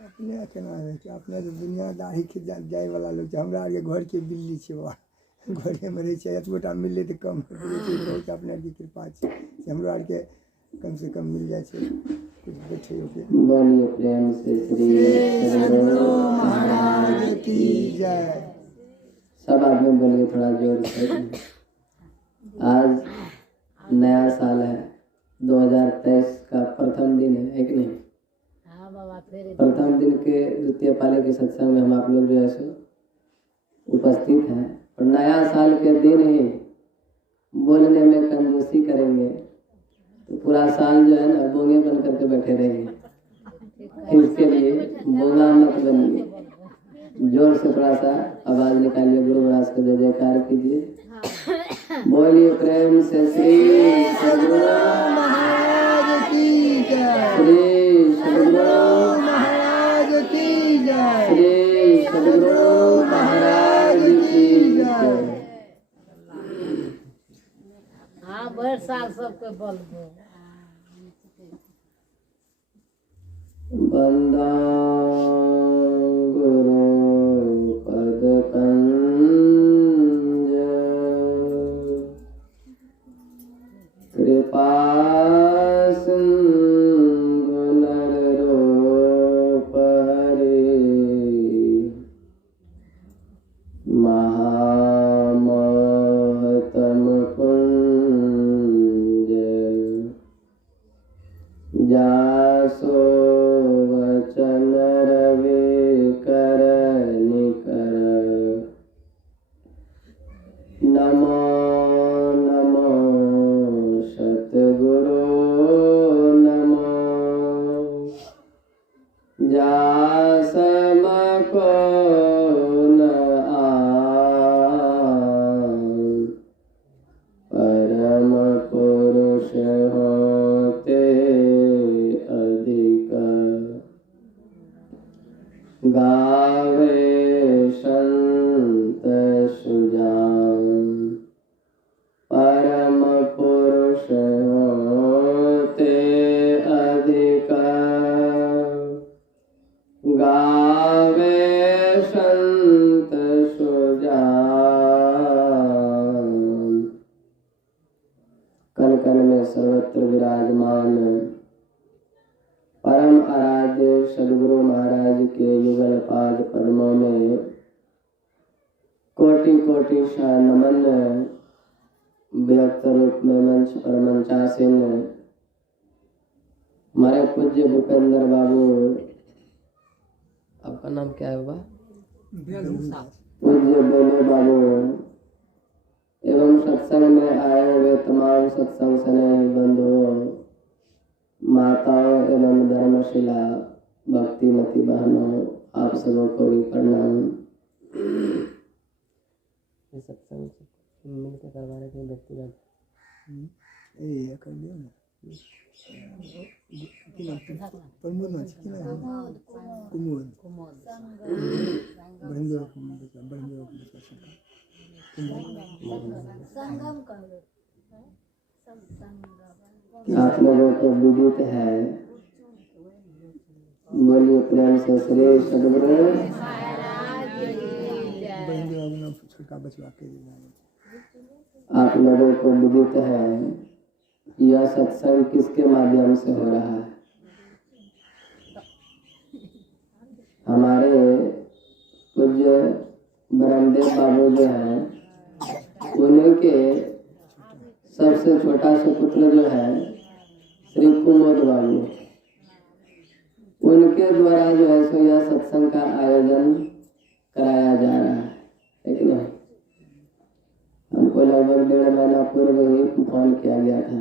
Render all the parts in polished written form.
अपने केना है कि अपने तो दुनिया दाढ़ी के जाए वाला लोग हमरा आगे घर के बिल्ली छे बा घरे में रहे छे एतगोटा मिले तो कम बहुत अपने की कृपा छे हमरा आगे कम से कम मिल जाए छे कुछ बैठे होके बोलिए प्रेम से श्री सद्गुरु महाराज की जय। सब आदमी बोलिए थोड़ा जोर से। आज नया साल है 2023 का प्रथम दिन है कि नहीं? प्रथम दिन के द्वितीय पाले के सत्संग में हम आप लोग जो है सो उपस्थित हैं और नया साल के दिन ही बोलने में कंजूसी करेंगे तो पूरा साल जो है ना बोंगे बन करके बैठे रहेंगे। इसके लिए बोंगा मत बनिए, जोर से थोड़ा सा आवाज निकालिए, गुरु महाराज को जय जयकार कीजिए। बोलिए प्रेम से श्री सद्गुरु महाराज की जय। श्री सद्गुरु महाराज की जय। श्री सद्गुरु महाराज की जय। हाँ भर साल सबके बोलबो। बंदा गुरु पद कंज कृपा सिंधु नर रूप हरि महामहतम पुंज जासो वचन रवि कर निकर नमो नमो सतगुरु नमो जासम को न आन परम पुरुष होते अधिक गावे संत सुजान परम पुरुष होते अधिक गावे संत सुजान। कण कण में सर्वत्र विराजमान परम आराध्य सद्गुरु महाराज के युगल पाद पद्मों में कोटि कोटि सा नमन। व्यक्त रूप में मंच पर मंचासीन हमारे पूज्य भूपेंद्र बाबू, आपका नाम क्या है बाबा? पूज्य बेलू बाबू एवं सत्संग में आए हुए तमाम सत्संग स्नेही बंधुओं, माताओं एवं धर्मशिला भक्तिमती बहनों, आप सबों को भी प्रणाम। इस सत्संग मिलकर करवाने के व्यक्तिगत ए कर दियो ना प्रमोद ना कुमोद बंदो आप लोगों को विदित है। बोलिए प्रेम से श्री सद्गुरु छोटा बचवा के आप लोगों को विदित है यह सत्संग किसके माध्यम से हो रहा है? हमारे पूज्य ब्रह्मदेव बाबू जो हैं उन्हीं के सबसे छोटा सा पुत्र जो है श्री कुमोद बाबू, उनके द्वारा जो है सो यह सत्संग का आयोजन कराया जा रहा है कि नहीं? हमको लगभग 1.5 महीना पूर्व ही फोन किया गया था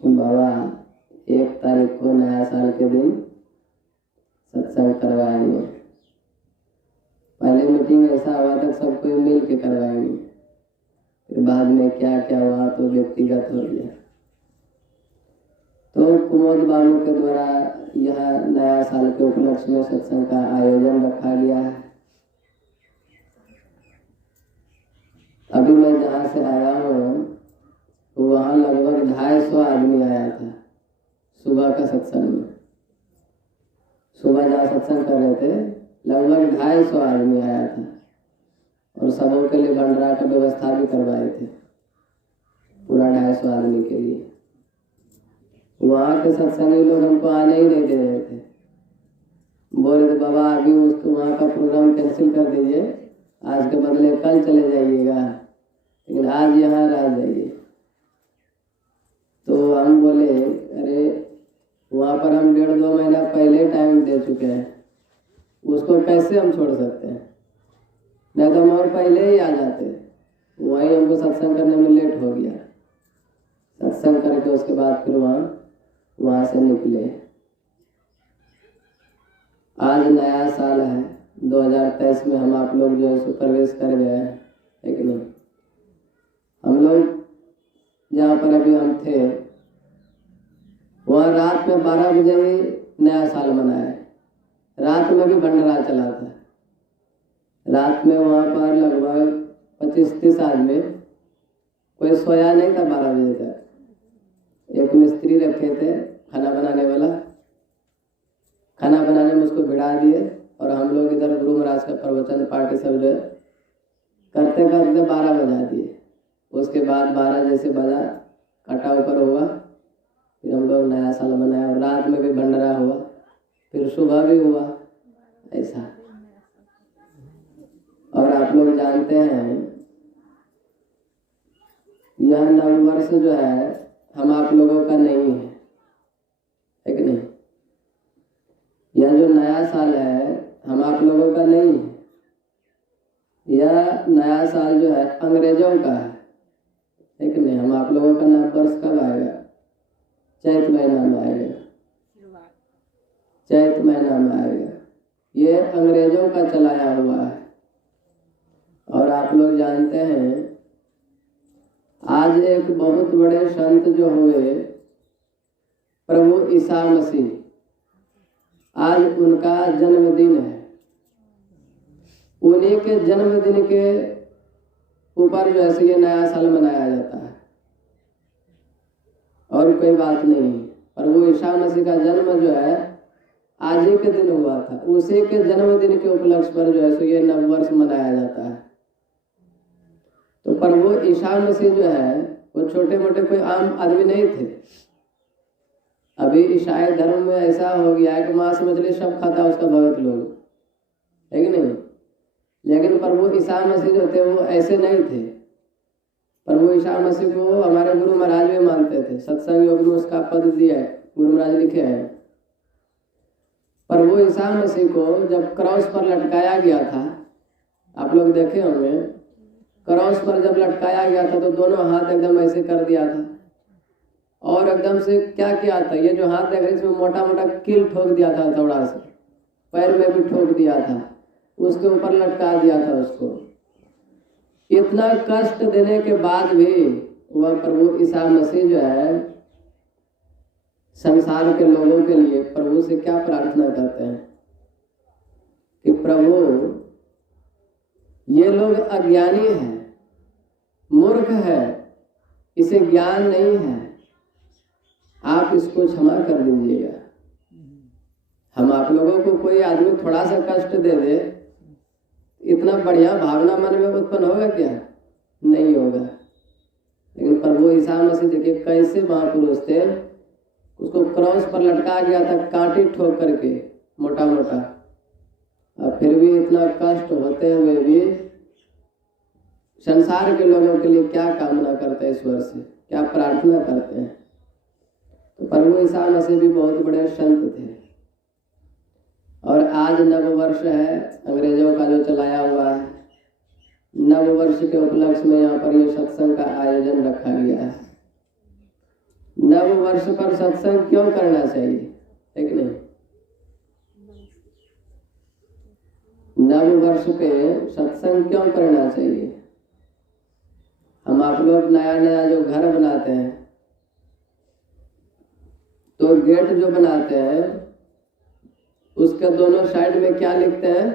कि बाबा 1 तारीख को नया साल के दिन सत्संग करवाएंगे। पहले मीटिंग ऐसा हुआ था सब कोई मिल के करवाएंगे, फिर बाद में क्या क्या हुआ तो व्यक्तिगत हो गया। तो कुमोद बाबू के द्वारा यह नया साल के उपलक्ष्य में सत्संग का आयोजन रखा गया है। अभी मैं जहाँ से आया हूँ वहाँ लगभग 250 आदमी आया था सुबह का सत्संग में। सुबह जहाँ सत्संग कर रहे थे लगभग 250 आदमी आया था और सबों के लिए भंडारा का व्यवस्था भी करवाए थे, पूरा 250 आदमी के लिए। वहाँ के सत्संगी लोग हमको आने ही नहीं दे रहे थे, बोले थे बाबा अभी उसको वहाँ का प्रोग्राम कैंसिल कर दीजिए, आज के बदले कल चले जाइएगा, लेकिन आज यहाँ रह जाइए। तो हम बोले अरे वहाँ पर हम 1.5-2 महीना पहले टाइम दे चुके हैं, उसको कैसे हम छोड़ सकते हैं, नहीं तो हम और पहले ही आ जाते। वहीं हमको सत्संग करने में लेट हो गया, सत्संग करके उसके बाद फिर वहाँ से निकले। आज नया साल है 2023 में, हम आप लोग जो है प्रवेश कर गए हैं, है कि नहीं। हम लोग जहाँ पर अभी हम थे वहाँ रात में 12 बजे ही नया साल मनाए, रात में भी भंडारा चला था। रात में वहाँ पर लगभग 25-30 आदमी, कोई सोया नहीं था 12 बजे तक। एक मिस्त्री रखे थे खाना बनाने वाला, खाना बनाने में उसको भिड़ा दिए और हम लोग इधर गुरु महाराज का प्रवचन पार्टी सब जो करते करते 12 बजा दिए। उसके बाद 12 जैसे बजा कटा ऊपर हुआ, फिर हम लोग नया साल मनाया और रात में भी भंडारा हुआ, फिर सुबह भी हुआ, ऐसा। और आप लोग जानते हैं यह नववर्ष जो है हम आप लोगों का नहीं है कि नहीं। यह जो नया साल है हम आप लोगों का नहीं है, यह नया साल जो है अंग्रेजों का है कि नहीं। हम आप लोगों का नववर्ष कब आएगा? चैत महीना में आएगा, चैत महीना में आएगा। ये अंग्रेजों का चलाया हुआ है। और आप लोग जानते हैं आज एक बहुत बड़े संत जो हुए प्रभु ईसा मसीह, आज उनका जन्मदिन है। उन्हीं के जन्मदिन के ऊपर जो है ये नया साल मनाया जाता है और कोई बात नहीं। प्रभु ईसा मसीह का जन्म जो है आज ही के दिन हुआ था, उसी के जन्मदिन के उपलक्ष्य पर जो है ये नववर्ष मनाया जाता है। तो प्रभु ईसा मसीह जो है वो छोटे मोटे कोई आम आदमी नहीं थे। अभी ईसाई धर्म में ऐसा हो गया है कि मांस मछली सब खाता उसका भगत लोग, है कि नहीं। लेकिन प्रभु ईसा मसीह जो थे वो ऐसे नहीं थे। प्रभु ईसा मसीह को हमारे गुरु महाराज भी मानते थे, सत्संग योग में उसका पद दिया है, गुरु महाराज लिखे हैं। प्रभु ईसा मसीह को जब क्रॉस पर लटकाया गया था, आप लोग देखे होंगे, क्रॉस पर जब लटकाया गया था तो दोनों हाथ एकदम ऐसे कर दिया था और एकदम से क्या किया था, ये जो हाथ देख रहे इसमें मोटा मोटा कील ठोक दिया था, थोड़ा सा पैर में भी ठोक दिया था, उसके ऊपर लटका दिया था उसको। इतना कष्ट देने के बाद भी वह प्रभु ईसा मसीह जो है संसार के लोगों के लिए प्रभु से क्या प्रार्थना करते हैं कि प्रभु ये लोग अज्ञानी है, मूर्ख है, इसे ज्ञान नहीं है, आप इसको क्षमा कर दीजिएगा। हम आप लोगों को कोई आदमी थोड़ा सा कष्ट दे दे, इतना बढ़िया भावना मन में उत्पन्न होगा क्या? नहीं होगा। लेकिन प्रभु ईसा मसीह देखिए कैसे महापुरुष थे, उसको क्रॉस पर लटका गया था कांटे ठोक करके मोटा मोटा, और फिर भी इतना कष्ट होते हुए भी संसार के लोगों के लिए क्या कामना करते हैं, ईश्वर से क्या प्रार्थना करते हैं। तो प्रभु ईसा मसीह भी बहुत बड़े संत थे। और आज नववर्ष है अंग्रेजों का जो चलाया हुआ है, नववर्ष के उपलक्ष्य में यहाँ पर ये सत्संग का आयोजन रखा गया है। नववर्ष पर सत्संग क्यों करना चाहिए, है कि नहीं? नववर्ष पे सत्संग क्यों करना चाहिए? हम आप लोग नया नया जो घर बनाते हैं तो गेट जो बनाते हैं उसके दोनों साइड में क्या लिखते हैं?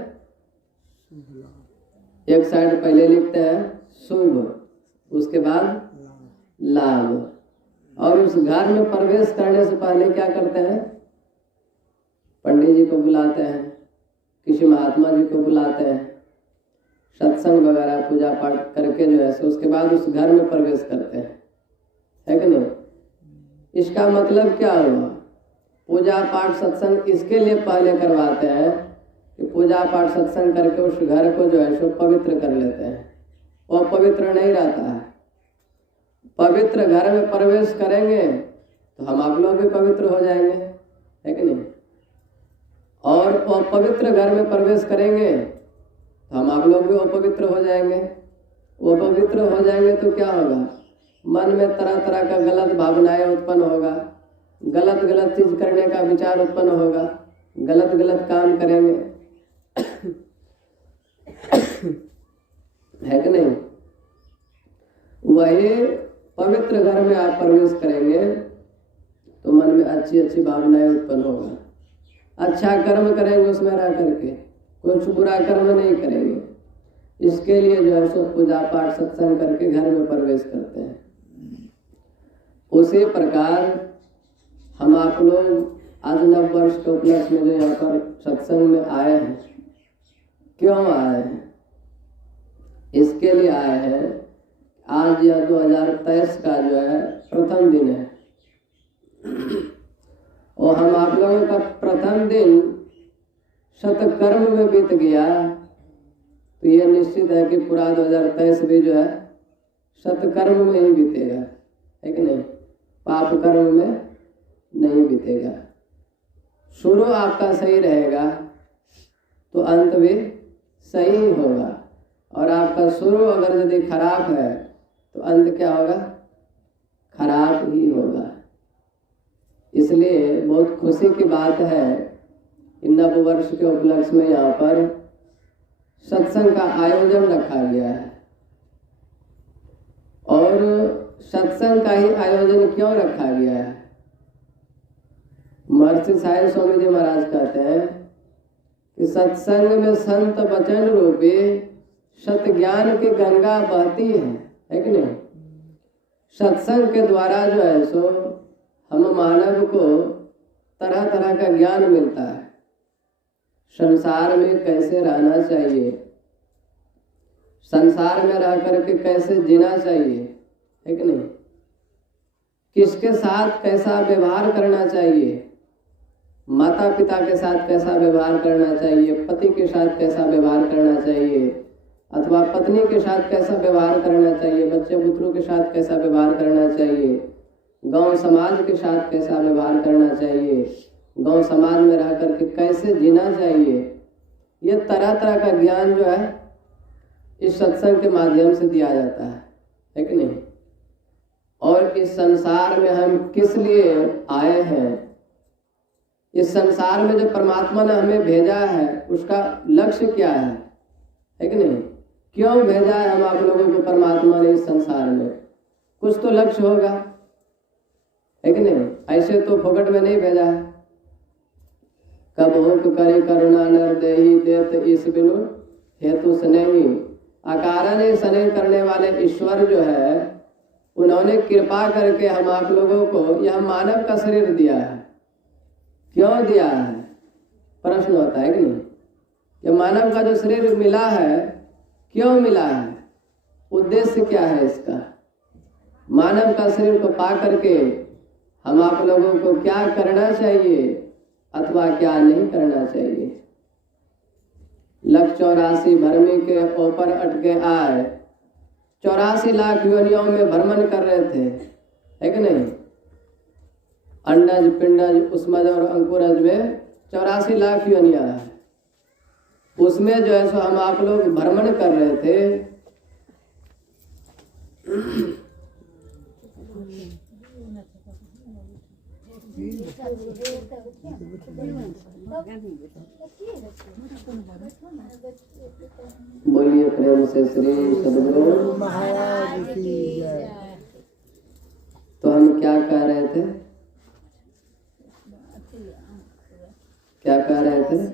एक साइड पहले लिखते हैं शुभ, उसके बाद लाभ। और उस घर में प्रवेश करने से पहले क्या करते हैं? पंडित जी को बुलाते हैं, किसी महात्मा जी को बुलाते हैं, सत्संग वगैरह पूजा पाठ करके जो है सो उसके बाद उस घर में प्रवेश करते हैं, है कि नहीं। इसका मतलब क्या हुआ? पूजा पाठ सत्संग इसके लिए पहले करवाते हैं कि पूजा पाठ सत्संग करके उस घर को जो है सो पवित्र कर लेते हैं। वो पवित्र नहीं रहता है। पवित्र घर में प्रवेश करेंगे तो हम आप लोग भी पवित्र हो जाएंगे, है कि नहीं। और वो पवित्र घर में प्रवेश करेंगे तो हम आप लोग भी अपवित्र हो जाएंगे। वो पवित्र हो जाएंगे तो क्या होगा? मन में तरह तरह का गलत भावनाएं उत्पन्न होगा, गलत गलत चीज करने का विचार उत्पन्न होगा, गलत गलत काम करेंगे, है कि नहीं। वही पवित्र घर में आप प्रवेश करेंगे तो मन में अच्छी अच्छी भावनाएं उत्पन्न होगा, अच्छा कर्म करेंगे उसमें रह करके, कुछ बुरा कर्म नहीं करेंगे। इसके लिए जो है सो पूजा पाठ सत्संग करके घर में प्रवेश करते हैं। उसी प्रकार हम आप लोग आज नव वर्ष के उपलक्ष्य में जो यहाँ पर सत्संग में आए हैं, क्यों आए हैं? इसके लिए आए हैं, आज यह 2023 का जो है प्रथम दिन है और हम आप लोगों का प्रथम दिन शतकर्म में बीत गया, तो यह निश्चित है कि पूरा 2023 भी जो है शतकर्म में ही बीतेगा, है कि नहीं। पाप कर्म में नहीं बीतेगा। शुरू आपका सही रहेगा तो अंत भी सही ही होगा, और आपका शुरू अगर यदि खराब है तो अंत क्या होगा? खराब ही होगा। इसलिए बहुत खुशी की बात है कि नव वर्ष के उपलक्ष्य में यहाँ पर सत्संग का आयोजन रखा गया है। और सत्संग का ही आयोजन क्यों रखा गया है? महर्षि साई स्वामी जी महाराज कहते हैं कि सत्संग में संत वचन रूपी सत ज्ञान की गंगा बहती है कि नहीं। सत्संग के द्वारा जो है सो हम मानव को तरह तरह का ज्ञान मिलता है। संसार में कैसे रहना चाहिए, संसार में रह करके कैसे जीना चाहिए, है कि नहीं। किसके साथ कैसा व्यवहार करना चाहिए, माता पिता के साथ कैसा व्यवहार करना चाहिए, पति के साथ कैसा व्यवहार करना चाहिए, अथवा पत्नी के साथ कैसा व्यवहार करना चाहिए, बच्चे पुत्रों के साथ कैसा व्यवहार करना चाहिए, गांव समाज के साथ कैसा व्यवहार करना चाहिए, गांव समाज में रह करके कैसे जीना चाहिए, ये तरह तरह का ज्ञान जो है इस सत्संग के माध्यम से दिया जाता है कि नहीं। और इस संसार में हम किस लिए आए हैं, इस संसार में जो परमात्मा ने हमें भेजा है उसका लक्ष्य क्या है कि नहीं। क्यों भेजा है हम आप लोगों को परमात्मा ने इस संसार में? कुछ तो लक्ष्य होगा, है कि नहीं। ऐसे तो फोकट में नहीं भेजा है। कब हुक करे करुणा नर देही देत इस बिनु हेतु स्नेही। अकारण स्नेह करने वाले ईश्वर जो है उन्होंने कृपा करके हम आप लोगों को यह मानव का शरीर दिया है। क्यों दिया है? प्रश्न होता है कि नहीं। ये मानव का जो शरीर मिला है क्यों मिला है, उद्देश्य क्या है इसका? मानव का शरीर को पा करके हम आप लोगों को क्या करना चाहिए अथवा क्या नहीं करना चाहिए। 184 भरमी के ऊपर अटके आए, 84 लाख योनियों में भ्रमण कर रहे थे, है कि नहीं। अंडज पिंडज उस्मज और अंकुरज में 84 लाख योनियां है। उसमें जो है सो हम आप लोग भ्रमण कर रहे थे। बोलिए प्रेम से श्री सद्गुरु महाराज की जय। तो हम क्या कह रहे थे, क्या कह रहे थे?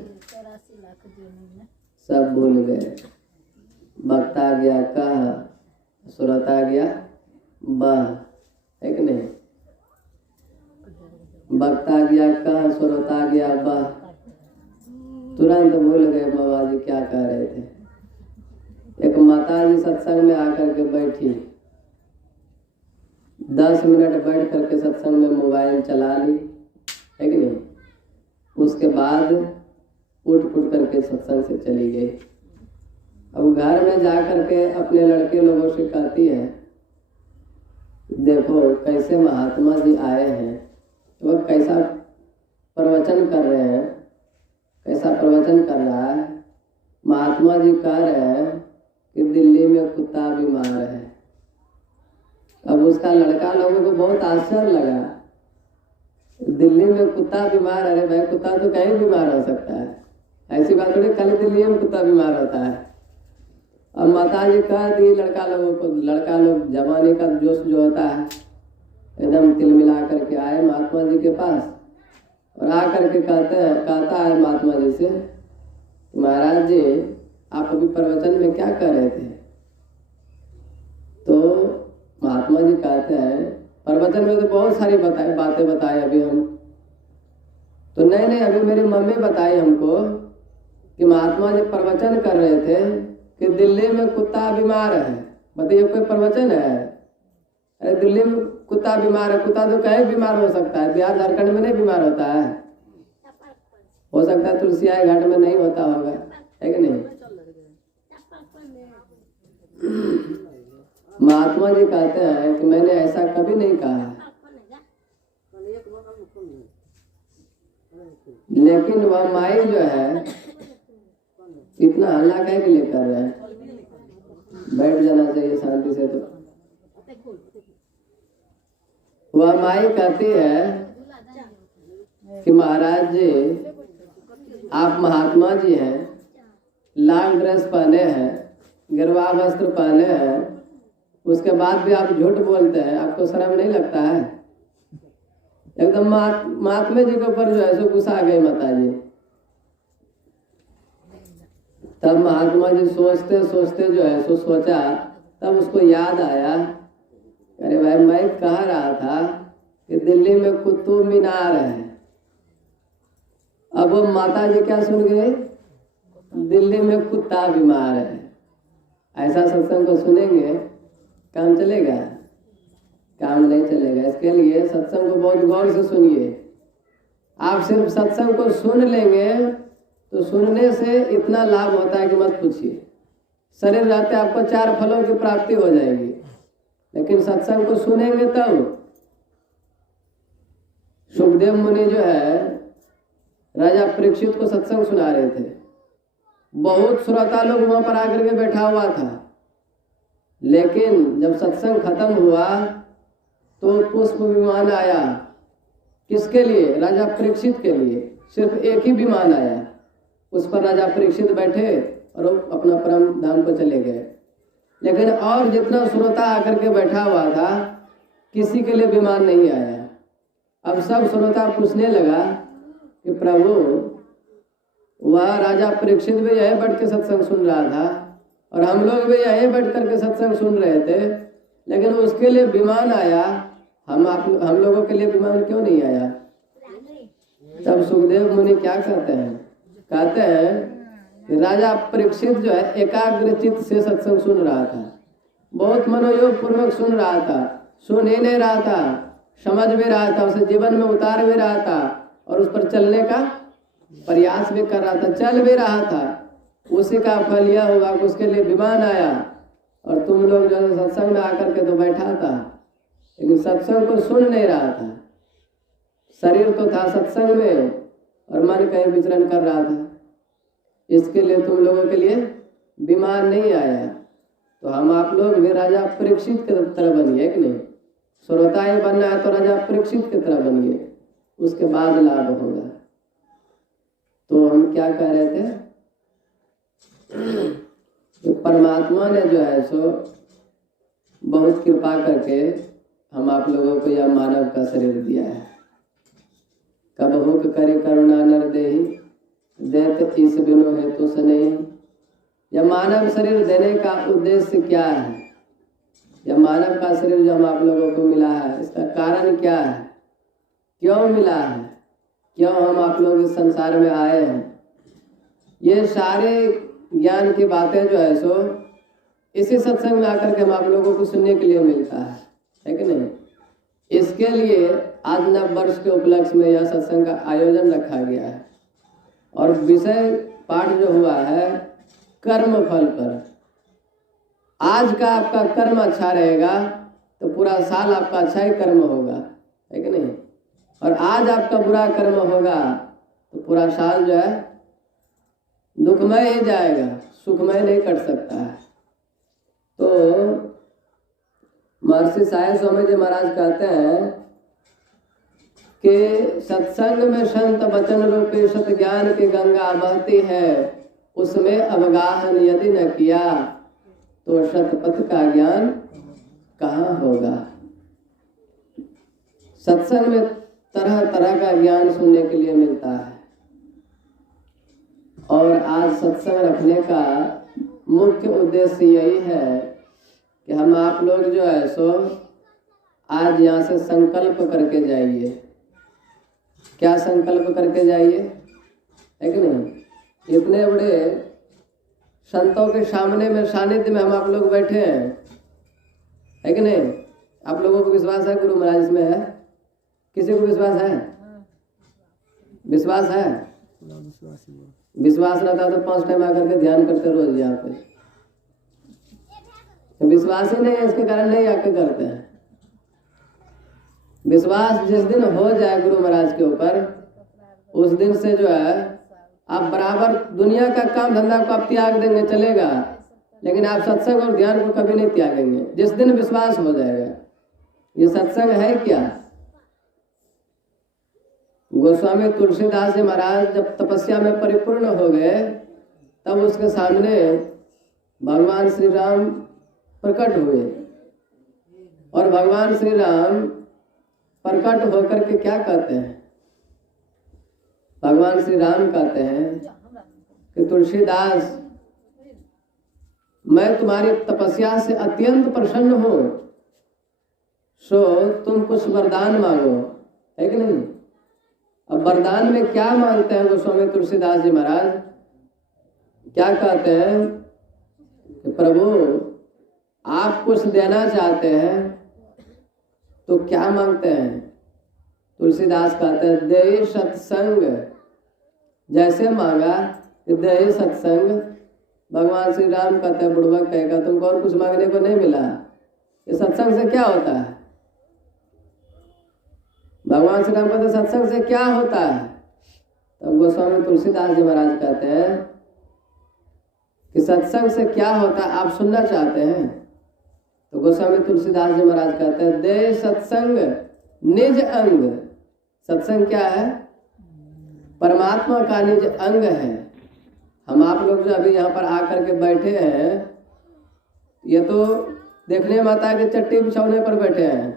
सब भूल गए। वक्त आ गया कहा, सूरत आ गया बह, है कि नहीं। वक्त आ गया कहा, सूरत आ गया बह, तुरंत भूल गए बाबा जी क्या कह रहे थे। एक माता जी सत्संग में आकर के बैठी, 10 मिनट बैठ करके सत्संग में मोबाइल चला ली, है कि नहीं। उसके बाद उठ करके सत्संग से चली गई। अब घर में जा करके अपने लड़के लोगों से कहती है, देखो कैसे महात्मा जी आए हैं, वह कैसा प्रवचन कर रहे हैं, कैसा प्रवचन कर रहा है। महात्मा जी कह रहे हैं कि दिल्ली में कुत्ता बीमार है। अब उसका लड़का लोगों को बहुत आश्चर्य लगा, दिल्ली में कुत्ता बीमार, अरे भाई कुत्ता तो कहीं बीमार हो सकता है, ऐसी बात थोड़ी खाली दिल्ली में कुत्ता बीमार होता है। अब माता जी कह दी लड़का लोगों को, लड़का लोग जवानी का जोश जो होता है एकदम तिलमिला करके आए महात्मा जी के पास और आ करके कहता है महात्मा जी से, महाराज जी आप अभी प्रवचन में क्या कर रहे थे। तो महात्मा जी कहते हैं प्रवचन में तो बहुत सारी बातें बताए अभी हम तो, नहीं अभी मेरी मम्मी बताई हमको कि महात्मा जी प्रवचन कर रहे थे कि दिल्ली में कुत्ता बीमार है। बताइए कोई प्रवचन है? अरे दिल्ली में कुत्ता बीमार है, कुत्ता तो कहीं बीमार हो सकता है, बिहार झारखंड में नहीं बीमार होता है, हो सकता है तुलसियाई घाट में नहीं होता होगा, है कि नहीं। महात्मा जी कहते हैं कि मैंने ऐसा कभी नहीं कहा, लेकिन वह माई जो है इतना हल्ला कह के लिए कर रहे हैं, बैठ जाना चाहिए शांति से। तो वह माई कहती है कि महाराज जी आप महात्मा जी हैं, लाल ड्रेस पहने हैं, गिरवा वस्त्र पहने हैं, उसके बाद भी आप झूठ बोलते हैं, आपको शर्म नहीं लगता है। एकदम महात्मा जी के ऊपर जो है सो गुस्सा आ गई माता जी। तब महात्मा जी सोचते सोचते जो है सो सोचा, तब उसको याद आया, अरे भाई मैं कह रहा था कि दिल्ली में कुतुब मीनार है। अब वो माता जी क्या सुन गए, दिल्ली में कुत्ता बीमार है। ऐसा सत्संग को सुनेंगे काम चलेगा? काम नहीं चलेगा। इसके लिए सत्संग को बहुत गौर से सुनिए। आप सिर्फ सत्संग को सुन लेंगे तो सुनने से इतना लाभ होता है कि मत पूछिए। शरीर रहते आपको 4 फलों की प्राप्ति हो जाएगी, लेकिन सत्संग को सुनेंगे तब। सुखदेव मुनि जो है राजा परीक्षित को सत्संग सुना रहे थे, बहुत श्रोता लोग वहां पर आकर के बैठा हुआ था, लेकिन जब सत्संग खत्म हुआ तो पुष्प विमान आया। किसके लिए? राजा परीक्षित के लिए। सिर्फ एक ही विमान आया, उस पर राजा परीक्षित बैठे और अपना परम धाम को चले गए। लेकिन और जितना श्रोता आकर के बैठा हुआ था किसी के लिए विमान नहीं आया। अब सब श्रोता पूछने लगा कि प्रभु वह राजा परीक्षित भी यहीं बैठ के सत्संग सुन रहा था और हम लोग भी यहीं बैठ करके सत्संग सुन रहे थे, लेकिन उसके लिए विमान आया, हम लोगों के लिए विमान क्यों नहीं आया? तब सुखदेव मुनि क्या कहते हैं? कहते हैं कि राजा परीक्षित जो है एकाग्रचित से सत्संग सुन रहा था, बहुत मनोयोग पूर्वक सुन रहा था, सुन ही नहीं रहा था, समझ भी रहा था, उसे जीवन में उतार भी रहा था और उस पर चलने का प्रयास भी कर रहा था, चल भी रहा था। उसी का फल यह होगा कि उसके लिए विमान आया और तुम लोग जो है सत्संग में आकर के तो बैठा था, लेकिन सत्संग को सुन नहीं रहा था। शरीर तो था सत्संग में और मन कहीं विचरण कर रहा था। इसके लिए तुम लोगों के लिए विमान नहीं आया। तो हम आप लोग भी राजा परीक्षित की तरह बनिए कि नहीं? श्रोता ही बनना है तो राजा परीक्षित की तरह बनिए, उसके बाद लाभ होगा। तो हम क्या कह रहे थे? तो परमात्मा ने जो है सो बहुत कृपा करके हम आप लोगों को यह मानव का शरीर दिया है। कब हुक करे करुणा नर देहि, देत ईस बिनु हेतु सनेहि। यह मानव शरीर देने का उद्देश्य क्या है? यह मानव का शरीर जो हम आप लोगों को मिला है, इसका कारण क्या है? क्यों मिला है? क्यों हम आप लोग इस संसार में आए हैं? ये सारे ज्ञान की बातें जो है सो इसी सत्संग में आकर के हम आप लोगों को सुनने के लिए मिलता है कि नहीं। इसके लिए आज नव वर्ष के उपलक्ष्य में यह सत्संग का आयोजन रखा गया है और विषय पाठ जो हुआ है कर्म फल पर। आज का आपका कर्म अच्छा रहेगा तो पूरा साल आपका अच्छा ही कर्म होगा, है कि नहीं। और आज आपका बुरा कर्म होगा तो पूरा साल जो है दुखमय ही जाएगा, सुखमय नहीं कट सकता है। तो महर्षि साई स्वामी जी महाराज कहते हैं कि सत्संग में संत वचन रूपी सत ज्ञान की गंगा बहती है, उसमें अवगाहन यदि न किया तो शतपथ का ज्ञान कहाँ होगा। सत्संग में तरह तरह का ज्ञान सुनने के लिए मिलता है और आज सत्संग रखने का मुख्य उद्देश्य यही है कि हम आप लोग जो है सो आज यहाँ से संकल्प करके जाइए। क्या संकल्प करके जाइए, है कि नहीं। इतने बड़े संतों के सामने में सानिध्य में हम आप लोग बैठे हैं, है कि नहीं। आप लोगों को विश्वास है गुरु महाराज में है? किसी को विश्वास है? विश्वास है? विश्वास रहता तो 5 टाइम आकर के ध्यान करते रोज यहाँ पे। विश्वास ही नहीं है, इसके कारण नहीं आके करते हैं। विश्वास जिस दिन हो जाए गुरु महाराज के ऊपर, उस दिन से जो है आप बराबर दुनिया का काम धंधा को आप त्याग देंगे चलेगा, लेकिन आप सत्संग और ध्यान को कभी नहीं त्यागेंगे जिस दिन विश्वास हो जाएगा। ये सत्संग है क्या। गोस्वामी तुलसीदास जी महाराज जब तपस्या में परिपूर्ण हो गए तब उसके सामने भगवान श्री राम प्रकट हुए और भगवान श्री राम प्रकट होकर के क्या कहते हैं। भगवान श्री राम कहते हैं कि तुलसीदास, मैं तुम्हारी तपस्या से अत्यंत प्रसन्न हूं, सो तुम कुछ वरदान मांगो, है कि नहीं। अब वरदान में क्या मांगते हैं गोस्वामी तुलसीदास जी महाराज, क्या कहते हैं कि प्रभु आप कुछ देना चाहते हैं तो क्या मांगते हैं। तुलसीदास कहते हैं दे सत्संग, जैसे मांगा कि दे सत्संग। भगवान श्री राम कहते हैं बुढ़वा कहेगा तुमको और कुछ मांगने को नहीं मिला, ये सत्संग से क्या होता है। भगवान श्री राम कहते सत्संग से क्या होता है। तब गोस्वामी तुलसीदास जी महाराज कहते हैं कि सत्संग से क्या होता है आप सुनना चाहते हैं। तो गोस्वामी तुलसीदास जी महाराज कहते हैं दे सत्संग निज अंग। सत्संग क्या है, परमात्मा का निज अंग है। हम आप लोग जो अभी यहाँ पर आकर के बैठे हैं, ये तो देखने में आता है कि चट्टी बिछौने पर बैठे हैं,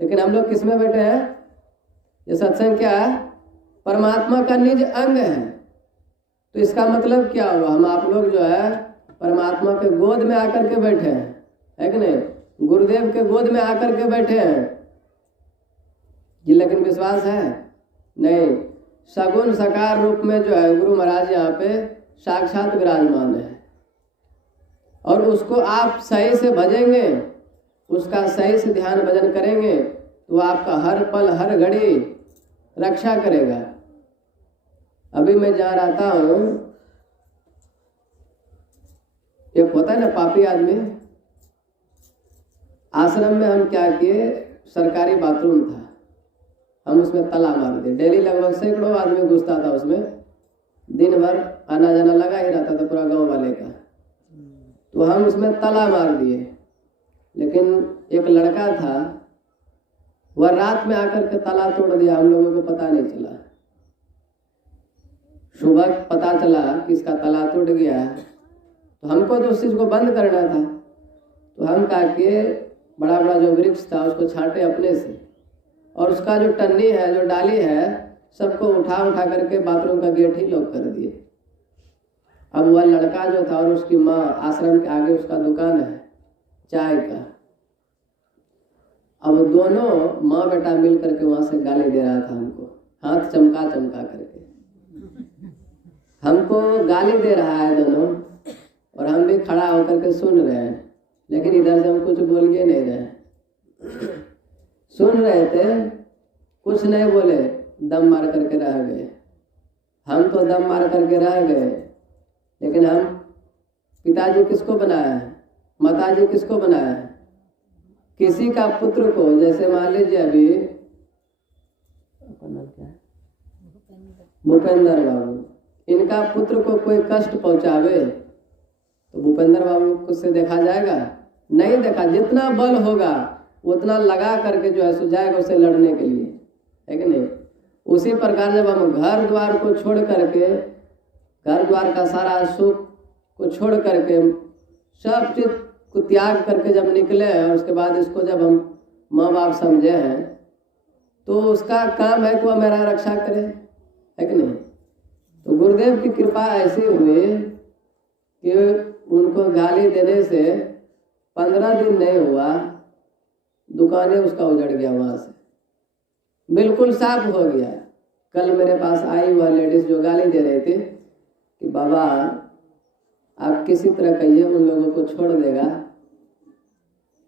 लेकिन हम लोग किस में बैठे हैं। ये सत्संग क्या है, परमात्मा का निज अंग है। तो इसका मतलब क्या हुआ, हम आप लोग जो है परमात्मा के गोद में आकर के बैठे हैं, है कि नहीं। गुरुदेव के गोद में आकर के बैठे हैं, ये लेकिन विश्वास है नहीं। सगुण साकार रूप में जो है गुरु महाराज यहाँ पे साक्षात विराजमान है और उसको आप सही से भजेंगे, उसका सही से ध्यान भजन करेंगे तो आपका हर पल हर घड़ी रक्षा करेगा। अभी मैं जहाँ रहता हूँ, एक होता है ना पापी आदमी, आश्रम में हम क्या किए, सरकारी बाथरूम था, हम उसमें ताला मार दिए। डेली लगभग सैकड़ों आदमी घुसता था उसमें, दिन भर आना जाना लगा ही रहता था पूरा गांव वाले का। तो हम उसमें ताला मार दिए, लेकिन एक लड़का था वह रात में आकर के ताला तोड़ दिया, हम लोगों को पता नहीं चला। सुबह पता चला कि इसका ताला टूट गया है, तो हमको तो उस चीज को बंद करना था। तो हम कहा कि बड़ा बड़ा जो वृक्ष था उसको छांटे अपने से, और उसका जो टन्नी है जो डाली है सबको उठा उठा करके बाथरूम का गेट ही लॉक कर दिए। अब वह लड़का जो था और उसकी माँ, आश्रम के आगे उसका दुकान है चाय का, अब दोनों माँ बेटा मिल करके वहां से गाली दे रहा था हमको, हाथ चमका चमका करके। हमको गाली दे रहा है दोनों, और हम भी खड़ा होकर के सुन रहे हैं, लेकिन इधर से हम कुछ बोल के नहीं रहे। सुन रहे थे, कुछ नहीं बोले, दम मार करके रह गए। हम तो दम मार करके रह गए, लेकिन हम पिताजी किसको बनाया है, माताजी किसको बनाया है? किसी का पुत्र को, जैसे मान लीजिए अभी क्या है, भूपेंद्र बाबू, इनका पुत्र को कोई कष्ट पहुंचावे तो भूपेंद्र बाबू से देखा जाएगा? नहीं देखा। जितना बल होगा उतना लगा करके जो है सो जाएगा उसे लड़ने के लिए, है कि नहीं? उसी प्रकार जब हम घर द्वार को छोड़ करके, घर द्वार का सारा सुख को छोड़ करके, सब चीज को त्याग करके जब निकले हैं, और उसके बाद इसको जब हम माँ बाप समझे हैं, तो उसका काम है कि वह मेरा रक्षा करे, है कि नहीं? तो गुरुदेव की कृपा ऐसी हुई कि उनको गाली देने से 15 दिन नहीं हुआ, दुकानें उसका उजड़ गया, वहां से बिल्कुल साफ हो गया। कल मेरे पास आई वह लेडीज जो गाली दे रही थी कि बाबा आप किसी तरह कहिए, उन लोगों को छोड़ देगा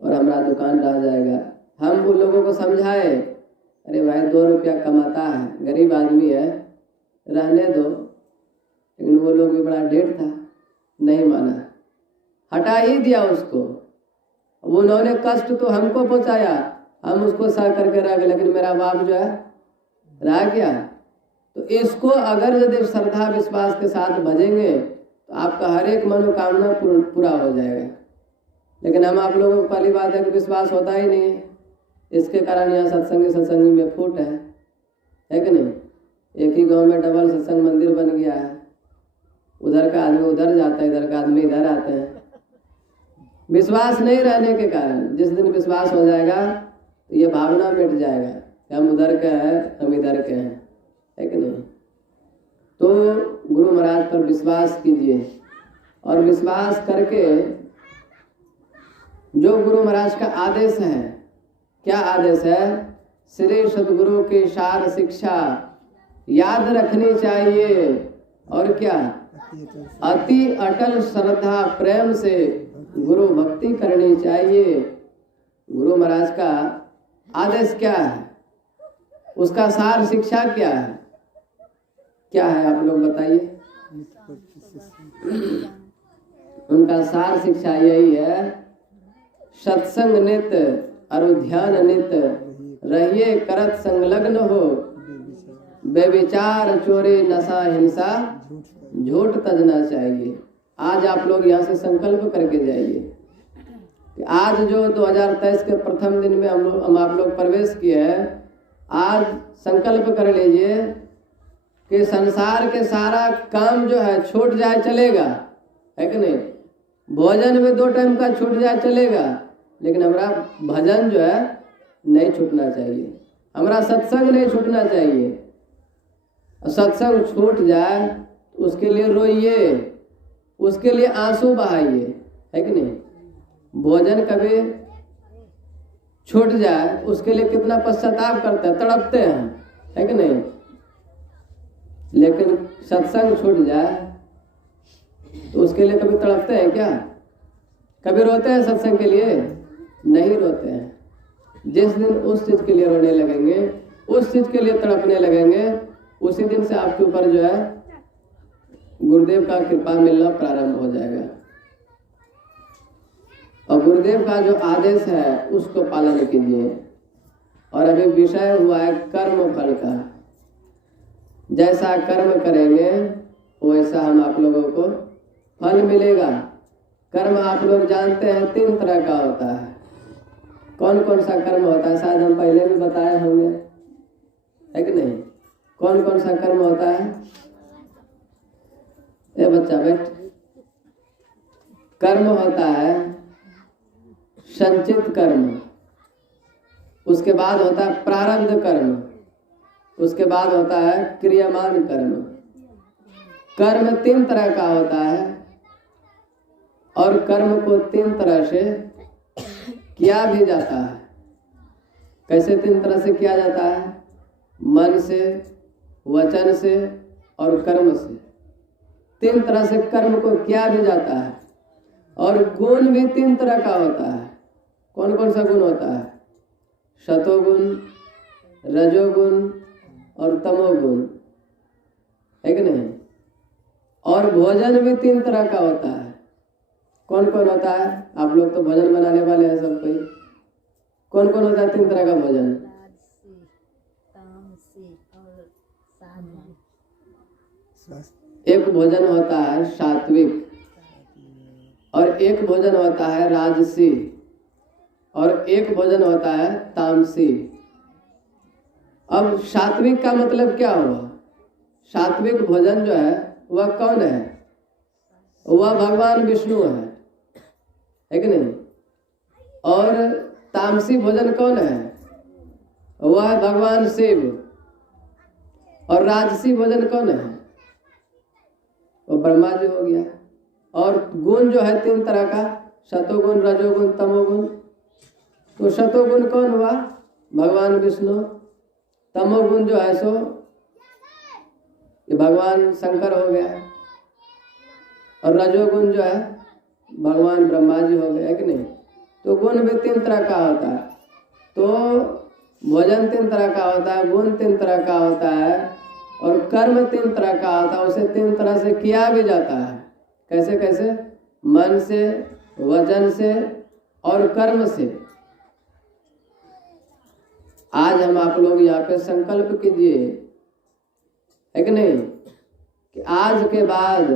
और हमारा दुकान रह जाएगा। हम उन लोगों को समझाए, अरे भाई 2 रुपया कमाता है, गरीब आदमी है, रहने दो। लेकिन वो लोग भी बड़ा ढेर था, नहीं माना, हटा ही दिया उसको। उन्होंने कष्ट तो हमको पहुंचाया, हम उसको सह करके रह गए, लेकिन मेरा बाप जो है रह गया। तो इसको अगर यदि श्रद्धा विश्वास के साथ भजेंगे तो आपका हर एक मनोकामना पूरा हो जाएगा। लेकिन हम आप लोगों को पहली बात है कि विश्वास होता ही नहीं है, इसके कारण यहाँ सत्संगी में फूट है कि नहीं? एक ही गांव में डबल सत्संग मंदिर बन गया है, उधर का आदमी उधर जाता है, इधर का आदमी इधर आते हैं। विश्वास नहीं रहने के कारण, जिस दिन विश्वास हो जाएगा तो ये भावना मिट जाएगा कि हम उधर के हैं, हम इधर के हैं, है कि नहीं? तो गुरु महाराज पर विश्वास कीजिए, और विश्वास करके जो गुरु महाराज का आदेश है, क्या आदेश है? श्री सद्गुरु की सार शिक्षा याद रखनी चाहिए, और क्या? अति अटल श्रद्धा प्रेम से गुरु भक्ति करनी चाहिए। गुरु महाराज का आदेश क्या है? उसका सार शिक्षा क्या है? क्या है आप लोग बताइए? उनका सार शिक्षा यही है, सत्संग नित और ध्यान नित रहिए, करत संलग्न हो, बेविचार चोरी नशा हिंसा झूठ तजना चाहिए। आज आप लोग यहाँ से संकल्प करके जाइए कि आज जो 2023 के प्रथम दिन में हम आप लोग प्रवेश किए हैं, आज संकल्प कर लीजिए कि संसार के सारा काम जो है छूट जाए चलेगा, है कि नहीं? भोजन में 2 टाइम का छूट जाए चलेगा, लेकिन हमारा भजन जो है नहीं छूटना चाहिए, हमारा सत्संग नहीं छूटना चाहिए। सत्संग छूट जाए तो उसके लिए रोइए, उसके लिए आंसू बहाइए, है कि नहीं? भोजन कभी छूट जाए उसके लिए कितना पश्चाताप करते हैं, तड़पते हैं, है कि नहीं? लेकिन सत्संग छूट जाए तो उसके लिए कभी तड़पते हैं क्या? कभी रोते हैं सत्संग के लिए? नहीं रोते हैं। जिस दिन उस चीज के लिए रोने लगेंगे, उस चीज के लिए तड़पने लगेंगे, उसी दिन से आपके ऊपर जो है गुरुदेव का कृपा मिलना प्रारंभ हो जाएगा। और गुरुदेव का जो आदेश है उसको पालन कीजिए। और अभी विषय हुआ है कर्म फल का। जैसा कर्म करेंगे वैसा हम आप लोगों को फल मिलेगा। कर्म आप लोग जानते हैं 3 तरह का होता है। कौन कौन सा कर्म होता है? शायद हम पहले भी बताए होंगे, है कि नहीं? कौन कौन सा कर्म होता है? ए बच्चा बैठ। कर्म होता है संचित कर्म, उसके बाद होता है प्रारब्ध कर्म, उसके बाद होता है क्रियामान कर्म। कर्म 3 तरह का होता है और कर्म को 3 तरह से किया भी जाता है। कैसे 3 तरह से किया जाता है? मन से, वचन से और कर्म से। 3 तरह से कर्म को किया भी जाता है। और गुण भी 3 तरह का होता है। कौन कौन सा गुण होता है? सतोगुण, रजोगुण और तमोगुण, है कि नहीं? और भोजन भी 3 तरह का होता है। कौन कौन होता है? आप लोग तो भोजन बनाने वाले हैं सब कोई। कौन कौन होता है 3 तरह का भोजन? राजसी, तामसी और सात्विक। स्वास्थ्य एक भोजन होता है सात्विक और एक भोजन होता है राजसी और एक भोजन होता है तामसी। अब सात्विक का मतलब क्या हुआ? सात्विक भोजन जो है वह कौन है? वह भगवान विष्णु है कि नहीं? और तामसी भोजन कौन है? वह है भगवान शिव। और राजसी भोजन कौन है? वो ब्रह्मा जी हो गया। और गुण जो है 3 तरह का, सतोगुण, रजोगुण, तमोगुण। तो सतोगुण कौन हुआ? भगवान विष्णु। तमोगुण जो है सो ये भगवान शंकर हो गया। और रजोगुण जो है भगवान ब्रह्मा जी हो गए, है कि नहीं? तो गुण भी 3 तरह का होता है। तो भोजन 3 तरह का होता है, गुण 3 तरह का होता है और कर्म 3 तरह का होता है। उसे 3 तरह से किया भी जाता है। कैसे कैसे? मन से, वचन से और कर्म से। आज हम आप लोग यहाँ पे संकल्प कीजिए, है कि नहीं, कि आज के बाद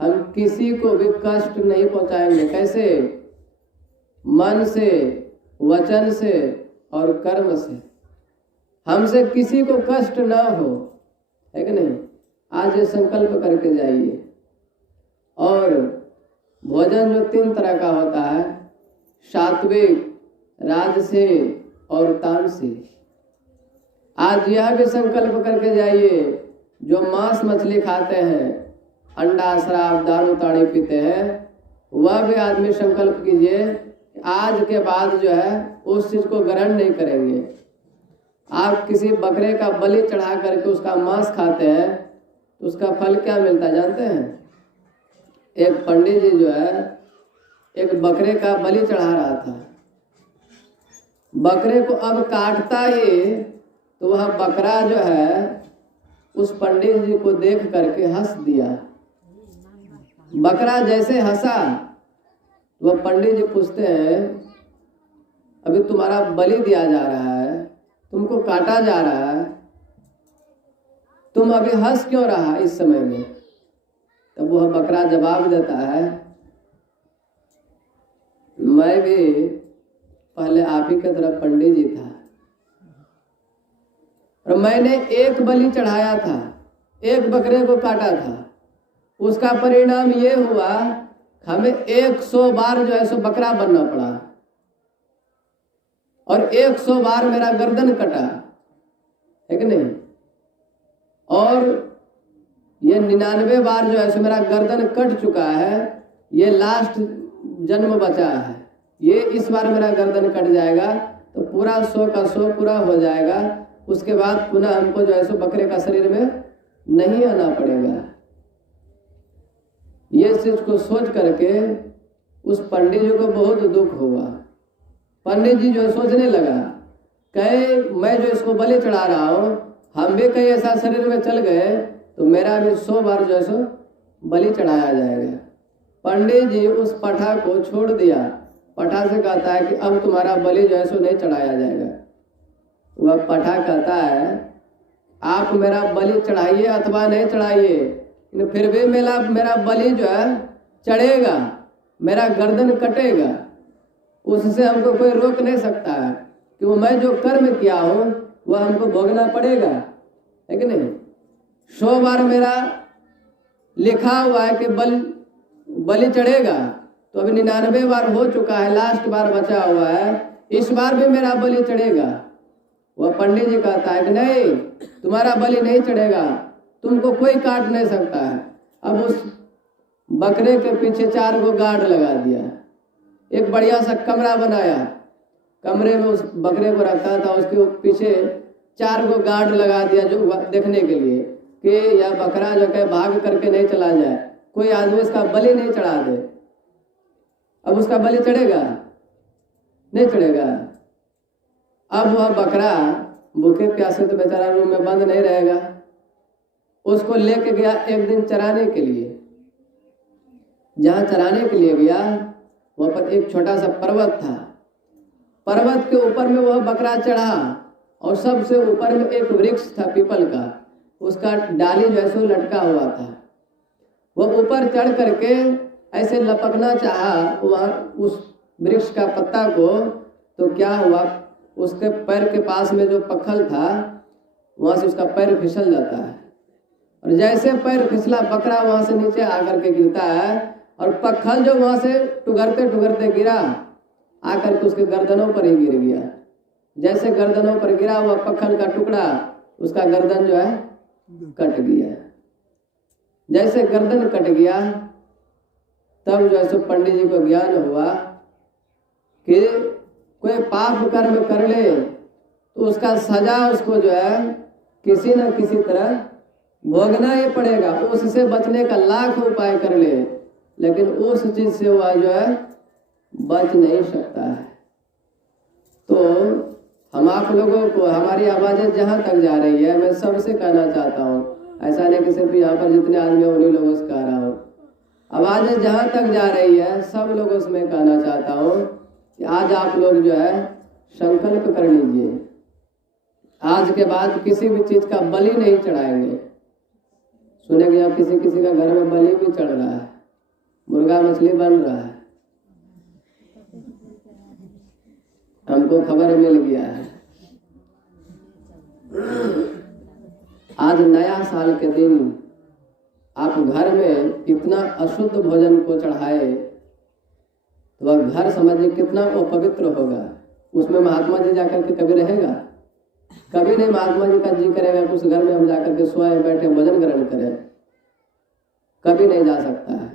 हम किसी को भी कष्ट नहीं पहुंचाएंगे। कैसे? मन से, वचन से और कर्म से। हमसे किसी को कष्ट ना हो, है कि नहीं? आज ये संकल्प करके जाइए। और भोजन जो 3 तरह का होता है, सात्विक, राजसी और तामसी। आज यह भी संकल्प करके जाइए, जो मांस मछली खाते हैं, अंडा, शराब, दारू, ताड़ी पीते हैं, वह भी आदमी संकल्प कीजिए आज के बाद जो है उस चीज को ग्रहण नहीं करेंगे। आप किसी बकरे का बलि चढ़ा करके उसका मांस खाते हैं तो उसका फल क्या मिलता है जानते हैं? एक पंडित जी जो है एक बकरे का बलि चढ़ा रहा था। बकरे को अब काटता ही तो वह बकरा जो है उस पंडित जी को देख करके हंस दिया। बकरा जैसे हंसा, वह पंडित जी पूछते हैं, अभी तुम्हारा बलि दिया जा रहा है, तुमको काटा जा रहा है, तुम अभी हंस क्यों रहा इस समय में? तब वह बकरा जवाब देता है, मैं भी पहले आप ही की तरह पंडित जी था और मैंने एक बलि चढ़ाया था, एक बकरे को काटा था। उसका परिणाम ये हुआ हमें 100 बार जो है सो बकरा बनना पड़ा और 100 बार मेरा गर्दन कटा, है कि नहीं? और ये 99 बार जो है सो मेरा गर्दन कट चुका है। ये लास्ट जन्म बचा है, ये इस बार मेरा गर्दन कट जाएगा तो पूरा 100 का 100 पूरा हो जाएगा। उसके बाद पुनः हमको जो है सो बकरे का शरीर में नहीं आना पड़ेगा। ये चीज को सोच करके उस पंडित जी को बहुत दुख हुआ। पंडित जी जो सोचने लगा, कहे मैं जो इसको बलि चढ़ा रहा हूँ, हम भी कहीं ऐसा शरीर में चल गए तो मेरा भी 100 बार जो है सो बलि चढ़ाया जाएगा। पंडित जी उस पठा को छोड़ दिया। पठा से कहता है कि अब तुम्हारा बलि जो है सो नहीं चढ़ाया जाएगा। वह पठा कहता है, आप मेरा बलि चढ़ाइए अथवा नहीं चढ़ाइए, फिर भी मेरा बलि जो है चढ़ेगा, मेरा गर्दन कटेगा। उससे हमको कोई रोक नहीं सकता है कि वो मैं जो कर्म किया हूँ वह हमको भोगना पड़ेगा, है कि नहीं? 100 बार मेरा लिखा हुआ है कि बलि चढ़ेगा, तो अभी 99 बार हो चुका है, लास्ट बार बचा हुआ है, इस बार भी मेरा बलि चढ़ेगा। वह पंडित जी कहता है कि नहीं, तुम्हारा बलि नहीं चढ़ेगा, तुमको कोई काट नहीं सकता है। अब उस बकरे के पीछे 4 गो गार्ड लगा दिया, एक बढ़िया सा कमरा बनाया, कमरे में उस बकरे को रखा था, उसके पीछे 4 गो गार्ड लगा दिया जो देखने के लिए कि यह बकरा जो है भाग करके नहीं चला जाए, कोई आदमी इसका बलि नहीं चढ़ा दे, अब उसका बलि चढ़ेगा? नहीं चढ़ेगा। अब वह बकरा भूखे प्यासे तो बेचारा रूम में बंद नहीं रहेगा, उसको लेके गया एक दिन चराने के लिए। जहाँ चराने के लिए गया वहाँ पर एक छोटा सा पर्वत था। पर्वत के ऊपर में वह बकरा चढ़ा और सबसे ऊपर में एक वृक्ष था पीपल का, उसका डाली जो है सो लटका हुआ था। वह ऊपर चढ़ करके ऐसे लपकना चाहा वहाँ उस वृक्ष का पत्ता को, तो क्या हुआ, उसके पैर के पास में जो पत्थर था वहाँ से उसका पैर फिसल जाता है, और जैसे पैर फिसला बकरा वहाँ से नीचे आकर के गिरता है, और पत्थर जो वहाँ से टुगरते टुगरते गिरा आकर के उसके गर्दनों पर ही गिर गया। जैसे गर्दनों पर गिरा हुआ पत्थर का टुकड़ा, उसका गर्दन जो है कट गया। जैसे गर्दन कट गया तब जो है सो पंडित जी को ज्ञान हुआ कि कोई पाप कर्म कर ले तो उसका सजा उसको जो है किसी न किसी तरह भोगना ही पड़ेगा। उससे बचने का लाख उपाय कर ले, लेकिन उस चीज से वह जो है बच नहीं सकता है। तो हम आप लोगों को, हमारी आवाज़ें जहाँ तक जा रही है, मैं सबसे कहना चाहता हूँ, ऐसा नहीं कि सिर्फ यहाँ पर जितने आदमी हैं उन्हीं लोगों से कह रहा हूँ, आवाज़ें जहाँ तक जा रही है सब लोगों से मैं कहना चाहता हूँ कि आज आप लोग जो है संकल्प कर लीजिए, आज के बाद किसी भी चीज़ का बलि नहीं चढ़ाएंगे। सुने कि अब किसी किसी का घर में बलि भी चढ़ रहा है, मुर्गा मछली बन रहा है, हमको खबर मिल गया है। आज नया साल के दिन आप घर में इतना अशुद्ध भोजन को चढ़ाए तो वह घर समझिए कितना अपवित्र होगा। उसमें महात्मा जी जाकर के कभी रहेगा? कभी नहीं। महात्मा जी का जी करेगा कि उस घर में हम जाकर के सोए बैठे भोजन ग्रहण करें, कभी नहीं जा सकता है।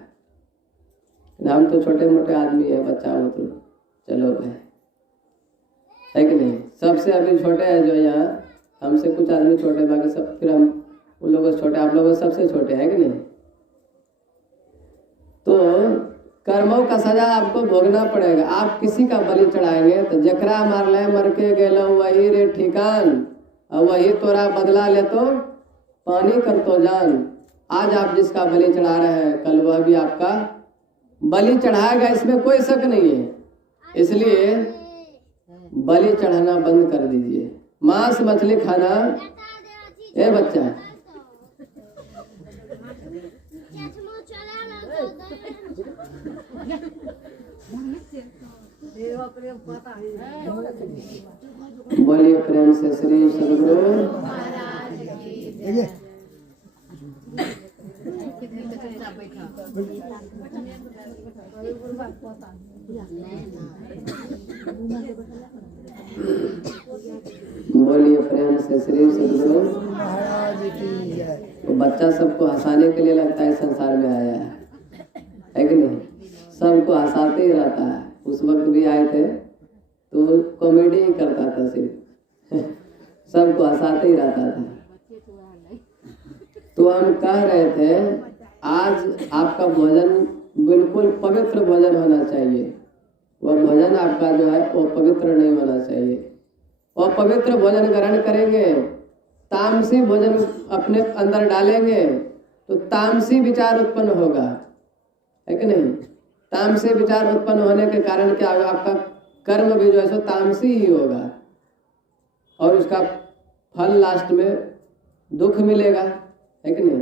हम तो छोटे मोटे आदमी है, बच्चा हो तो चलो भाई, है कि नहीं? सबसे अभी छोटे हैं जो यहाँ, हमसे कुछ आदमी छोटे, बाकी सब फिर हम उन लोगों से छोटे, आप लोगों से सबसे छोटे, है कि नहीं? तो कर्मों का सजा आपको भोगना पड़ेगा। आप किसी का बलि चढ़ाएंगे तो जकरा मार ले मर के गेलो वही रे ठिकान, और वही तोरा बदला ले तो पानी कर तो जान। आज आप जिसका बलि चढ़ा रहे हैं कल वह भी आपका बलि चढ़ाएगा, इसमें कोई शक नहीं है। इसलिए बलि चढ़ाना बंद कर दीजिए। मांस मछली खाना, ए बच्चा, बोलिए प्रेम से श्री सदगुरु बोलिए प्रेम से श्री सदगुरु महाराज की जय। तो बच्चा सबको हंसाने के लिए लगता है संसार में आया है कि नहीं? सबको हंसाते ही रहता है। उस वक्त भी आए थे तो कॉमेडी ही करता था, सिर्फ सबको हंसाते ही रहता था। तो हम कह रहे थे आज आपका भोजन बिल्कुल पवित्र भोजन होना चाहिए। वह भोजन आपका जो है वो पवित्र नहीं होना चाहिए। और पवित्र भोजन ग्रहण करेंगे, तामसी भोजन अपने अंदर डालेंगे तो तामसी विचार उत्पन्न होगा, है कि नहीं? तामसी विचार उत्पन्न होने के कारण क्या होगा? आपका कर्म भी जो है सो तामसी ही होगा, और उसका फल लास्ट में दुख मिलेगा, है कि नहीं?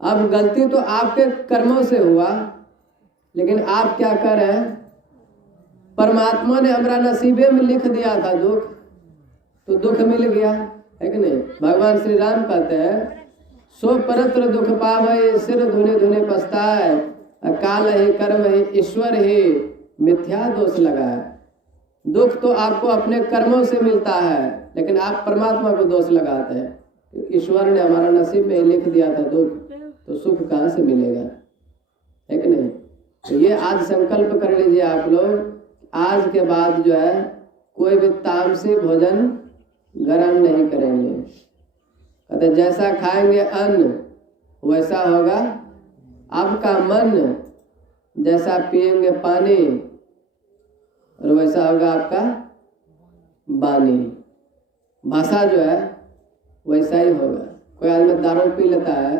अब गलती तो आपके कर्मों से हुआ, लेकिन आप क्या कर रहे हैं? परमात्मा ने हमारा नसीबे में लिख दिया था दुख, तो दुख मिल गया, है कि नहीं? भगवान श्री राम कहते हैं सो परत्र दुख पावै सिर धुने धुने पछताए, काल ही कर्म ही ईश्वर ही मिथ्या दोष लगाए। दुख तो आपको अपने कर्मों से मिलता है, लेकिन आप परमात्मा को दोष लगाते हैं। ईश्वर ने हमारा नसीब में ही लिख दिया था दुख, तो सुख कहाँ से मिलेगा, है कि नहीं? तो ये आज संकल्प कर लीजिए आप लोग, आज के बाद जो है कोई भी तामसी भोजन ग्रहण नहीं करेंगे। कहते जैसा खाएंगे अन्न वैसा होगा आपका मन जैसा पिएंगे पानी और वैसा होगा आपका वाणी। भाषा जो है वैसा ही होगा। कोई आदमी दारू पी लेता है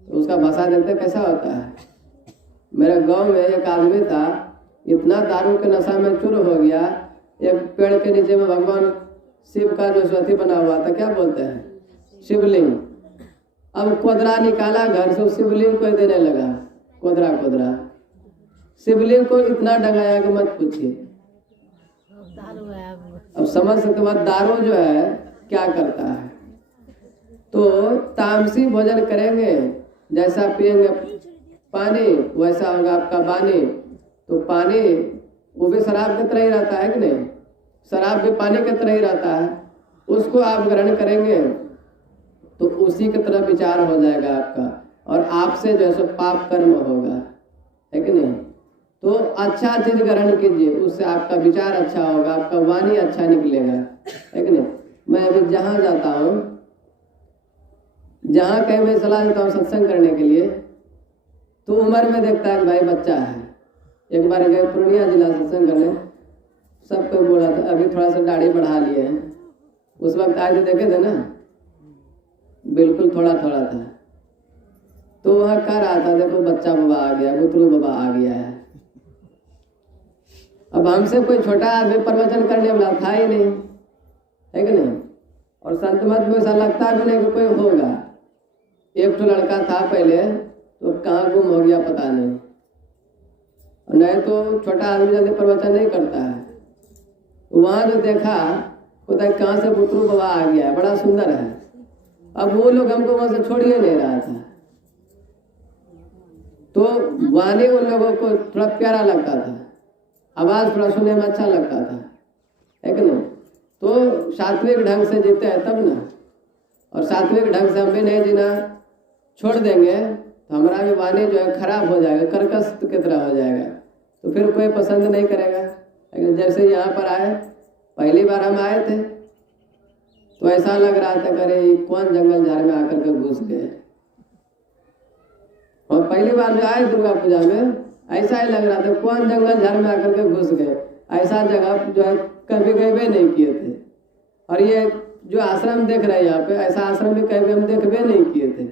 तो उसका भाषा देखते कैसा होता है। मेरे गांव में एक आदमी था, इतना दारू के नशा में चूर हो गया, एक पेड़ के नीचे में भगवान शिव का जो स्वती बना हुआ था, क्या बोलते हैं, शिवलिंग। अब कोदरा निकाला घर से, शिवलिंग को देने लगा, कोदरा शिवलिंग को इतना डंगाया कि मत पूछिए। अब समझ सकते हो दारू जो है क्या करता है। तो तामसी भोजन करेंगे, जैसा पिएंगे पानी वैसा होगा आपका वाणी। तो पानी वो भी शराब की तरह ही रहता है कि नहीं, शराब भी पानी की तरह ही रहता है। उसको आप ग्रहण करेंगे तो उसी की तरह विचार हो जाएगा आपका, और आपसे जो है सो पाप कर्म होगा, है कि नहीं। तो अच्छा चीज ग्रहण कीजिए, उससे आपका विचार अच्छा होगा, आपका वाणी अच्छा निकलेगा, है कि नहीं। मैं अभी जहाँ जाता हूँ, जहाँ कहीं मैं चला जाता हूँ सत्संग करने के लिए, तो उम्र में देखता है कि भाई बच्चा है। एक बार गए पूर्णिया जिला सत्संग करने, सबको बोला था अभी थोड़ा सा दाढ़ी बढ़ा लिए हैं। उस वक्त आए थे, देखे थे ना, बिल्कुल थोड़ा थोड़ा था। तो वहाँ कह रहा था देखो बच्चा बाबा आ गया, गुतरू बाबा आ गया है। अब हमसे कोई छोटा आदमी प्रवचन करने वाला था ही नहीं, है कि नहीं। और संत मत में ऐसा लगता भी नहीं कि कोई होगा। एक तो लड़का था पहले, तो कहाँ गुम हो गया पता नहीं। नहीं तो छोटा आदमी जल्दी प्रवचन नहीं करता है। वहाँ जो देखा पता कहाँ से बुतरू बाबा आ गया, बड़ा सुंदर है। अब वो लोग हमको वहाँ से छोड़िए नहीं रहा था। तो वाणी उन लोगों को थोड़ा प्यारा लगता था, आवाज थोड़ा सुनने में अच्छा लगता था, है कि नहीं। तो सात्विक ढंग से जीते हैं तब ना, और सात्विक ढंग से हम भी नहीं जीना छोड़ देंगे तो हमारा भी वाणी जो है खराब हो जाएगा, कर्कश की तरह हो जाएगा। तो फिर कोई पसंद नहीं करेगा। लेकिन जैसे यहाँ पर आए, पहली बार हम आए थे तो ऐसा लग रहा था अरे कौन जंगल झाड़ में आकर के घुस गए। और पहली बार जो आए दुर्गा पूजा में, ऐसा ही लग रहा था कौन जंगल झाड़ में आकर के घुस गए। ऐसा जगह जो है कभी गए नहीं किए थे। और ये जो आश्रम देख रहे हैं यहाँ पे, ऐसा आश्रम भी कभी हम देखबे नहीं किए थे।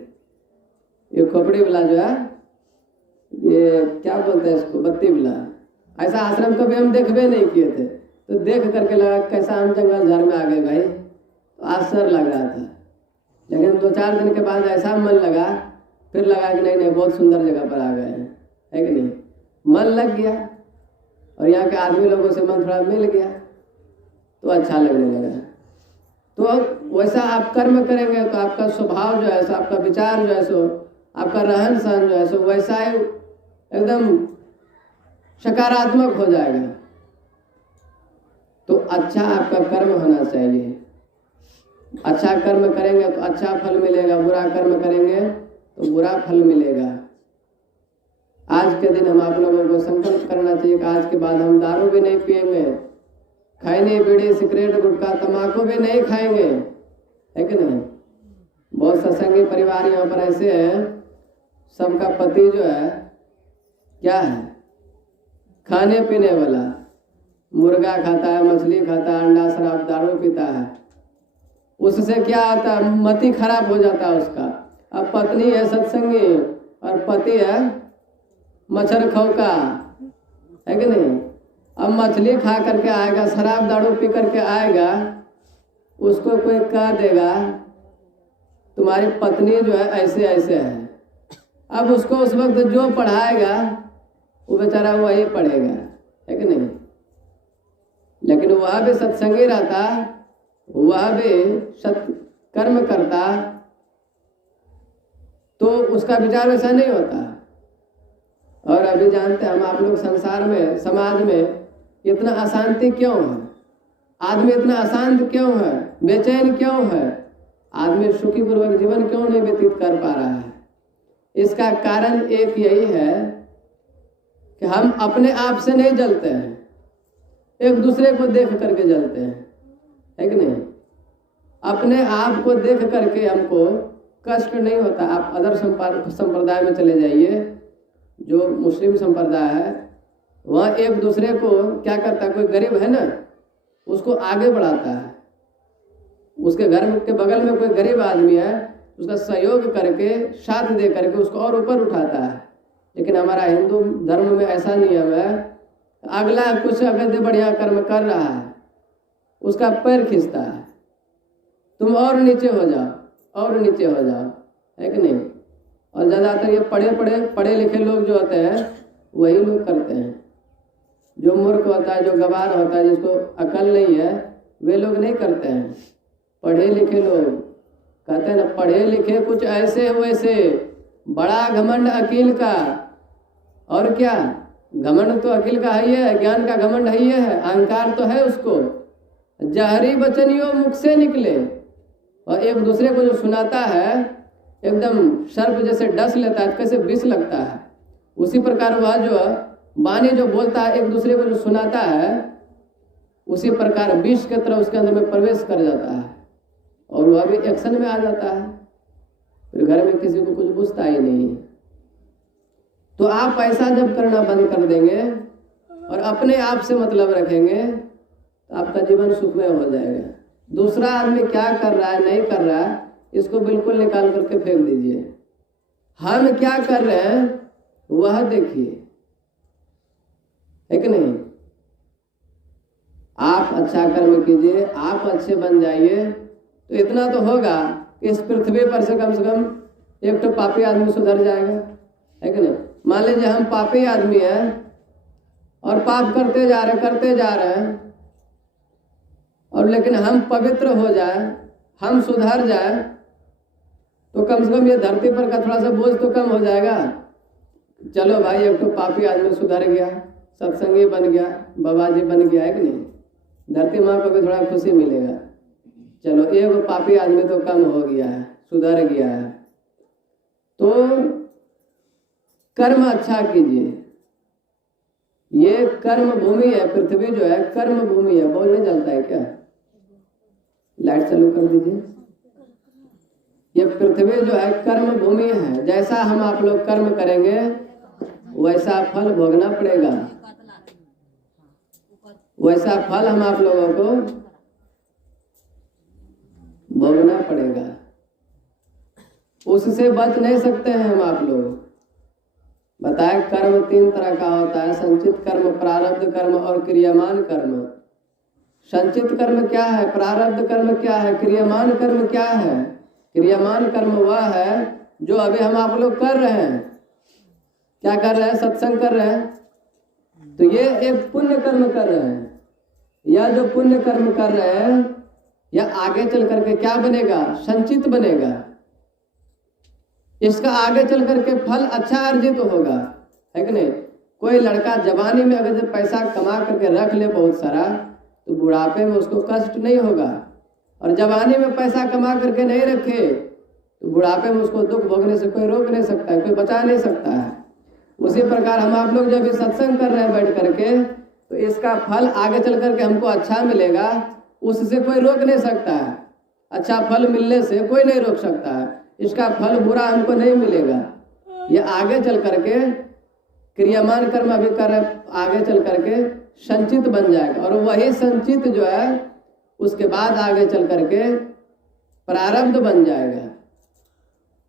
ये खोपड़ी वाला जो है, ये क्या बोलते हैं इसको, बत्ती वाला, ऐसा आश्रम कभी हम देखबे नहीं किए थे। तो देख करके लगा कैसा हम जंगल झाड़ में आ गए भाई, तो आश्चर्य लग रहा था। लेकिन 2-4 दिन के बाद ऐसा मन लगा, फिर लगा कि नहीं बहुत सुंदर जगह पर आ गए हैं, है कि नहीं। मन लग गया और यहाँ के आदमी लोगों से मन थोड़ा मिल गया तो अच्छा लगने लगा। तो वैसा आप कर्म करेंगे तो आपका स्वभाव जो है सो, आपका विचार जो है सो, आपका रहन सहन जो है सो वैसा ही एकदम सकारात्मक हो जाएगा। तो अच्छा आपका कर्म होना चाहिए। अच्छा कर्म करेंगे तो अच्छा फल मिलेगा, बुरा कर्म करेंगे तो बुरा फल मिलेगा। आज के दिन हम आप लोगों को संकल्प करना चाहिए कि आज के बाद हम दारू भी नहीं पिएंगे, खैनी बीड़ी सिगरेट गुटखा तम्बाकू भी नहीं खाएंगे, है कि नहीं। बहुत सत्संगी परिवार यहाँ पर ऐसे हैं, सबका पति जो है क्या है, खाने पीने वाला, मुर्गा खाता है, मछली खाता है, अंडा शराब दारू पीता है। उससे क्या होता है, मति खराब हो जाता है उसका। अब पत्नी है सत्संगी और पति है मच्छर खौका, है कि नहीं। अब मछली खा करके आएगा, शराब दारू पी करके आएगा, उसको कोई कह देगा तुम्हारी पत्नी जो है ऐसे ऐसे है। अब उसको उस वक्त जो पढ़ाएगा वो बेचारा वही पढ़ेगा, है कि नहीं। लेकिन वह भी सत्संगी रहता, वह भी सत कर्म करता, तो उसका विचार वैसा नहीं होता। और अभी जानते हैं हम आप लोग, संसार में समाज में इतना अशांति क्यों है, आदमी इतना अशांत क्यों है, बेचैन क्यों है, आदमी सुखी पूर्वक जीवन क्यों नहीं व्यतीत कर पा रहा है। इसका कारण एक यही है कि हम अपने आप से नहीं जलते हैं, एक दूसरे को देख करके जलते हैं, है कि नहीं। अपने आप को देख करके हमको कष्ट नहीं होता। आप अदर संप्रदाय में चले जाइए, जो मुस्लिम संप्रदाय है वह एक दूसरे को क्या करता है, कोई गरीब है ना उसको आगे बढ़ाता है, उसके घर के बगल में कोई गरीब आदमी है उसका सहयोग करके साथ दे करके उसको और ऊपर उठाता है। लेकिन हमारा हिंदू धर्म में ऐसा नियम है, अगला कुछ अगर बढ़िया कर्म कर रहा है उसका पैर खींचता है, तुम और नीचे हो जाओ और नीचे हो जाओ, है कि नहीं। और ज़्यादातर ये पढ़े लिखे लोग जो होते हैं वही लोग करते हैं। जो मूर्ख होता है, जो गवार होता है, जिसको अकल नहीं है, वे लोग नहीं करते हैं। पढ़े लिखे लोग कहते हैं ना, पढ़े लिखे कुछ ऐसे वैसे, बड़ा घमंड अकील का। और क्या, घमंड तो अकील का है ही है, ज्ञान का घमंड है ही है, अहंकार तो है उसको। जहरी वचनियों मुख से निकले, और एक दूसरे को जो सुनाता है एकदम सर्प जैसे डस लेता है, कैसे विष लगता है, उसी प्रकार वह जो वाणी जो बोलता है एक दूसरे को जो सुनाता है उसी प्रकार विष की तरह उसके अंदर में प्रवेश कर जाता है और वह भी एक्शन में आ जाता है। फिर घर में किसी को कुछ बुझता ही नहीं है। तो आप ऐसा जब करना बंद कर देंगे और अपने आप से मतलब रखेंगे तो आपका जीवन सुखमय हो जाएगा। दूसरा आदमी क्या कर रहा है नहीं कर रहा है इसको बिल्कुल निकाल करके फेंक दीजिए। हम क्या कर रहे हैं वह देखिए, है कि नहीं। आप अच्छा कर्म कीजिए, आप अच्छे बन जाइए तो इतना तो होगा कि इस पृथ्वी पर से कम एक तो पापी आदमी सुधर जाएगा, है कि नहीं। मान लीजिए हम पापी आदमी हैं और पाप करते जा रहे हैं और लेकिन हम पवित्र हो जाए, हम सुधर जाए तो कम से कम ये धरती पर का थोड़ा सा बोझ तो कम हो जाएगा। चलो भाई एक तो पापी आदमी सुधर गया, सत्संगी बन गया, बाबा जी बन गया, है कि नहीं। धरती माँ को भी थोड़ा खुशी मिलेगा, चलो एक पापी आदमी तो कम हो गया है, सुधर गया है। तो कर्म अच्छा कीजिए। ये कर्म भूमि है, पृथ्वी जो है कर्म भूमि है। बोल नहीं चलता है क्या? लाइट चालू कर दीजिए। ये पृथ्वी जो है कर्म भूमि है। जैसा हम आप लोग कर्म करेंगे वैसा फल भोगना पड़ेगा, वैसा फल हम आप लोगों को भोगना पड़ेगा। उससे बच नहीं सकते हैं हम आप लोग। बताए कर्म 3 तरह का होता है, संचित कर्म, प्रारब्ध कर्म और क्रियामान कर्म। संचित कर्म क्या है, प्रारब्ध कर्म क्या है, क्रियामान कर्म क्या है। क्रियामान कर्म वह है जो अभी हम आप लोग कर रहे हैं। क्या कर रहे हैं? सत्संग कर रहे हैं तो ये एक पुण्य कर्म कर रहे हैं। यह जो पुण्य कर्म कर रहे हैं यह आगे चल करके क्या बनेगा? संचित बनेगा। इसका आगे चल करके फल अच्छा अर्जित होगा, है कि नहीं। कोई लड़का जवानी में अगर पैसा कमा करके रख ले बहुत सारा तो बुढ़ापे में उसको कष्ट नहीं होगा, और जवानी में पैसा कमा करके नहीं रखे तो बुढ़ापे में उसको दुख भोगने से कोई रोक नहीं सकता है, कोई बचा नहीं सकता है। उसी प्रकार हम आप लोग जब सत्संग कर रहे हैं बैठ करके तो इसका फल आगे चल करके हमको अच्छा मिलेगा, उससे कोई रोक नहीं सकता है। अच्छा फल मिलने से कोई नहीं रोक सकता है। इसका फल बुरा हमको नहीं मिलेगा। ये आगे चल करके क्रियामान कर्म अभी कर रहे, आगे चल करके संचित बन जाएगा, और वही संचित जो है उसके बाद आगे चल करके प्रारब्ध बन जाएगा।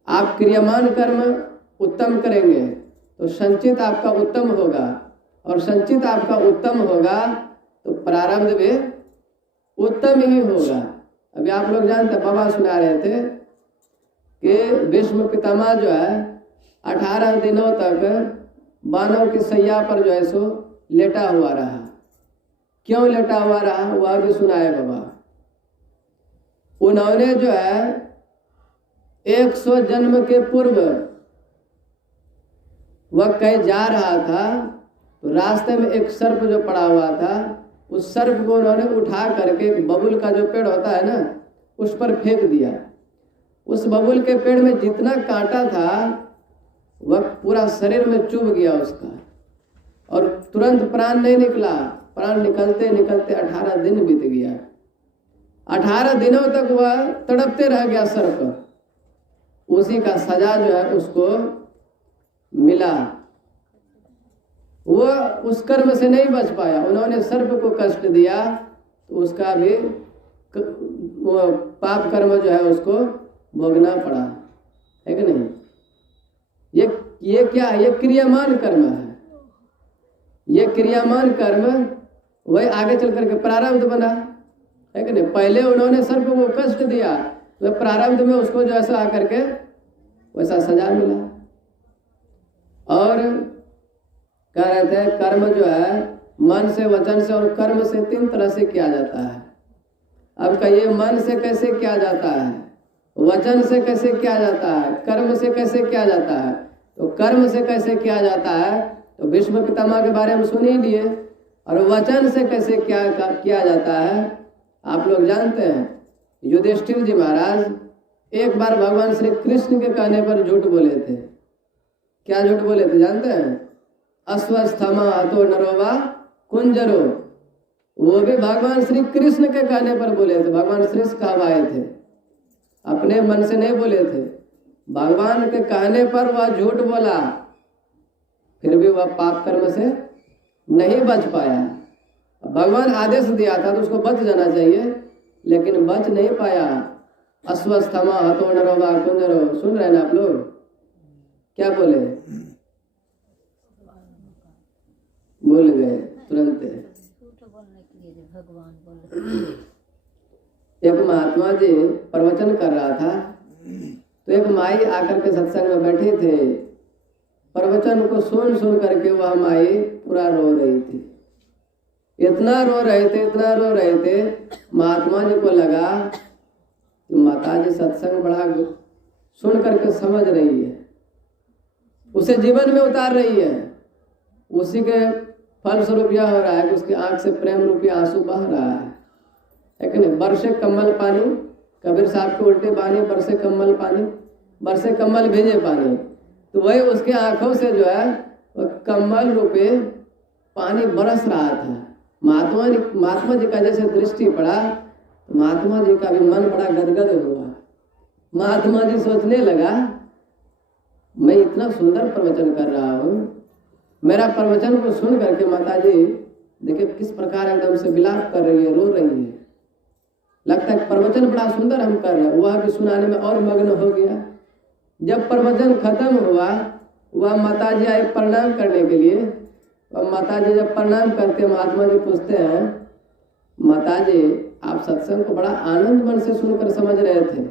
आप क्रियामान कर्म उत्तम करेंगे तो संचित आपका उत्तम होगा, और संचित आपका उत्तम होगा तो प्रारब्ध भी उत्तम ही होगा। अभी आप लोग जानते, बाबा सुना रहे थे कि भीष्म पितामह जो है 18 दिनों तक बानों की सैया पर जो है सो लेटा हुआ रहा। क्यों लेटा हुआ रहा वह भी सुनाए बाबा। उन्होंने जो है 100 जन्म के पूर्व वह कहीं जा रहा था तो रास्ते में एक सर्प जो पड़ा हुआ था, उस सर्प को उन्होंने उठा करके बबूल का जो पेड़ होता है ना उस पर फेंक दिया। उस बबूल के पेड़ में जितना कांटा था वह पूरा शरीर में चुभ गया उसका, और तुरंत प्राण नहीं निकला। प्राण निकलते निकलते 18 दिन बीत गया। 18 दिनों तक वह तड़पते रह गया सर्प। उसी का सजा जो है उसको मिला। वो उस कर्म से नहीं बच पाया, उन्होंने सर्प को कष्ट दिया तो उसका भी वो पाप कर्म जो है उसको भोगना पड़ा, है कि नहीं। ये क्या है, ये क्रियामान कर्म है। ये क्रियामान कर्म वही आगे चल करके प्रारब्ध बना, है कि नहीं। पहले उन्होंने सर्प को कष्ट दिया तो प्रारब्ध में उसको जैसा आकर के वैसा सजा मिला। और कह रहे थे कर्म जो है मन से, वचन से और कर्म से 3 तरह से किया जाता है। अब कहिए मन से कैसे किया जाता है, वचन से कैसे किया जाता है, कर्म से कैसे किया जाता है। तो कर्म से कैसे किया जाता है तो भीष्म पितामह के बारे में सुन ही लिए, और वचन से कैसे किया जाता है आप लोग जानते हैं। युधिष्ठिर जी महाराज एक बार भगवान श्री कृष्ण के कहने पर झूठ बोले थे। क्या झूठ बोले थे जानते हैं? अश्वस्थमा हतो नरोवा कुंजरो, वो भी भगवान श्री कृष्ण के कहने पर बोले थे। भगवान श्री कहवाए थे, अपने मन से नहीं बोले थे। भगवान के कहने पर वह झूठ बोला, फिर भी वह पाप कर्म से नहीं बच पाया। भगवान आदेश दिया था तो उसको बच जाना चाहिए, लेकिन बच नहीं पाया। अश्वस्थमा हतो नरोवा कुंजरो, सुन रहे हैं ना आप लोग? क्या बोले? बोल गए तुरंत। झूठ बोलने के लिए जो भगवान बोले। एक महात्मा जी प्रवचन कर रहा था तो एक माई आकर के सत्संग में बैठे थे। प्रवचन को सुन करके वह माई पूरा रो रही थी। इतना रो रहे थे, इतना रो रहे थे, महात्मा जी को लगा कि माता जी सत्संग बड़ा सुन करके समझ रही है, उसे जीवन में उतार रही है। उसी के फल स्वरूप यह हो रहा है कि उसकी आंख से प्रेम रूपी आंसू बह रहा है कि नहीं। बरसे कम्बल पानी, कबीर साहब के उल्टे बानी, बरसे कम्बल पानी, बरसे कम्बल भेजे पानी। तो वही उसके आंखों से जो है वह कम्बल रूपे पानी बरस रहा था। महात्मा जी का जैसे दृष्टि पड़ा तो महात्मा जी का भी मन बड़ा गदगद हुआ। महात्मा जी सोचने लगा, मैं इतना सुंदर प्रवचन कर रहा हूँ, मेरा प्रवचन को सुन करके माता जी देखिए किस प्रकार एकदम से विलाप कर रही है, रो रही है। लगता है प्रवचन बड़ा सुंदर हम कर रहे हैं। वह भी सुनाने में और मग्न हो गया। जब प्रवचन खत्म हुआ, वह माता जी आए प्रणाम करने के लिए। और माता जी जब प्रणाम करते, महात्मा जी पूछते हैं, माता जी आप सत्संग को बड़ा आनंद मन से सुनकर समझ रहे थे,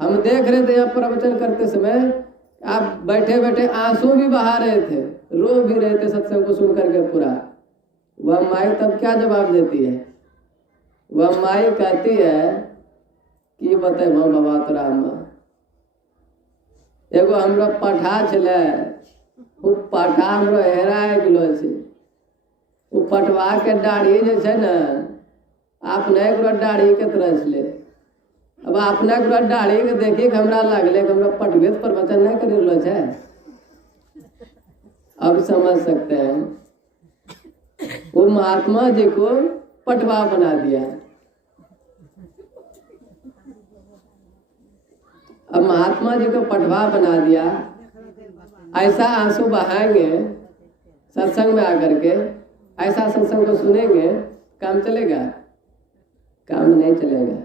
हम देख रहे थे आप प्रवचन करते समय आप बैठे बैठे आंसू भी बहा रहे थे, रो भी रहे थे सत्संग को सुन करके पूरा। वह माई तब क्या जवाब देती है? वह माई कहती है कि बताए माँ बाबा तोरा एगो हमरो पठा छलै, वो पठा हमरो हेरा गेलो छै। वो पठवा के दाढ़ी जे छै ने, अपने एकरो दाढ़ी के तरह छलै। अब अपने एकरो दाढ़ी के देखिए कि हमरा लगले कि हमरा पटवे प्रवचन नहीं कर रहलो छै। अब समझ सकते हैं, वो महात्मा जी को पटवा बना दिया। अब महात्मा जी को पटवा बना दिया, ऐसा आंसू बहाएंगे सत्संग में आकर के, ऐसा सत्संग को सुनेंगे, काम चलेगा? काम नहीं चलेगा।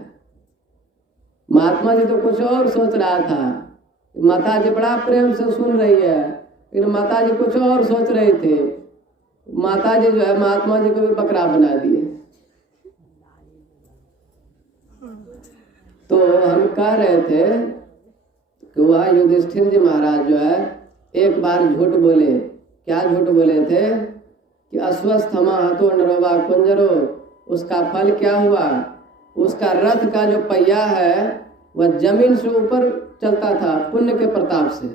महात्मा जी तो कुछ और सोच रहा था, माता जी बड़ा प्रेम से सुन रही है, लेकिन माता जी कुछ और सोच रहे थे। माता जी जो है महात्मा जी को भी बकरा बना दिए। तो हम कह रहे थे कि वह युधिष्ठिर जी महाराज जो है एक बार झूठ बोले। क्या झूठ बोले थे? कि अश्वस्थमा हतो नरोवा कुंजरो, उसका फल क्या हुआ? उसका रथ का जो पहिया है वह जमीन से ऊपर चलता था पुण्य के प्रताप से।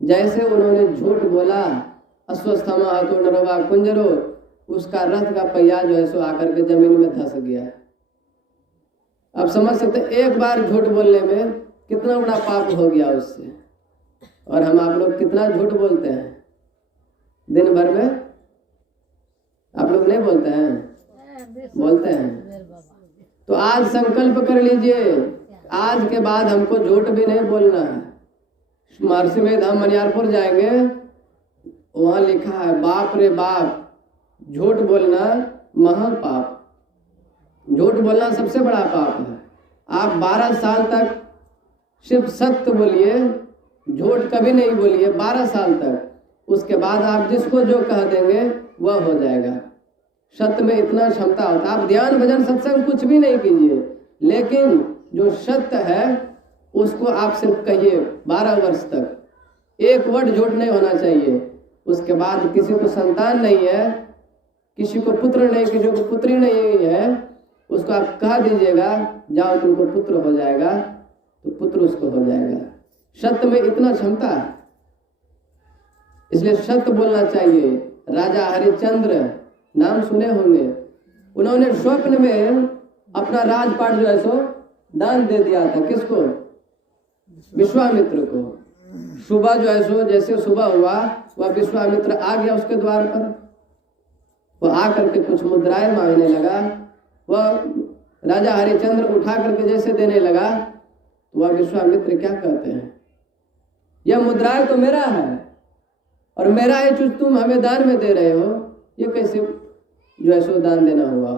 जैसे उन्होंने झूठ बोला अश्वस्थमा हतो नरोवा कुंजरो, उसका रथ का पहिया जो है सो आकर के जमीन में धंस गया। अब समझ सकते एक बार झूठ बोलने में कितना बड़ा पाप हो गया उससे। और हम आप लोग कितना झूठ बोलते हैं दिन भर में? आप लोग नहीं बोलते हैं? बोलते हैं। तो आज संकल्प कर लीजिए, आज के बाद हमको झूठ भी नहीं बोलना है। महर्षि में हम मनियारपुर जाएंगे, वहां लिखा है बाप रे बाप, झूठ बोलना महापाप, झूठ बोलना सबसे बड़ा पाप है। आप 12 साल तक सिर्फ सत्य बोलिए, झूठ कभी नहीं बोलिए 12 साल तक। उसके बाद आप जिसको जो कह देंगे वह हो जाएगा। सत्य में इतना क्षमता होता है। आप ध्यान भजन सत्संग कुछ भी नहीं कीजिए, लेकिन जो सत्य है उसको आप सिर्फ कहिए 12 वर्ष तक, एक वर्ड झूठ नहीं होना चाहिए। उसके बाद किसी को संतान नहीं है, किसी को पुत्र नहीं, किसी को पुत्री नहीं है, उसको आप कह दीजिएगा जाओ तुमको पुत्र हो जाएगा, तो पुत्र उसको हो जाएगा। सत्य में इतना क्षमता है, इसलिए सत्य बोलना चाहिए। राजा हरिश्चंद्र नाम सुने होंगे, उन्होंने स्वप्न में अपना राजपाट जो है सो दान दे दिया था। किसको? विश्वामित्र को। सुबह जो है सो जैसे सुबह हुआ, वह विश्वामित्र आ गया उसके द्वार पर। वह आकर के कुछ मुद्राएं मांगने लगा। वह राजा हरिश्चंद्र उठा करके जैसे देने लगा, तो वह विश्वामित्र क्या कहते हैं, यह मुद्राएं तो मेरा है और मेरा ये चीज तुम हमें दान में दे रहे हो, ये कैसे जो है सो दान देना हुआ?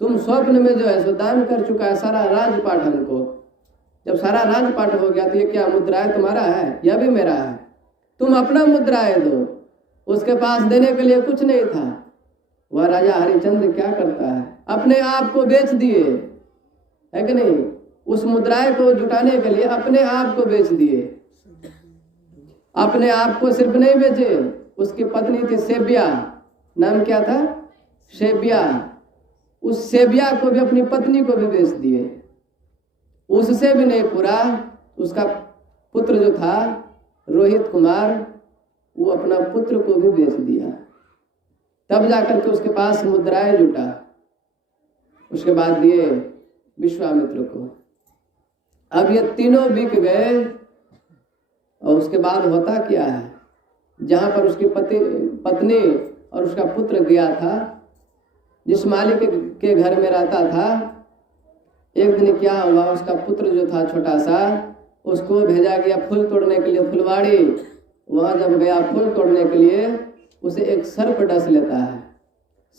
तुम स्वप्न में जो है सो दान कर चुका है सारा राजपाट हमको। जब सारा राजपाट हो गया तो ये क्या मुद्राएं तुम्हारा है? यह भी मेरा है, तुम अपना मुद्राएं दो। उसके पास देने के लिए कुछ नहीं था। वह राजा हरिश्चंद्र क्या करता है, अपने आप को बेच दिए, है कि नहीं? उस मुद्राएं को जुटाने के लिए अपने आप को बेच दिए। अपने आप को सिर्फ नहीं बेचे, उसकी पत्नी थी सेबिया, नाम क्या था? सेबिया। उस सेबिया को भी, अपनी पत्नी को भी बेच दिए। उससे भी नहीं पूरा, उसका पुत्र जो था रोहित कुमार, वो अपना पुत्र को भी बेच दिया। तब जाकर के उसके पास मुद्राएं जुटा। उसके बाद दिए विश्वामित्र को। अब ये तीनों बिक गए। और उसके बाद होता क्या है, जहां पर उसकी पत्नी और उसका पुत्र गया था, जिस मालिक के घर में रहता था, एक दिन क्या हुआ, उसका पुत्र जो था छोटा सा, उसको भेजा गया फूल तोड़ने के लिए फुलवाड़ी। वहां जब गया फूल तोड़ने के लिए, उसे एक सर्प डस लेता है।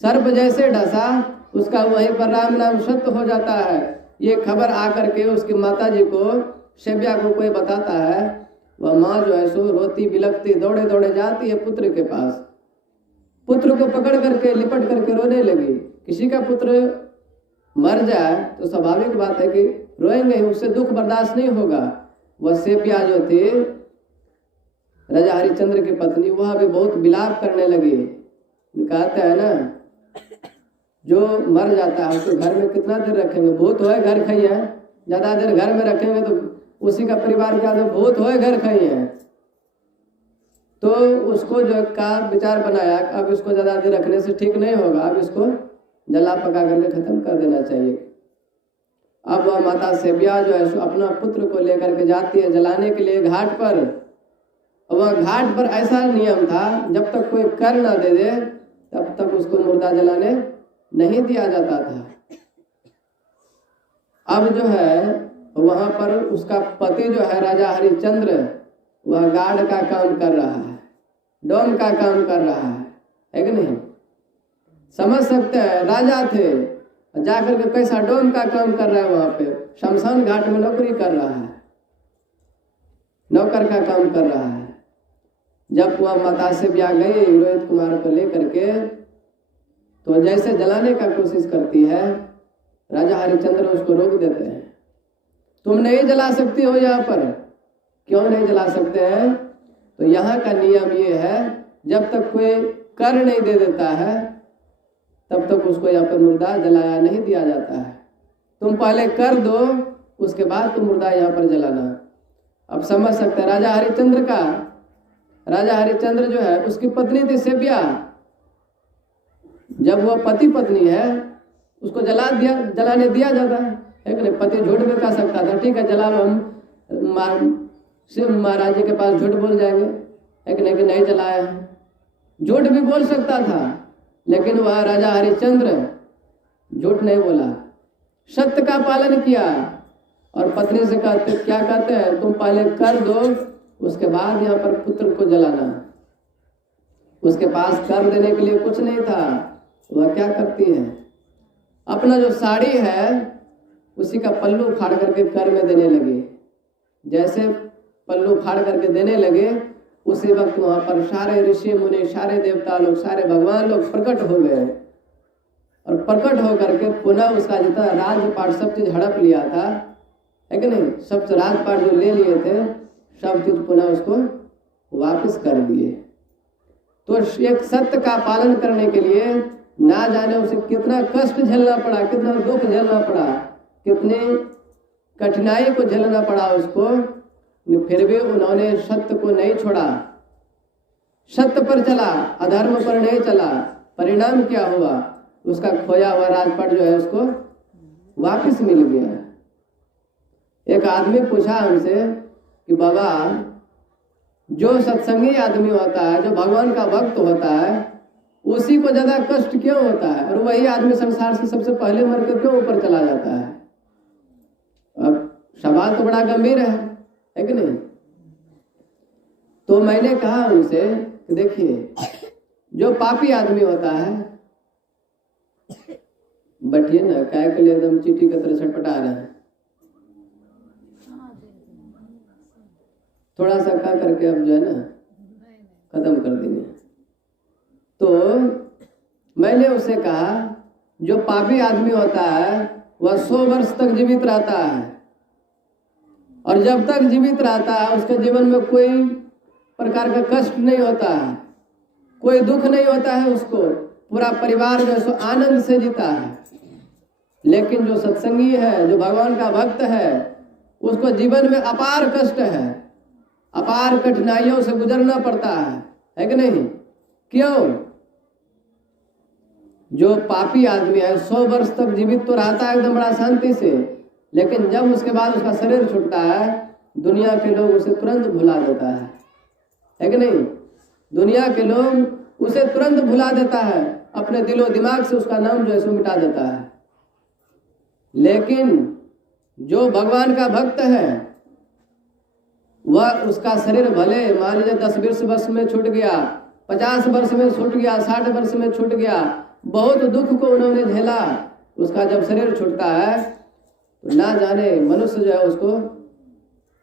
सर्प जैसे डसा, उसका वहीं पर राम नाम सत्य हो जाता है। ये खबर आकर के उसकी माता जी को, सेबिया को कोई बताता है। वह माँ जो है सो रोती बिलखती दौड़े दौड़े जाती है पुत्र के पास। पुत्र को पकड़ करके लिपट करके रोने लगी। किसी का पुत्र मर जाए तो स्वाभाविक बात है कि रोएंगे, उससे दुख बर्दाश्त नहीं होगा। वह सेबिया जो थी राजा हरिश्चंद्र की पत्नी, वह भी बहुत विलाप करने लगी। कहते हैं ना, जो मर जाता है उसको घर में कितना देर रखेंगे? भूत होए घर खाइए, ज्यादा देर घर में रखेंगे तो उसी का परिवार क्या, तो भूत होए घर खाइए। तो उसको जो का विचार बनाया, अब इसको ज्यादा देर रखने से ठीक नहीं होगा, अब इसको जला पका करके खत्म कर देना चाहिए। अब वह माता सेबिया जो है अपना पुत्र को लेकर के जाती है जलाने के लिए घाट पर। वह घाट पर ऐसा नियम था, जब तक कोई कर ना दे दे तब तक उसको मुर्दा जलाने नहीं दिया जाता था। अब जो है वहां पर उसका पति जो है राजा हरिश्चंद्र, वह गार्ड का काम कर रहा है, डॉन का काम कर रहा है कि नहीं? समझ सकते हैं, राजा थे, जाकर के कैसा डॉन का काम कर रहा है। वहां पे शमशान घाट में नौकरी कर रहा है, नौकर का काम कर रहा है। जब वह माता से ब्याह गई रोहित कुमार को लेकर के, तो जैसे जलाने का कोशिश करती है, राजा हरिश्चंद्र उसको रोक देते हैं। तुम नहीं जला सकती हो यहाँ पर। क्यों नहीं जला सकते हैं? तो यहाँ का नियम ये है, जब तक कोई कर नहीं दे देता है तब तक उसको यहाँ पर मुर्दा जलाया नहीं दिया जाता है। तुम पहले कर दो, उसके बाद तुम मुर्दा यहाँ पर जलाना। अब समझ सकते हैं राजा हरिश्चंद्र का। राजा हरिश्चंद्र जो है उसकी पत्नी थी सेबिया। जब वह पति पत्नी है, उसको जलाने दिया जाता है कि नहीं? पति झूठ भी कह सकता था, ठीक है जला लो, हम शिव महाराज जी के पास झूठ बोल जाएंगे, है कि नहीं जलाया है। झूठ भी बोल सकता था, लेकिन वह राजा हरिश्चंद्र झूठ नहीं बोला, सत्य का पालन किया। और पत्नी से क्या कहते हैं, तुम पहले कर दो, उसके बाद यहाँ पर पुत्र को जलाना। उसके पास कर देने के लिए कुछ नहीं था। वह क्या करती है, अपना जो साड़ी है उसी का पल्लू फाड़ करके कर में देने लगी। जैसे पल्लू फाड़ करके देने लगे, उसी वक्त वहां पर सारे ऋषि मुनि, सारे देवता लोग, सारे भगवान लोग प्रकट हो गए। और प्रकट होकर के पुनः उसका जितना राजपाट सब चीज हड़प लिया था, है कि नहीं, सब राजपाट जो ले लिए थे सब चीज पुनः उसको वापस कर दिए। तो एक सत्य का पालन करने के लिए ना जाने उसे कितना कष्ट झेलना पड़ा, कितना दुख झेलना पड़ा, कितने कठिनाई को झेलना पड़ा उसको, फिर भी उन्होंने सत्य को नहीं छोड़ा, सत्य पर चला, अधर्म पर नहीं चला। परिणाम क्या हुआ, उसका खोया हुआ राजपाट जो है उसको वापस मिल गया। एक आदमी पूछा हमसे कि बाबा, जो सत्संगी आदमी होता है, जो भगवान का भक्त होता है, उसी को ज्यादा कष्ट क्यों होता है, और वही आदमी संसार से सबसे पहले मरकर क्यों ऊपर चला जाता है? अब सवाल तो बड़ा गंभीर है कि नहीं? तो मैंने कहा उनसे कि देखिए, जो पापी आदमी होता है, बैठिए ना, काय के लिए एकदम चीटी की तरह छटपटा रहे हैं, थोड़ा सा का करके अब जो है ना खत्म कर देंगे। तो मैंने उससे कहा, जो पापी आदमी होता है वह 100 वर्ष तक जीवित रहता है, और जब तक जीवित रहता है उसके जीवन में कोई प्रकार का कष्ट नहीं होता है, कोई दुख नहीं होता है, उसको पूरा परिवार जो है सो आनंद से जीता है। लेकिन जो सत्संगी है, जो भगवान का भक्त है, उसको जीवन में अपार कष्ट है, अपार कठिनाइयों से गुजरना पड़ता है कि नहीं? क्यों? जो पापी आदमी है 100 वर्ष तक जीवित तो रहता है एकदम बड़ा शांति से, लेकिन जब उसके बाद उसका शरीर छूटता है, दुनिया के लोग उसे तुरंत भुला देता है कि नहीं? दुनिया के लोग उसे तुरंत भुला देता है, अपने दिलो दिमाग से उसका नाम जो है सो मिटा देता है। लेकिन जो भगवान का भक्त है, वह उसका शरीर भले मान लीजिए 10-20 वर्ष में छूट गया, 50 वर्ष में छूट गया, 60 वर्ष में छूट गया, बहुत दुख को उन्होंने झेला, उसका जब शरीर छूटता है तो ना जाने मनुष्य जो है उसको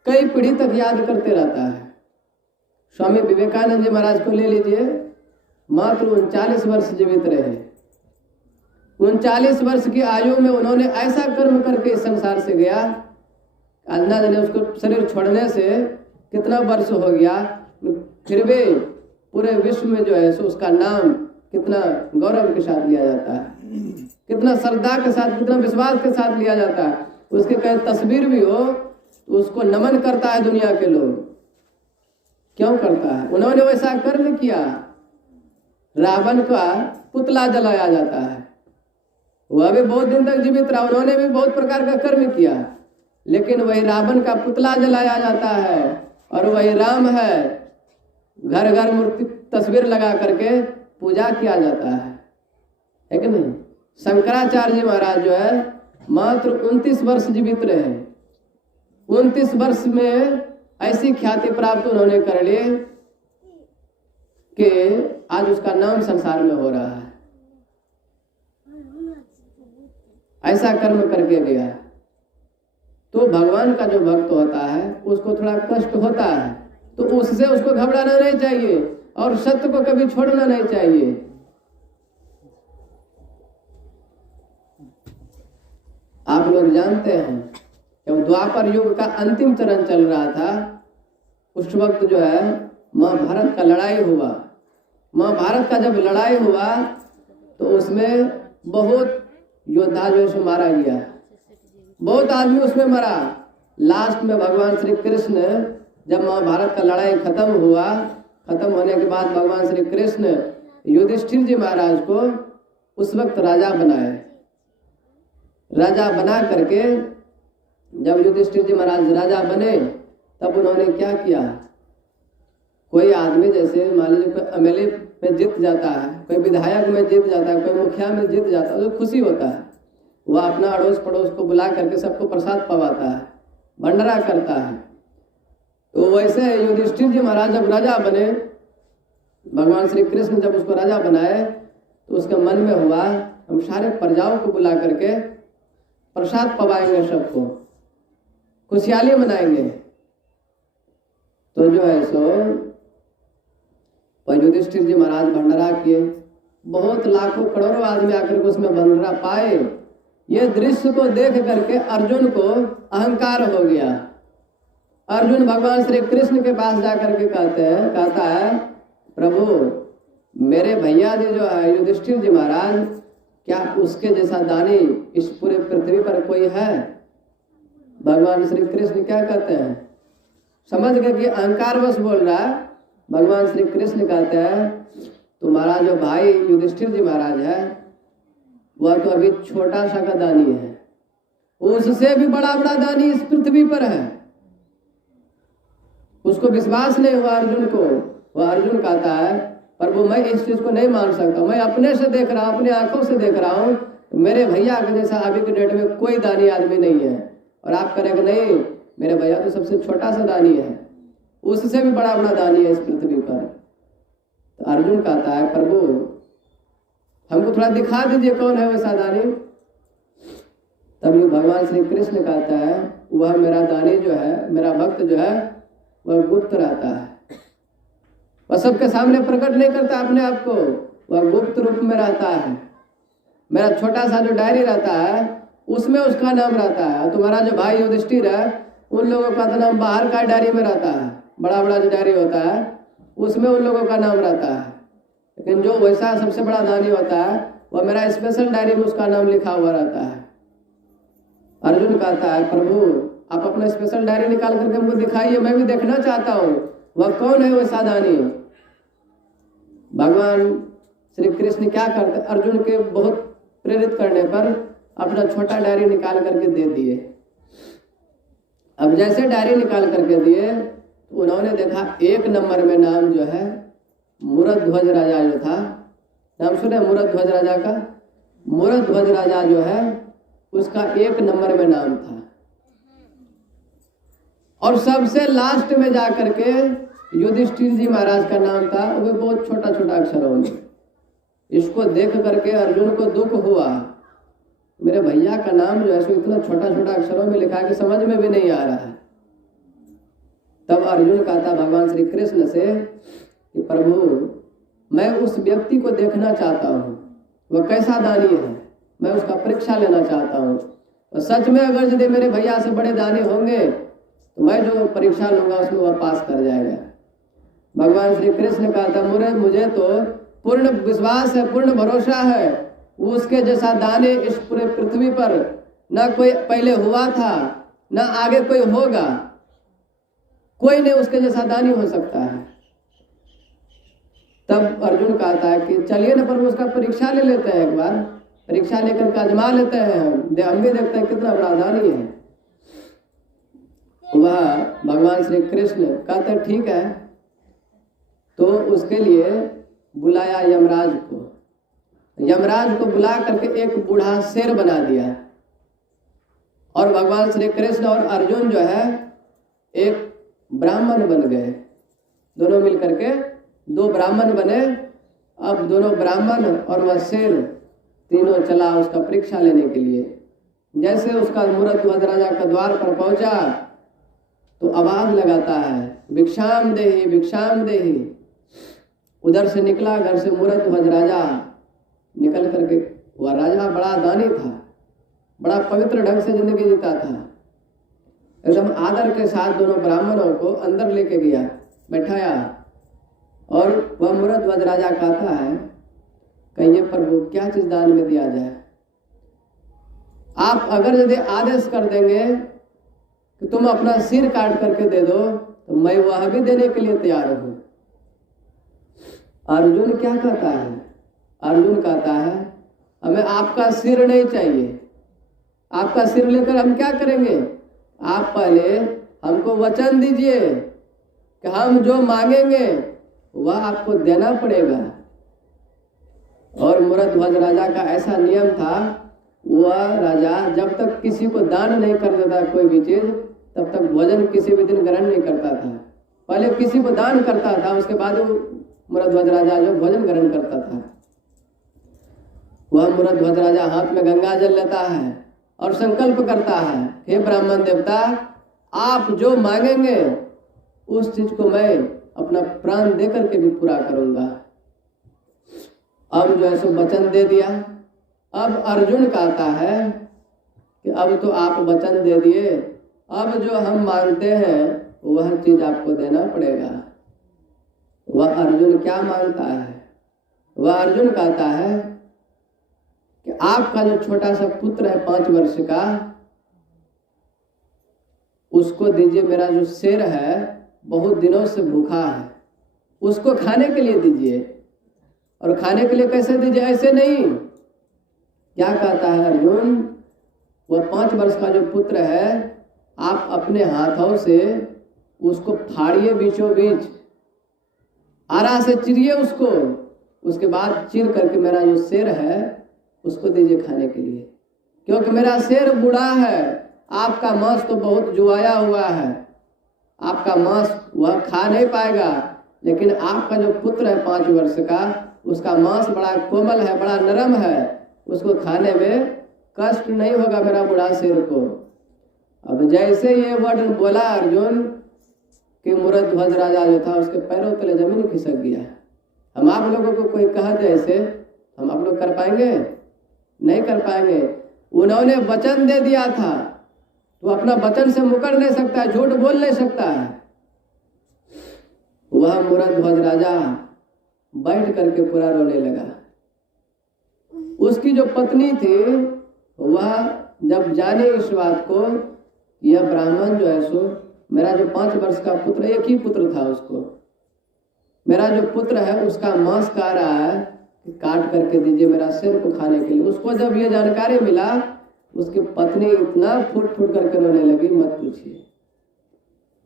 कई पीढ़ी तक याद करते रहता है। स्वामी विवेकानंद जी महाराज को ले लीजिए, मात्र 39 वर्ष जीवित रहे। 39 वर्ष की आयु में उन्होंने ऐसा कर्म करके इस संसार से गया, आज ना जाने उसको शरीर छोड़ने से कितना वर्ष हो गया, फिर भी पूरे विश्व में जो है सो उसका नाम कितना गौरव के साथ लिया जाता है, कितना श्रद्धा के साथ, कितना विश्वास के साथ लिया जाता है। उसके कहीं तस्वीर भी हो तो उसको नमन करता है दुनिया के लोग। क्यों करता है? उन्होंने वैसा कर्म किया। रावण का पुतला जलाया जाता है, वह भी बहुत दिन तक जीवित रहा, उन्होंने भी बहुत प्रकार का कर्म किया, लेकिन वही रावण का पुतला जलाया जाता है, और वही राम है, घर घर मूर्ति तस्वीर लगा करके पूजा किया जाता है कि नहीं? शंकराचार्य जी महाराज जो है मात्र 29 वर्ष जीवित रहे। 29 वर्ष में ऐसी ख्याति प्राप्त उन्होंने कर ली कि आज उसका नाम संसार में हो रहा है। ऐसा कर्म करके गया। तो भगवान का जो भक्त होता है उसको थोड़ा कष्ट होता है, तो उससे उसको घबराना नहीं चाहिए, और सत्य को कभी छोड़ना नहीं चाहिए। आप लोग जानते हैं जब द्वापर युग का अंतिम चरण चल रहा था, उस वक्त जो है महाभारत का लड़ाई हुआ। महाभारत का जब लड़ाई हुआ तो उसमें बहुत योद्धा जो है मारा गया, बहुत आदमी उसमें मरा। लास्ट में भगवान श्री कृष्ण जब महाभारत का लड़ाई खत्म हुआ, खत्म होने के बाद भगवान श्री कृष्ण युधिष्ठिर जी महाराज को उस वक्त राजा बनाए। राजा बना करके जब युधिष्ठिर जी महाराज राजा बने, तब उन्होंने क्या किया, कोई आदमी जैसे मान लीजिए कोई एमएलए में जीत जाता है, कोई विधायक में जीत जाता है, कोई मुखिया में जीत जाता है, तो खुशी होता है, वह अपना अड़ोस पड़ोस को बुला करके सबको प्रसाद पवाता है, भंडारा करता है। तो वैसे युधिष्ठिर जी महाराज जब राजा बने, भगवान श्री कृष्ण जब उसको राजा बनाए तो उसके मन में हुआ हम सारे प्रजाओं को बुला करके प्रसाद पवाएंगे, सबको खुशहाली मनाएंगे। तो जो है सो युधिष्ठिर जी महाराज भंडारा किए, बहुत लाखों करोड़ों आदमी आकर के उसमें भंडारा पाए। ये दृश्य को देख करके अर्जुन को अहंकार हो गया। अर्जुन भगवान श्री कृष्ण के पास जाकर के कहता है प्रभु मेरे भैया जी जो है युधिष्ठिर जी महाराज, क्या उसके जैसा दानी इस पूरे पृथ्वी पर कोई है? भगवान श्री कृष्ण क्या कहते हैं, समझ गए कि अहंकारवश बोल रहा है। भगवान श्री कृष्ण कहते हैं तुम्हारा जो भाई युधिष्ठिर जी महाराज है वह तो अभी छोटा सा का दानी है, उससे भी बड़ा बड़ा दानी इस पृथ्वी पर है। उसको विश्वास नहीं हुआ अर्जुन को। वह अर्जुन कहता है प्रभु मैं इस चीज को नहीं मान सकता, मैं अपने से देख रहा हूं, अपनी आंखों से देख रहा हूं, मेरे भैया के जैसा अभी के डेट में कोई दानी आदमी नहीं है। और आप करेंगे नहीं मेरे भैया तो सबसे छोटा सा दानी है, उससे भी बड़ा बड़ा दानी है इस पृथ्वी पर। तो अर्जुन कहता है प्रभु हमको थोड़ा दिखा दीजिए कौन है वैसा दानी। तब ये भगवान श्री कृष्ण कहता है वह मेरा दानी जो है, मेरा भक्त जो है वह गुप्त रहता है, वह सबके सामने प्रकट नहीं करता अपने आप को, वह गुप्त रूप में रहता है। मेरा छोटा सा जो डायरी रहता है उसमें उसका नाम रहता है। तुम्हारा जो भाई युधिष्ठिर है उन लोगों का तो नाम बाहर का डायरी में रहता है, बड़ा बड़ा जो डायरी होता है उसमें उन लोगों का नाम रहता है। लेकिन जो वैसा सबसे बड़ा दानी होता है वह मेरा स्पेशल डायरी में उसका नाम लिखा हुआ रहता है। अर्जुन कहता है प्रभु आप अपना स्पेशल डायरी निकाल करके हमको दिखाइए, मैं भी देखना चाहता हूँ वह कौन है वैसा दानी। भगवान श्री कृष्ण क्या करते, अर्जुन के बहुत प्रेरित करने पर अपना छोटा डायरी निकाल करके दे दिए। अब जैसे डायरी निकाल करके दिए तो उन्होंने देखा 1 नंबर में नाम जो है मूरध्वज राजा जो था, नाम सुने मूरध्वज राजा का? मूरध्वज राजा जो है उसका 1 नंबर में नाम था। और सबसे लास्ट में जाकर के युधिष्ठिर जी महाराज का नाम था, वो भी बहुत छोटा छोटा अक्षरों में। इसको देख करके अर्जुन को दुख हुआ, मेरे भैया का नाम जो है सो इतना छोटा छोटा अक्षरों में लिखा है कि समझ में भी नहीं आ रहा है। तब अर्जुन कहता भगवान श्री कृष्ण से कि प्रभु मैं उस व्यक्ति को देखना चाहता हूँ, वह कैसा दानी है, मैं उसका परीक्षा लेना चाहता हूँ। और सच में अगर यदि मेरे भैया से बड़े दानी होंगे तो मैं जो परीक्षा लूंगा उसमें वह पास कर जाएगा। भगवान श्री कृष्ण कहता मुझे तो पूर्ण विश्वास है, पूर्ण भरोसा है, उसके जैसा दानी इस पूरे पृथ्वी पर न कोई पहले हुआ था न आगे कोई होगा, कोई नहीं उसके जैसा दानी हो सकता है। तब अर्जुन कहता है कि चलिए ना प्रभु उसका परीक्षा ले लेते हैं, एक बार परीक्षा लेकर के आजमा लेते हैं, हम भी देखते हैं कितना बड़ा दानी है। वह भगवान श्री कृष्ण कहते ठीक है। तो उसके लिए बुलाया यमराज को, यमराज को बुला करके एक बूढ़ा शेर बना दिया। और भगवान श्री कृष्ण और अर्जुन जो है एक ब्राह्मण बन गए, दोनों मिलकर के 2 ब्राह्मण बने। अब दोनों ब्राह्मण और वह शेर तीनों चला उसका परीक्षा लेने के लिए। जैसे उसका मूरध्वज राजा का द्वार पर पहुंचा तो आवाज लगाता है भिक्षाम देहि भिक्षाम देहि। उधर से निकला घर से मूरध्वज राजा, निकल करके वह राजा बड़ा दानी था, बड़ा पवित्र ढंग से जिंदगी जीता था। एकदम आदर के साथ दोनों ब्राह्मणों को अंदर लेके गया, बैठाया। और वह मूरध्वज राजा कहता है कहिए प्रभु क्या चीज दान में दिया जाए। आप अगर यदि आदेश कर देंगे कि तुम अपना सिर काट करके दे दो तो मैं वह भी देने के लिए तैयार हूं। अर्जुन क्या कहता है, अर्जुन कहता है हमें आपका सिर नहीं चाहिए, आपका सिर लेकर हम क्या करेंगे, आप पहले हमको वचन दीजिए कि हम जो मांगेंगे वह आपको देना पड़ेगा। और मूरध्वज राजा का ऐसा नियम था, वह राजा जब तक किसी को दान नहीं कर देता कोई भी चीज तब तक भोजन किसी भी दिन ग्रहण नहीं करता था। पहले किसी को दान करता था, उसके बाद वो मूरध्वज राजा जो भोजन ग्रहण करता था, वह मूरध्वज राजा हाथ में गंगा जल लेता है और संकल्प करता है, हे ब्राह्मण देवता, आप जो मांगेंगे उस चीज को मैं अपना प्राण दे करके भी पूरा करूंगा। अब जो है सो वचन दे दिया। अब अर्जुन कहता है कि अब तो आप वचन दे दिए, अब जो हम मांगते हैं वह चीज आपको देना पड़ेगा। वह अर्जुन क्या मांगता है? वह अर्जुन कहता है कि आपका जो छोटा सा पुत्र है 5 वर्ष का, उसको दीजिए। मेरा जो शेर है बहुत दिनों से भूखा है, उसको खाने के लिए दीजिए। और खाने के लिए कैसे दीजिए? ऐसे नहीं। क्या कहता है अर्जुन? वह 5 वर्ष का जो पुत्र है, आप अपने हाथों से उसको फाड़िए बीचों बीच, आरा से चिरिए उसको। उसके बाद चीर करके मेरा जो शेर है उसको दीजिए खाने के लिए, क्योंकि मेरा शेर बूढ़ा है, आपका मांस तो बहुत जुआया हुआ है, आपका मांस वह खा नहीं पाएगा। लेकिन आपका जो पुत्र है 5 वर्ष का, उसका मांस बड़ा कोमल है, बड़ा नरम है, उसको खाने में कष्ट नहीं होगा मेरा बूढ़ा शेर को। अब जैसे ये वर्ड बोला अर्जुन कि मूरध्वज राजा जो था उसके पैरों तले जमीन खिसक गया। हम आप लोगों को कोई कहा दे ऐसे, हम आप लोग कर पाएंगे? नहीं कर पाएंगे। उन्होंने वचन दे दिया था, तो अपना वचन से मुकर नहीं सकता है, झूठ बोल नहीं सकता है। वह मूरध्वज राजा बैठ करके पूरा रोने लगा। उसकी जो पत्नी थी वह जब जाने इस बात को, यह ब्राह्मण जो है सो मेरा जो 5 वर्ष का पुत्र, एक ही पुत्र था उसको, मेरा जो पुत्र है उसका मांस खा रहा है, काट करके दीजिए मेरा शेर को खाने के लिए। उसको जब ये जानकारी मिला, उसकी पत्नी इतना फूट फूट करके रोने लगी, मत पूछिए,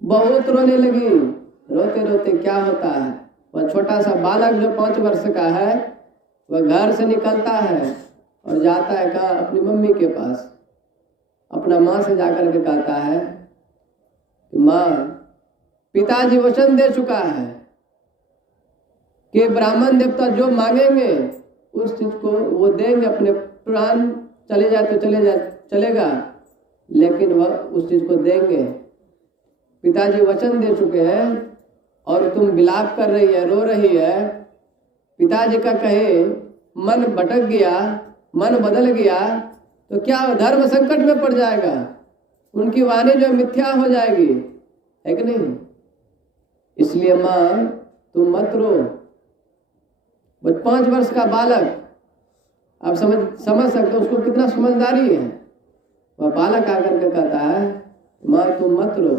बहुत रोने लगी। रोते रोते क्या होता है, वह छोटा सा बालक जो 5 वर्ष का है, वह घर से निकलता है और जाता है कहाँ? अपनी मम्मी के पास। अपना माँ से जाकर के कहता है कि माँ, पिताजी वचन दे चुका है कि ब्राह्मण देवता जो मांगेंगे उस चीज को वो देंगे, अपने प्राण चले जाए तो चलेगा, लेकिन वह उस चीज को देंगे। पिताजी वचन दे चुके हैं और तुम विलाप कर रही है, रो रही है। पिताजी का कहे मन भटक गया, मन बदल गया तो क्या धर्म संकट में पड़ जाएगा, उनकी वाणी जो मिथ्या हो जाएगी, है कि नहीं? इसलिए माँ तुम मत रो। 5 वर्ष का बालक, आप समझ सकते हो उसको कितना समझदारी है। वह बालक आकर के कहता है माँ तुम मत रो।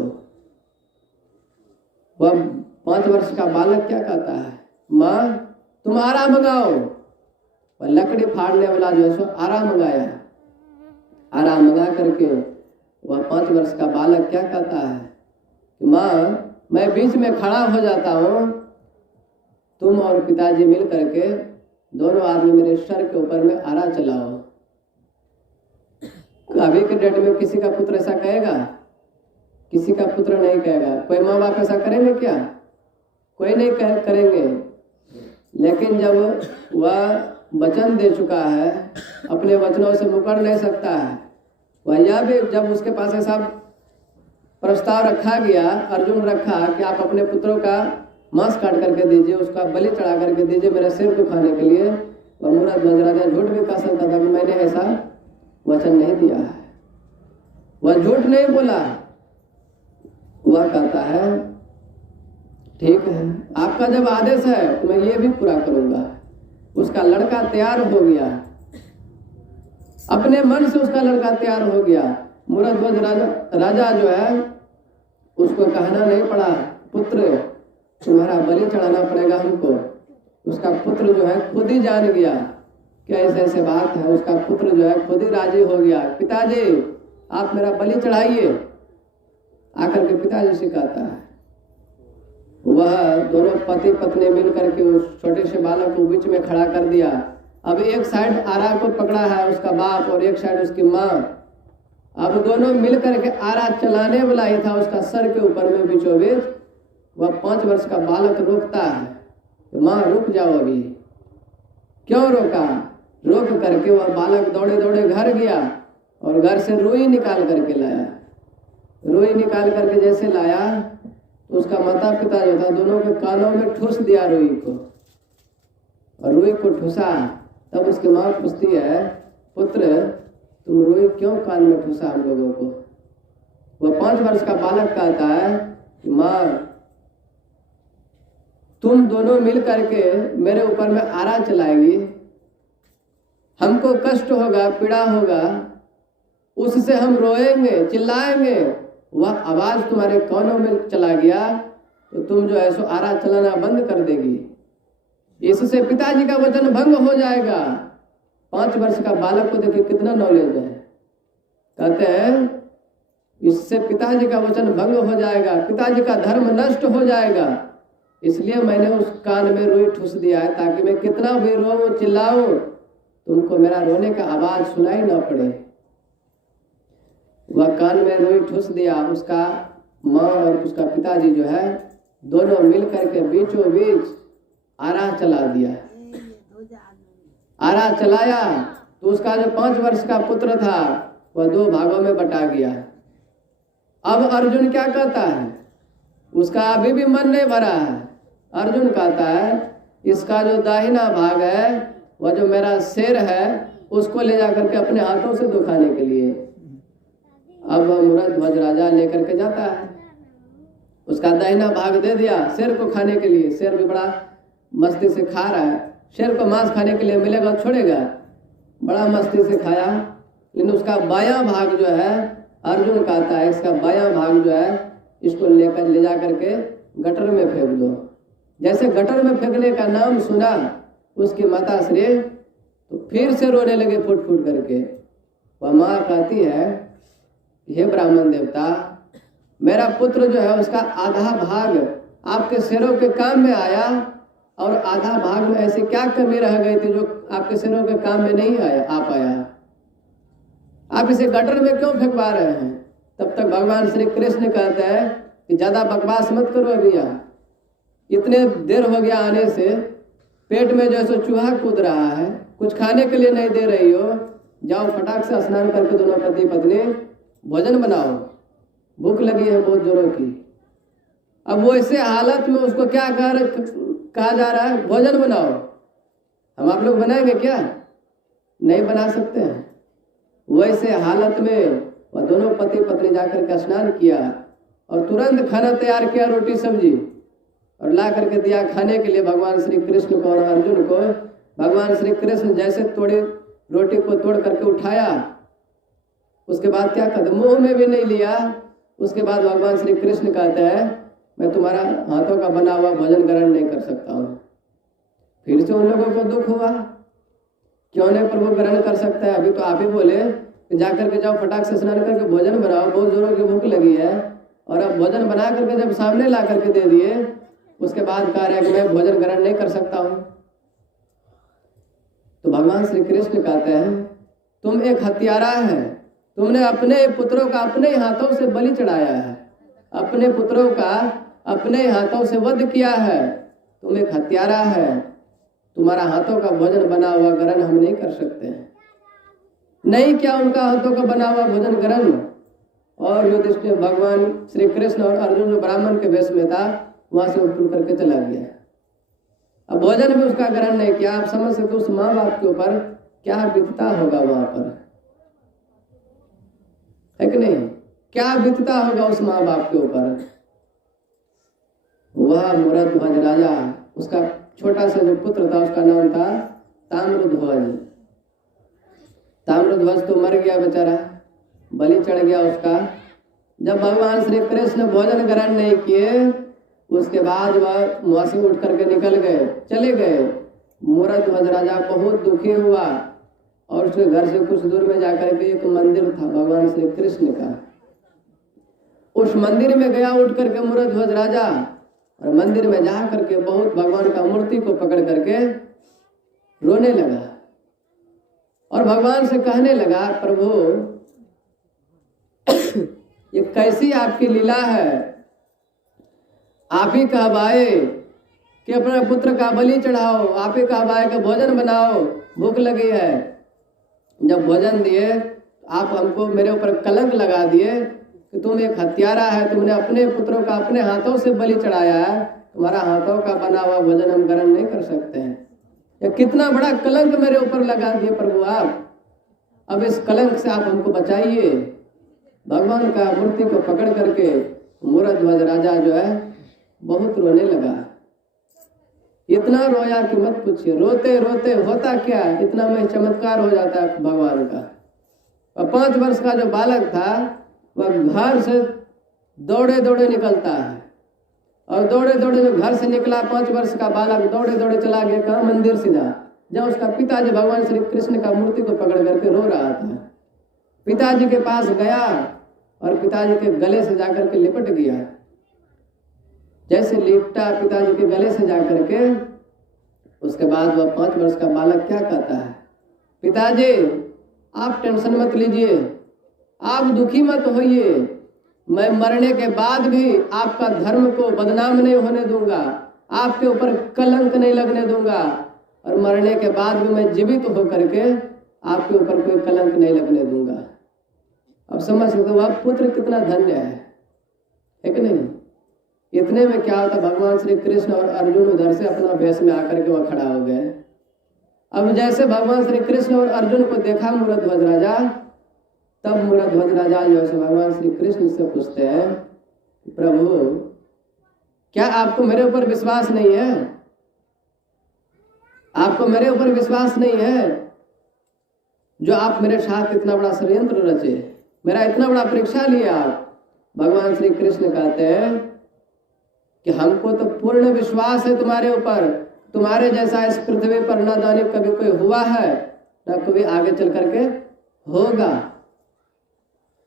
वह 5 वर्ष का बालक क्या कहता है? माँ तुम आरा मंगाओ। वह लकड़ी फाड़ने वाला जो है सो आरा मंगाया। आरा मंगा करके वह 5 वर्ष का बालक क्या कहता है कि माँ मैं बीच में खड़ा हो जाता हूँ, तुम और पिताजी मिल करके दोनों आदमी मेरे सर के ऊपर में आरा चलाओ। अभी के डेट में किसी का पुत्र ऐसा कहेगा? किसी का पुत्र नहीं कहेगा। कोई माँ बाप ऐसा करेंगे क्या? कोई नहीं करेंगे। लेकिन जब वह वचन दे चुका है, अपने वचनों से मुकर नहीं सकता है, वह यह भी जब उसके पास ऐसा प्रस्ताव रखा गया, अर्जुन रखा कि आप अपने पुत्रों का मांस काट करके दीजिए, उसका बलि चढ़ा करके दीजिए मेरे सिर को खाने के लिए, वह मूरध्वज राजा झूठ भी कह सकता था कि मैंने ऐसा वचन नहीं दिया है। वह झूठ नहीं बोला। वह कहता है ठीक है, आपका जब आदेश है तो मैं ये भी पूरा करूंगा। उसका लड़का तैयार हो गया, अपने मन से उसका लड़का तैयार हो गया। मूरध्वज राजा जो है उसको कहना नहीं पड़ा, पुत्र तुम्हारा बलि चढ़ाना पड़ेगा हमको। उसका पुत्र जो है खुद ही जान गया कि ऐसे ऐसे बात है। उसका पुत्र जो है खुद ही राजी हो गया, पिताजी आप मेरा बलि चढ़ाइए। आकर के पिताजी से कहता है। वह दोनों पति पत्नी मिल करके उस छोटे से बालक को बीच में खड़ा कर दिया। अब एक साइड आरा को पकड़ा है उसका बाप और एक साइड उसकी माँ। अब दोनों मिल करके आरा चलाने वाला ही था उसका सर के ऊपर में बीचों बीच। वह 5 वर्ष का बालक रोकता है कि माँ रुक जाओ अभी। क्यों रोका? रोक करके वह बालक दौड़े दौड़े घर गया और घर से रुई निकाल करके लाया। रुई निकाल करके जैसे लाया तो उसका माता पिता जो था दोनों के कानों में ठूस दिया रुई को, और रुई को ठूसा। तब उसकी माँ पूछती है, पुत्र तुम रुई क्यों कान में ठूसा हम लोगों को? वह 5 वर्ष का बालक कहता है कि माँ तुम दोनों मिल करके मेरे ऊपर में आरा चलाएगी, हमको कष्ट होगा, पीड़ा होगा, उससे हम रोएंगे, चिल्लाएंगे, वह आवाज तुम्हारे कानों में चला गया तो तुम जो है सो आरा चलाना बंद कर देगी, इससे पिताजी का वचन भंग हो जाएगा। 5 वर्ष का बालक को देखिए कितना नॉलेज है। कहते हैं इससे पिताजी का वचन भंग हो जाएगा, पिताजी का धर्म नष्ट हो जाएगा, इसलिए मैंने उस कान में रुई ठूस दिया है ताकि मैं कितना भी रो चिल्लाऊं तुमको मेरा रोने का आवाज सुनाई ना पड़े। वह कान में रुई ठूस दिया। उसका माँ और उसका पिताजी जो है दोनों मिल करके बीचों बीच आरा चला दिया। आरा चलाया तो उसका जो 5 वर्ष का पुत्र था वह 2 भागों में बटा गया। अब अर्जुन क्या कहता है? उसका अभी भी मन नहीं भरा है। अर्जुन कहता है इसका जो दाहिना भाग है वह जो मेरा शेर है उसको ले जाकर के अपने हाथों से दुखाने के लिए। अब मूरध्वज राजा लेकर के जाता है, उसका दाहिना भाग दे दिया शेर को खाने के लिए। शेर भी बड़ा मस्ती से खा रहा है, शेर को मांस खाने के लिए मिलेगा छोड़ेगा, बड़ा मस्ती से खाया। लेकिन उसका बायां भाग जो है, अर्जुन कहता है इसका बायां भाग जो है इसको लेकर ले जा करके गटर में फेंक दो। जैसे गटर में फेंकने का नाम सुना उसकी माता श्री तो फिर से रोने लगे फुट फुट करके। वह माँ कहती है हे ब्राह्मण देवता, मेरा पुत्र जो है उसका आधा भाग आपके शेरों के काम में आया और आधा भाग में ऐसी क्या कमी रह गई थी जो आपके शेरों के काम में नहीं आ पाया, आप इसे गटर में क्यों फेंकवा रहे हैं? तब तक भगवान श्री कृष्ण कहते हैं कि ज्यादा बकवास मत करो अभी, यहाँ इतने देर हो गया आने से, पेट में जैसे चूहा कूद रहा है, कुछ खाने के लिए नहीं दे रही हो, जाओ फटाक से स्नान करके दोनों पति पत्नी भोजन बनाओ, भूख लगी है बहुत जोरों की। अब वो ऐसे हालत में उसको क्या कहा जा रहा है? भोजन बनाओ। हम आप लोग बनाएंगे क्या? नहीं बना सकते हैं। वैसे हालत में वह दोनों पति पत्नी जाकर के स्नान किया और तुरंत खाना तैयार किया, रोटी सब्जी, और ला करके दिया खाने के लिए भगवान श्री कृष्ण को और अर्जुन को। भगवान श्री कृष्ण जैसे तोड़ी रोटी को तोड़ करके उठाया, उसके बाद क्या कहते, मुंह में भी नहीं लिया। उसके बाद भगवान श्री कृष्ण कहते हैं मैं तुम्हारा हाथों का बना हुआ भोजन ग्रहण नहीं कर सकता हूँ। फिर से उन लोगों को दुख हुआ, क्यों नहीं प्रभु ग्रहण कर सकता है? अभी तो आप ही बोले कि जाकर के जाओ फटाक से स्नान करके भोजन बनाओ, बहुत जोरों की भूख लगी है, और अब भोजन बना करके जब सामने ला करके दे दिए उसके बाद कह रहे हैं कि मैं भोजन ग्रहण नहीं कर सकता हूँ। तो भगवान श्री कृष्ण कहते हैं तुम एक हत्यारा है, तुमने अपने पुत्रों का अपने हाथों से बलि चढ़ाया है, अपने पुत्रों का अपने हाथों से वध किया है, तुम एक हत्यारा है, तुम्हारा हाथों का भोजन बना हुआ ग्रहण हम नहीं कर सकते हैं। नहीं क्या उनका हाथों का बना हुआ भोजन ग्रहण, और युधिष्ठिर भगवान श्री कृष्ण और अर्जुन जो ब्राह्मण के वेश में था वहां से उठ करके चला गया। अब भोजन भी उसका ग्रहण नहीं किया। आप समझ सकते उस माँ बाप के ऊपर क्या बीतता होगा वहां पर, है कि नहीं? क्या बीतता होगा उस माँ बाप के ऊपर। वह मूरध्वज राजा, उसका छोटा सा जो पुत्र था उसका नाम था ताम्रध्वज। ताम्रध्वज तो मर गया बेचारा, बलि चढ़ गया उसका। जब भगवान श्री कृष्ण भोजन ग्रहण नहीं किए उसके बाद वह वहां से उठ करके निकल गए, चले गए। मूरध्वज राजा बहुत दुखी हुआ और उसके घर से कुछ दूर में जाकर के एक मंदिर था भगवान श्री कृष्ण का, उस मंदिर में गया उठ करके मूरध्वज राजा, और मंदिर में जा करके बहुत भगवान का मूर्ति को पकड़ करके रोने लगा और भगवान से कहने लगा प्रभु ये कैसी आपकी लीला है, आप ही कहवाए कि अपने पुत्र का बलि चढ़ाओ, आप ही का भाई का भोजन बनाओ, भूख लगी है। जब भोजन दिए आप हमको मेरे ऊपर कलंक लगा दिए कि तुम एक हत्यारा है, तुमने अपने पुत्रों का अपने हाथों से बलि चढ़ाया है, तुम्हारा हाथों का बना हुआ भोजन हम ग्रहण नहीं कर सकते हैं। ये कितना बड़ा कलंक मेरे ऊपर लगा दिए प्रभु आप। अब इस कलंक से आप हमको बचाइए। भगवान का मूर्ति को पकड़ करके मूरध्वज राजा जो है बहुत रोने लगा। इतना रोया कि मत पूछिए। रोते रोते होता क्या, इतना में चमत्कार हो जाता है भगवान का। और 5 वर्ष का जो बालक था वह घर से दौड़े दौड़े निकलता है, और दौड़े दौड़े जो घर से निकला 5 वर्ष का बालक दौड़े दौड़े चला गया कहाँ, मंदिर सीधा, जहाँ उसका पिताजी भगवान श्री कृष्ण का मूर्ति को पकड़ करके रो रहा था। पिताजी के पास गया और पिताजी के गले से जाकर के लिपट गया। जैसे लिपटा पिताजी के गले से जाकर के, उसके बाद वह 5 वर्ष का बालक क्या कहता है, पिताजी आप टेंशन मत लीजिए, आप दुखी मत होइए, मैं मरने के बाद भी आपका धर्म को बदनाम नहीं होने दूंगा, आपके ऊपर कलंक नहीं लगने दूंगा, और मरने के बाद भी मैं जीवित होकर के आपके ऊपर कोई कलंक नहीं लगने दूंगा। अब समझ सकते हो आप पुत्र कितना धन्य है कि नहीं। इतने में क्या होता, भगवान श्री कृष्ण और अर्जुन उधर से अपना भेष में आकर के वह खड़ा हो गए। अब जैसे भगवान श्री कृष्ण और अर्जुन को देखा मूरध्वज राजा, तब मूरध्वज राजा जो है भगवान श्री कृष्ण से पूछते हैं, प्रभु क्या आपको मेरे ऊपर विश्वास नहीं है, आपको मेरे ऊपर विश्वास नहीं है जो आप मेरे साथ इतना बड़ा षड्यंत्र रचे, मेरा इतना बड़ा परीक्षा लिया आप। भगवान श्री कृष्ण कहते हैं कि हमको तो पूर्ण विश्वास है तुम्हारे ऊपर, तुम्हारे जैसा इस पृथ्वी पर न जाने कभी कोई हुआ है न कभी आगे चल करके होगा,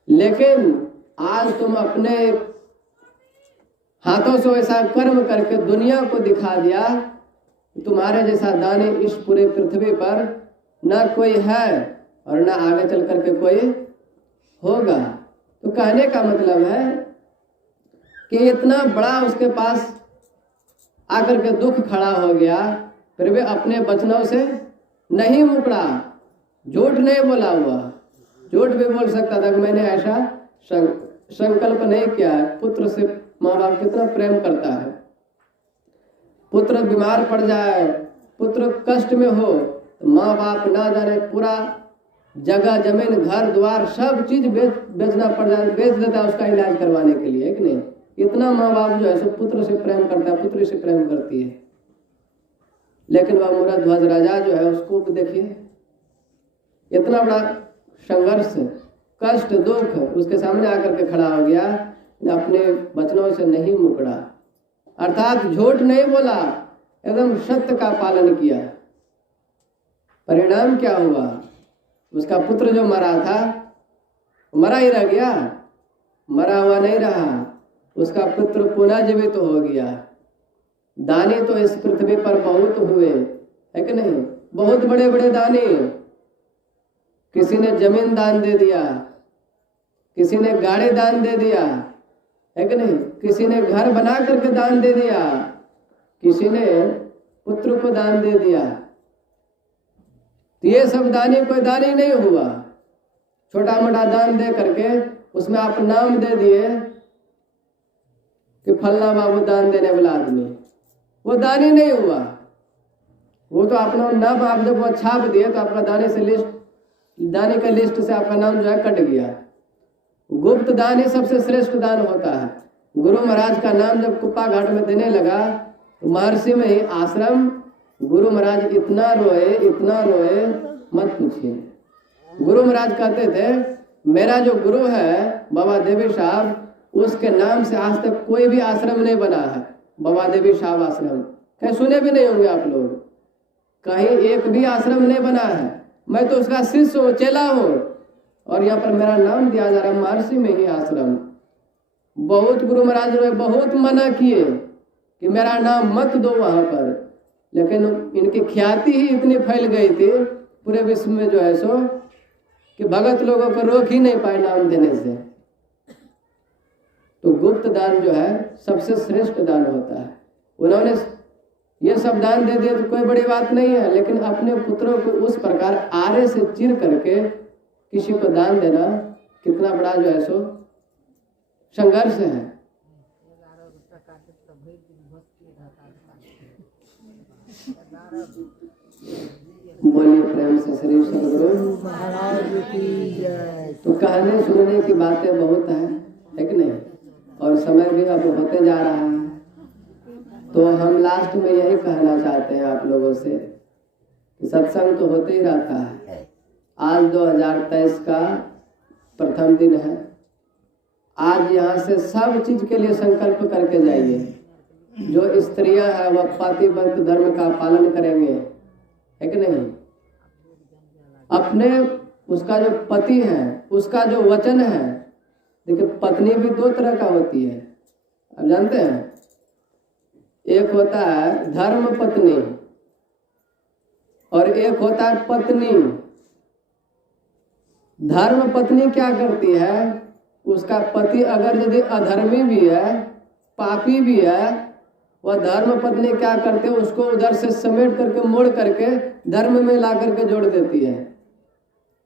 लेकिन आज तुम अपने हाथों से ऐसा कर्म करके दुनिया को दिखा दिया, तुम्हारे जैसा दानी इस पूरे पृथ्वी पर न कोई है और न आगे चल करके कोई होगा। तो कहने का मतलब है कि इतना बड़ा उसके पास आकर के दुख खड़ा हो गया, फिर भी अपने वचनों से नहीं मुकरा, झूठ नहीं बोला हुआ। झूठ भी बोल सकता था कि मैंने ऐसा संकल्प नहीं किया है। पुत्र से माँ बाप कितना प्रेम करता है, पुत्र बीमार पड़ जाए, पुत्र कष्ट में हो तो माँ बाप ना जाने पूरा जगह जमीन घर द्वार सब चीज बेचना पड़ जाए, बेच देता है उसका इलाज करवाने के लिए, है कि नहीं। इतना माँ बाप जो है सो पुत्र से प्रेम करता है, पुत्री से प्रेम करती है। लेकिन वह मूरध्वज राजा जो है उसको देखिए, इतना बड़ा संघर्ष कष्ट दुख उसके सामने आकर के खड़ा हो गया, अपने वचनों से नहीं मुकरा, अर्थात झूठ नहीं बोला, एकदम सत्य का पालन किया। परिणाम क्या हुआ, उसका पुत्र जो मरा था मरा ही रह गया, मरा हुआ नहीं रहा, उसका पुत्र पुनः जीवित हो गया। दानी तो इस पृथ्वी पर बहुत हुए, है कि नहीं, बहुत बड़े बड़े दानी। किसी ने जमीन दान दे दिया, किसी ने गाड़ी दान दे दिया, है कि नहीं, किसी ने घर बना करके दान दे दिया, किसी ने पुत्र को दान दे दिया। तो ये सब दानी कोई दानी नहीं हुआ। छोटा मोटा दान दे करके उसमें आप नाम दे दिए कि फलना बाबू दान देने वाला आदमी, वो दानी नहीं हुआ। वो तो अपना नाम आप जब वो छाप दिए तो आपका दानी का लिस्ट से आपका नाम जो है कट गया। गुप्त दान ही सबसे श्रेष्ठ दान होता है। गुरु महाराज का नाम जब कुप्पा घाट में देने लगा तो महर्षि में ही आश्रम, गुरु महाराज इतना रोए मत पूछिए। गुरु महाराज कहते थे मेरा जो गुरु है बाबा देवी साहब, उसके नाम से आज तक कोई भी आश्रम नहीं बना है। बाबा देवी साहब आश्रम कहीं सुने भी नहीं होंगे आप लोग, कहीं एक भी आश्रम नहीं बना है। मैं तो उसका शिष्य हूँ, चेला हूँ, और यहाँ पर मेरा नाम दिया जा रहा है महर्षि में ही आश्रम। बहुत गुरु महाराज ने बहुत मना किए कि मेरा नाम मत दो वहां पर, लेकिन इनकी ख्याति ही इतनी फैल गई थी पूरे विश्व में जो है सो कि भगत लोगों को रोक ही नहीं पाए नाम देने से। तो गुप्त दान जो है सबसे श्रेष्ठ दान होता है। उन्होंने ये सब दान दे दिए तो कोई बड़ी बात नहीं है, लेकिन अपने पुत्रों को उस प्रकार आरे से चीर करके किसी को दान देना कितना बड़ा जो है सो संघर्ष है। बोलिए प्रेम से श्री सदगुरु महाराज की जय। तो कहने सुनने की बातें बहुत है कि नहीं, और समय भी अब होते जा रहा है। तो हम लास्ट में यही कहना चाहते हैं आप लोगों से कि सत्संग तो होते ही रहता है। आज 2023 का प्रथम दिन है। आज यहाँ से सब चीज के लिए संकल्प करके जाइए। जो स्त्रियां हैं वह पतिव्रत धर्म का पालन करेंगे, है कि नहीं। अपने उसका जो पति है उसका जो वचन है, देखिए पत्नी भी दो तरह का होती है, आप जानते हैं। एक होता है धर्म पत्नी और एक होता है पत्नी। धर्म पत्नी क्या करती है, उसका पति अगर यदि अधर्मी भी है, पापी भी है, वह धर्म पत्नी क्या करते हैं, उसको उधर से समेट करके मोड़ करके धर्म में ला करके जोड़ देती है।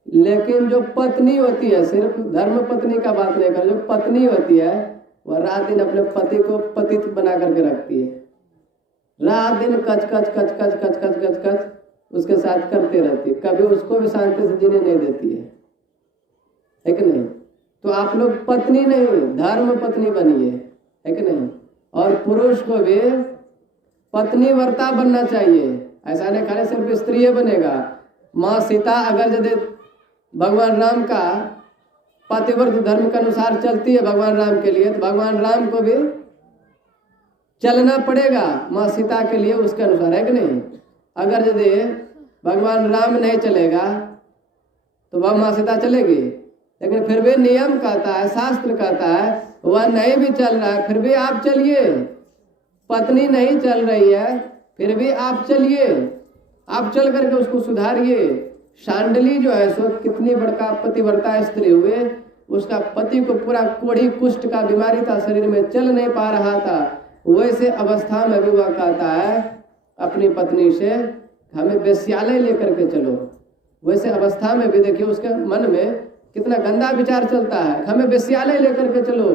लेकिन जो पत्नी होती है, सिर्फ धर्म पत्नी का बात नहीं कर, जो पत्नी होती है वह रात दिन अपने पति को पतित बना करके रखती है। रात दिन कच कच कच कच कच कच कच कच उसके साथ करती रहती है, कभी उसको भी शांति से जीने नहीं देती है कि नहीं। तो आप लोग पत्नी नहीं, धर्म पत्नी बनिए, है कि नहीं। और पुरुष को भी पत्नी वर्ता बनना चाहिए। ऐसा नहीं खाली सिर्फ स्त्री बनेगा। माँ सीता अगर यदि भगवान राम का पतिव्रत धर्म के अनुसार चलती है भगवान राम के लिए, तो भगवान राम को भी चलना पड़ेगा माँ सीता के लिए उसके अनुसार, है कि नहीं। अगर यदि भगवान राम नहीं चलेगा तो वह माँ सीता चलेगी, लेकिन फिर भी नियम कहता है, शास्त्र कहता है वह नहीं भी चल रहा है फिर भी आप चलिए। पत्नी नहीं चल रही है फिर भी आप चलिए, आप चल करके उसको सुधारिए। शांडली जो है सो कितनी बड़का पतिव्रता स्त्री हुए, उसका पति को पूरा कोढ़ी कुष्ठ का बीमारी था, शरीर में चल नहीं पा रहा था। वैसे अवस्था में भी वह कहता है अपनी पत्नी से हमें वेश्यालय लेकर के चलो। वैसे अवस्था में भी देखिए उसके मन में कितना गंदा विचार चलता है, हमें वेश्यालय लेकर के चलो।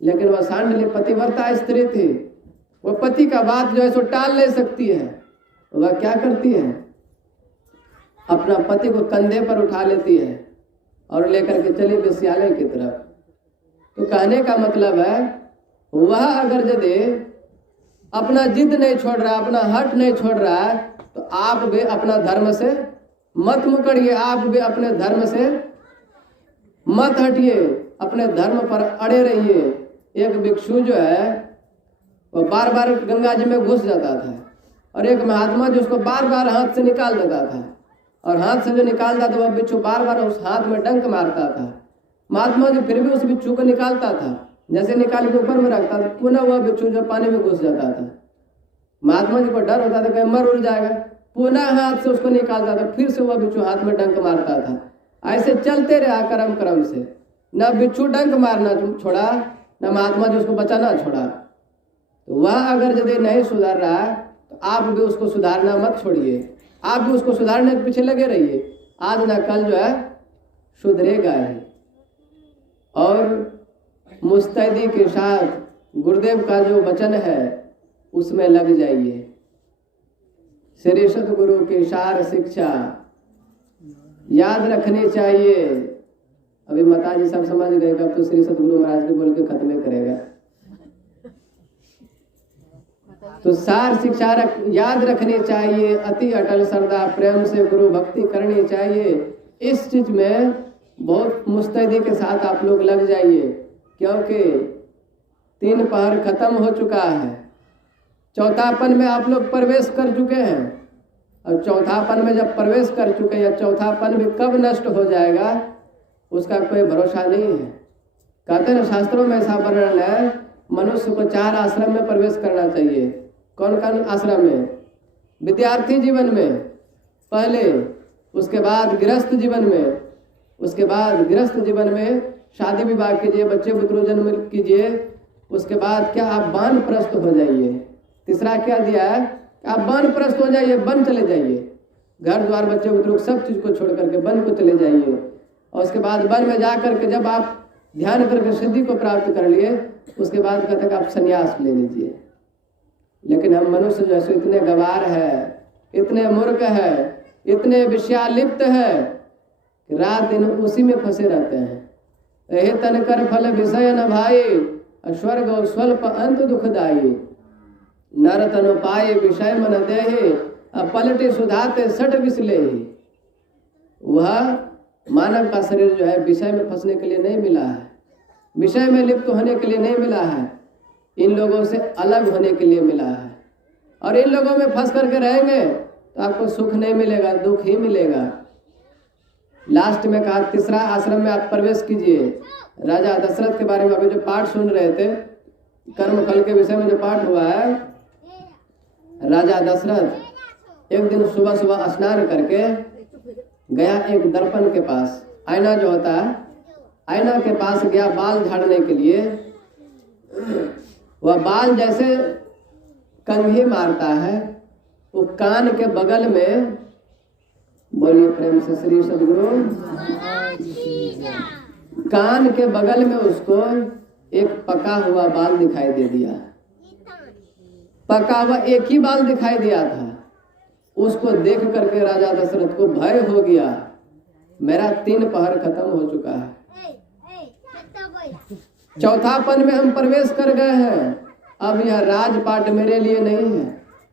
लेकिन वह सांडली पतिव्रता स्त्री थी, वह पति का बात जो है सो टाल नहीं सकती है। वह क्या करती है, अपना पति को कंधे पर उठा लेती है और लेकर के चली वेश्यालय की तरफ। तो कहने का मतलब है वह अगर यदि अपना जिद नहीं छोड़ रहा, अपना हट नहीं छोड़ रहा है, तो आप भी अपना धर्म से मत मुकरिए, आप भी अपने धर्म से मत हटिए, अपने धर्म पर अड़े रहिए। एक भिक्षु जो है वो बार बार गंगा जी में घुस जाता था, और एक महात्मा जो उसको बार बार हाथ से निकाल देता था, और हाथ से जो निकालता था वह बिच्छू बार बार उस हाथ में डंक मारता था। महात्मा जी फिर भी उस बिच्छू को निकालता था, जैसे निकाल के ऊपर में रखता था, पुनः वह बिच्छू जो पानी में घुस जाता था। महात्मा जी को डर होता था कहीं मर उड़ जाएगा, पुनः हाथ से उसको निकालता था, फिर से वह बिच्छू हाथ में डंक मारता था। ऐसे चलते रहा क्रम क्रम से, न बिच्छू डंक मारना छोड़ा, न महात्मा जी उसको बचाना छोड़ा। तो वह अगर यदि नहीं सुधर रहा है तो आप भी उसको सुधारना मत छोड़िए, आप भी उसको सुधारने के पीछे लगे रहिए। आज ना कल जो है सुधरेगा ही। और मुस्तैदी के साथ गुरुदेव का जो वचन है उसमें लग जाइए। श्री सतगुरु की सार शिक्षा याद रखनी चाहिए। अभी माता जी सब समझ गए, कब तो श्री सतगुरु महाराज के बोल के खत्म करेगा। तो सार शिक्षा याद रखनी चाहिए, अति अटल श्रद्धा प्रेम से गुरु भक्ति करनी चाहिए। इस चीज में बहुत मुस्तैदी के साथ आप लोग लग जाइए, क्योंकि 3 पहर खत्म हो चुका है। चौथापन में आप लोग प्रवेश कर चुके हैं, और चौथापन में जब प्रवेश कर चुके हैं, चौथापन भी कब नष्ट हो जाएगा उसका कोई भरोसा नहीं है। कहते हैं शास्त्रों में ऐसा वर्णन है, मनुष्य को 4 आश्रम में प्रवेश करना चाहिए। कौन कौन आश्रम में? विद्यार्थी जीवन में पहले, उसके बाद गृहस्थ जीवन में, उसके बाद गृहस्थ जीवन में शादी विवाह कीजिए, बच्चे पुत्र जन्म कीजिए, उसके बाद क्या आप वानप्रस्थ हो जाइए। तीसरा क्या दिया है? आप वानप्रस्थ हो जाइए, वन चले जाइए, घर द्वार बच्चे बुजुर्ग सब चीज को छोड़ करके वन को चले जाइए। और उसके बाद वन में जा करके जब आप ध्यान करके सिद्धि को प्राप्त कर लिए, उसके बाद कहते हैं कि आप संन्यास ले लीजिए। लेकिन हम मनुष्य जो है इतने गवार है, इतने मूर्ख है, इतने विषयालिप्त है कि रात दिन उसी में फंसे रहते हैं। यही तन कर फल विषय न भाई, स्वर्ग और स्वल्प अंत दुखदाई। नर तनु पाए विषय मन देहे, अब पलटे सुधाते सट बिसले। वह मानव का शरीर जो है विषय में फंसने के लिए नहीं मिला है, विषय में लिप्त होने के लिए नहीं मिला है, इन लोगों से अलग होने के लिए मिला है। और इन लोगों में फंस करके रहेंगे तो आपको सुख नहीं मिलेगा, दुख ही मिलेगा। लास्ट में कहा तीसरा आश्रम में आप प्रवेश कीजिए। राजा दशरथ के बारे में अभी जो पाठ सुन रहे थे, कर्म फल के विषय में जो पाठ हुआ है, राजा दशरथ एक दिन सुबह सुबह स्नान करके गया एक दर्पण के पास, आईना जो होता है, आईना के पास गया बाल झाड़ने के लिए। वह बाल जैसे कंघी मारता है, वो कान के बगल में, बोलिए प्रेम से श्री सदगुरु, कान के बगल में उसको एक पका हुआ बाल दिखाई दे दिया। पका हुआ एक ही बाल दिखाई दिया था। उसको देख करके राजा दशरथ को भय हो गया, मेरा 3 पहर खत्म हो चुका है, चौथापन में हम प्रवेश कर गए हैं, अब यह राजपाट मेरे लिए नहीं है।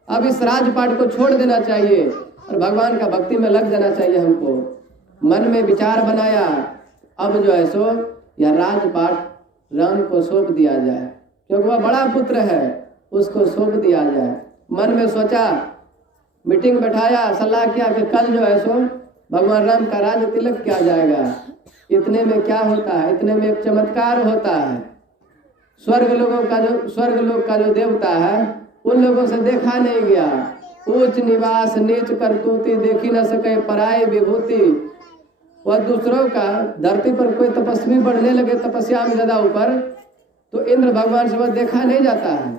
अब इस राजपाट को छोड़ देना चाहिए और भगवान का भक्ति में लग जाना चाहिए हमको। मन में विचार बनाया, अब जो है सो यह राजपाट राम को सौंप दिया जाए, क्योंकि वह बड़ा पुत्र है, उसको सौंप दिया जाए। मन में सोचा, मीटिंग बैठाया, सलाह किया कि कल जो है सो भगवान राम का राज तिलक किया जाएगा। इतने में क्या होता है, इतने में एक चमत्कार होता है। स्वर्ग लोग का जो देवता है, उन लोगों से देखा नहीं गया। ऊंच निवास नीच करतूती, देखी न सके पराई विभूति। वह दूसरों का, धरती पर कोई तपस्वी बढ़ने लगे तपस्या में ज्यादा ऊपर, तो इंद्र भगवान से वह देखा नहीं जाता है।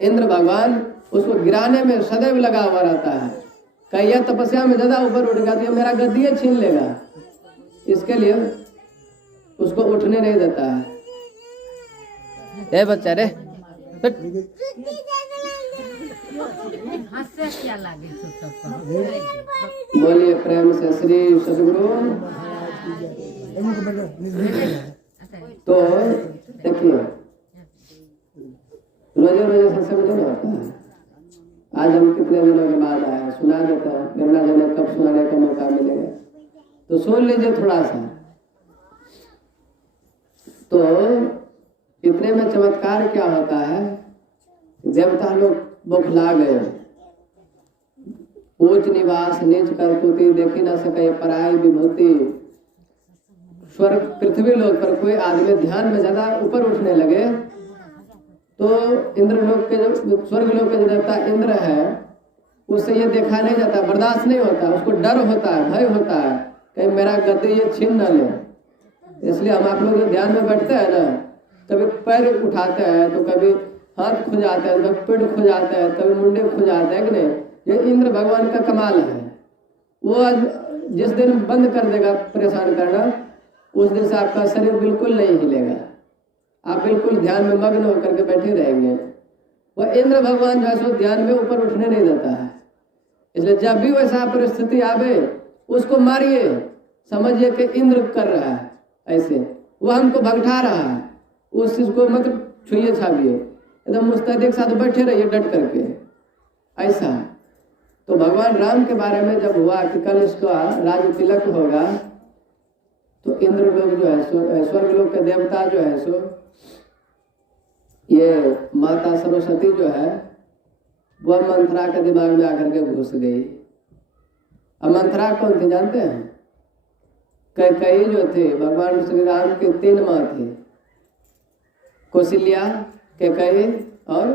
इंद्र भगवान उसको गिराने में सदैव लगा हुआ रहता है। कहीं यह तपस्या में ज्यादा ऊपर उठ गया तो ये मेरा गद्दी छीन लेगा, इसके लिए उसको उठने नहीं देता है। ए बच्चा रे, बोलिए प्रेम से श्री सदगुरु। तो देखिए, रोजे रोजे सत्संग नहीं होता है। आज हम कितने दिनों के बाद आए, सुना देता है, फिर ना जाने कब सुनाने का मौका मिलेगा, तो सुन लीजिए थोड़ा सा। तो इतने में चमत्कार क्या होता है, देवता लोग बौखला गए। ऊंच निवास नीच करतूती, देखी ना सके पराई विभूति। स्वर्ग पृथ्वी लोक पर कोई आदमी ध्यान में ज्यादा ऊपर उठने लगे तो इंद्र लोक के जो स्वर्ग लोक के जो देवता इंद्र है, उससे ये देखा नहीं जाता, बर्दाश्त नहीं होता, उसको डर होता है, भय होता है, कहीं मेरा गद्दी ये छीन न ले। इसलिए हम आप लोग जो ध्यान में बैठते हैं ना, कभी पैर उठाते हैं तो कभी हाथ खुजाते हैं, कभी पेट खुजाते हैं, कभी मुंडे खुजाते हैं कि नहीं। ये इंद्र भगवान का कमाल है। वो जिस दिन बंद कर देगा परेशान करना, उस दिन से आपका शरीर बिल्कुल नहीं हिलेगा, आप बिल्कुल ध्यान में मग्न होकर के बैठे रहेंगे। वह इंद्र भगवान जो है सो ध्यान में ऊपर उठने नहीं देता है। इसलिए जब भी वैसा परिस्थिति आवे, उसको मारिए, समझिए कि इंद्र कर रहा है, ऐसे वह हमको भगठा रहा है, उस चीज को मत छुइए छाविए, एकदम मुस्तैदी के साथ बैठे रहिए डट करके, ऐसा। तो भगवान राम के बारे में जब हुआ कि कल इसका राज तिलक होगा, तो इंद्र लोग जो है सो, स्वर्ग लोग के देवता जो है सो, ये माता सरस्वती जो है वह मंथरा के दिमाग में आकर के घुस गई। अब मंथरा कौन थे जानते हैं? कैकेयी जो थे, भगवान श्री राम के 3 माँ थे, कौशल्या, कैकेयी और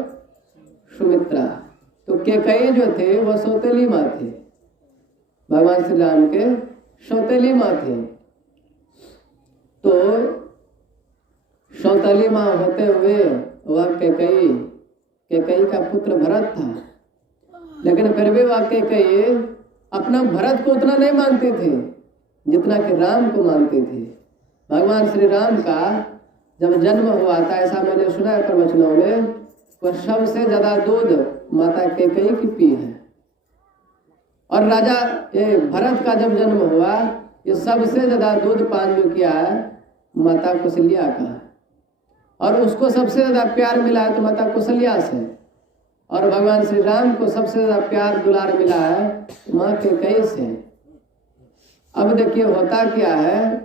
सुमित्रा। तो कैकेयी जो थे वह सौतेली माँ थे, भगवान श्री राम के सौतेली माँ थे। तो सौतेली माँ होते हुए वह कैकेयी का पुत्र भरत था। लेकिन फिर भी वाकई कही अपना भरत को उतना नहीं मानती थी जितना कि राम को मानती थी। भगवान श्री राम का जब जन्म हुआ था, ऐसा मैंने सुना है प्रवचनों में, वह सबसे ज्यादा दूध माता कैकेयी की पी है। और राजा ये भरत का जब जन्म हुआ, ये सबसे ज्यादा दूध पान जो किया है माता कौशल्या का, और उसको सबसे ज्यादा प्यार मिला है तो माता कौशल्या से, और भगवान श्री राम को सबसे ज्यादा प्यार दुलार मिला है माँ कैकेयी से। अब देखिए होता क्या है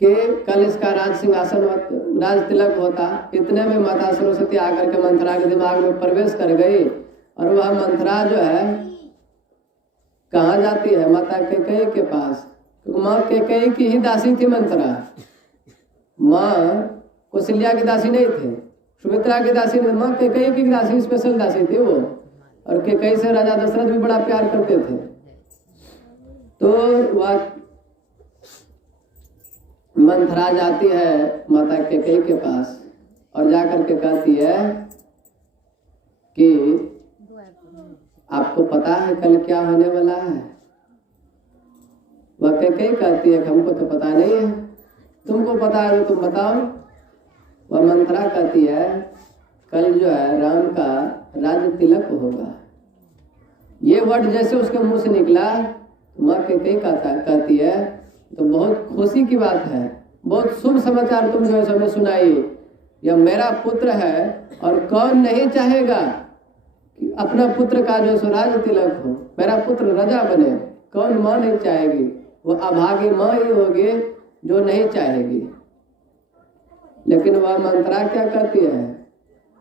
कि कल इसका राज सिंहासन राज तिलक होता, इतने में माता सरस्वती आकर के मंथरा के दिमाग में प्रवेश कर गई, और वह मंथरा जो है कहाँ जाती है? माता कैकेयी के पास, क्योंकि माँ कैकेयी की ही दासी थी मंथरा। माँ कौशल्या की दासी नहीं थी, सुमित्रा की दासी नहीं, माँ कैकेयी की दासी, स्पेशल दासी थी वो। और कैकेयी से राजा दशरथ भी बड़ा प्यार करते थे। तो वह मंथरा जाती है माता कैकेयी के पास और जाकर के कहती है कि आपको पता है कल क्या होने वाला है? वह कैकेयी कहती है हमको तो पता नहीं है, तुमको पता है तो तुम बताओ। वह मंथरा कहती है कल जो है राम का राज तिलक होगा। ये वर्ड जैसे उसके मुंह से निकला, माँ कैकेयी कहती है तो बहुत खुशी की बात है, बहुत शुभ समाचार तुम जो है हमें सुनाई। यह मेरा पुत्र है और कौन नहीं चाहेगा कि अपना पुत्र का जो स्वराज तिलक हो, मेरा पुत्र राजा बने, कौन माँ नहीं चाहेगी? वो अभागी माँ ही होगी जो नहीं चाहेगी। लेकिन वह मंथरा क्या कहती है?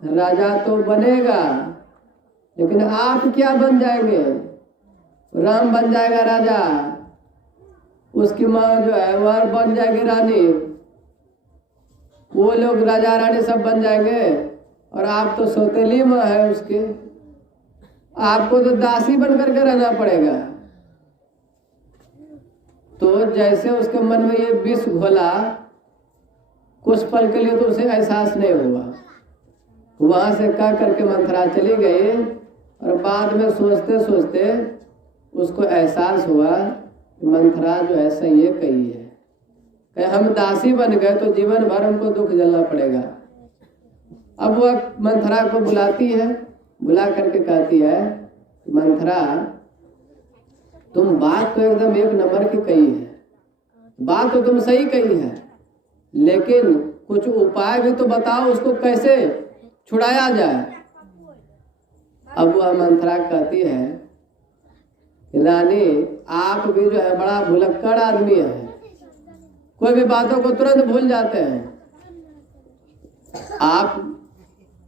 राजा तो बनेगा, लेकिन आप क्या बन जाएंगे? राम बन जाएगा राजा, उसकी माँ जो है वह बन जाएगी रानी, वो लोग राजा रानी सब बन जाएंगे, और आप तो सौतेली माँ है उसके, आपको तो दासी बन करके रहना पड़ेगा। तो जैसे उसके मन में ये विष घोला, कुछ पल के लिए तो उसे एहसास नहीं हुआ। वहां से कह करके मंथरा चली गई, और बाद में सोचते सोचते उसको एहसास हुआ मंथरा जो है सही ये कही है कि हम दासी बन गए तो जीवन भर हमको दुख झेलना पड़ेगा। अब वह मंथरा को बुलाती है, बुला करके कहती है मंथरा तुम बात तो एकदम एक नंबर की कही है, बात तो तुम सही कही है, लेकिन कुछ उपाय भी तो बताओ उसको कैसे छुड़ाया जाए। अब वह मंथरा कहती है रानी आप भी जो है बड़ा भुलक्कड़ आदमी है, कोई भी बातों को तुरंत भूल जाते हैं। आप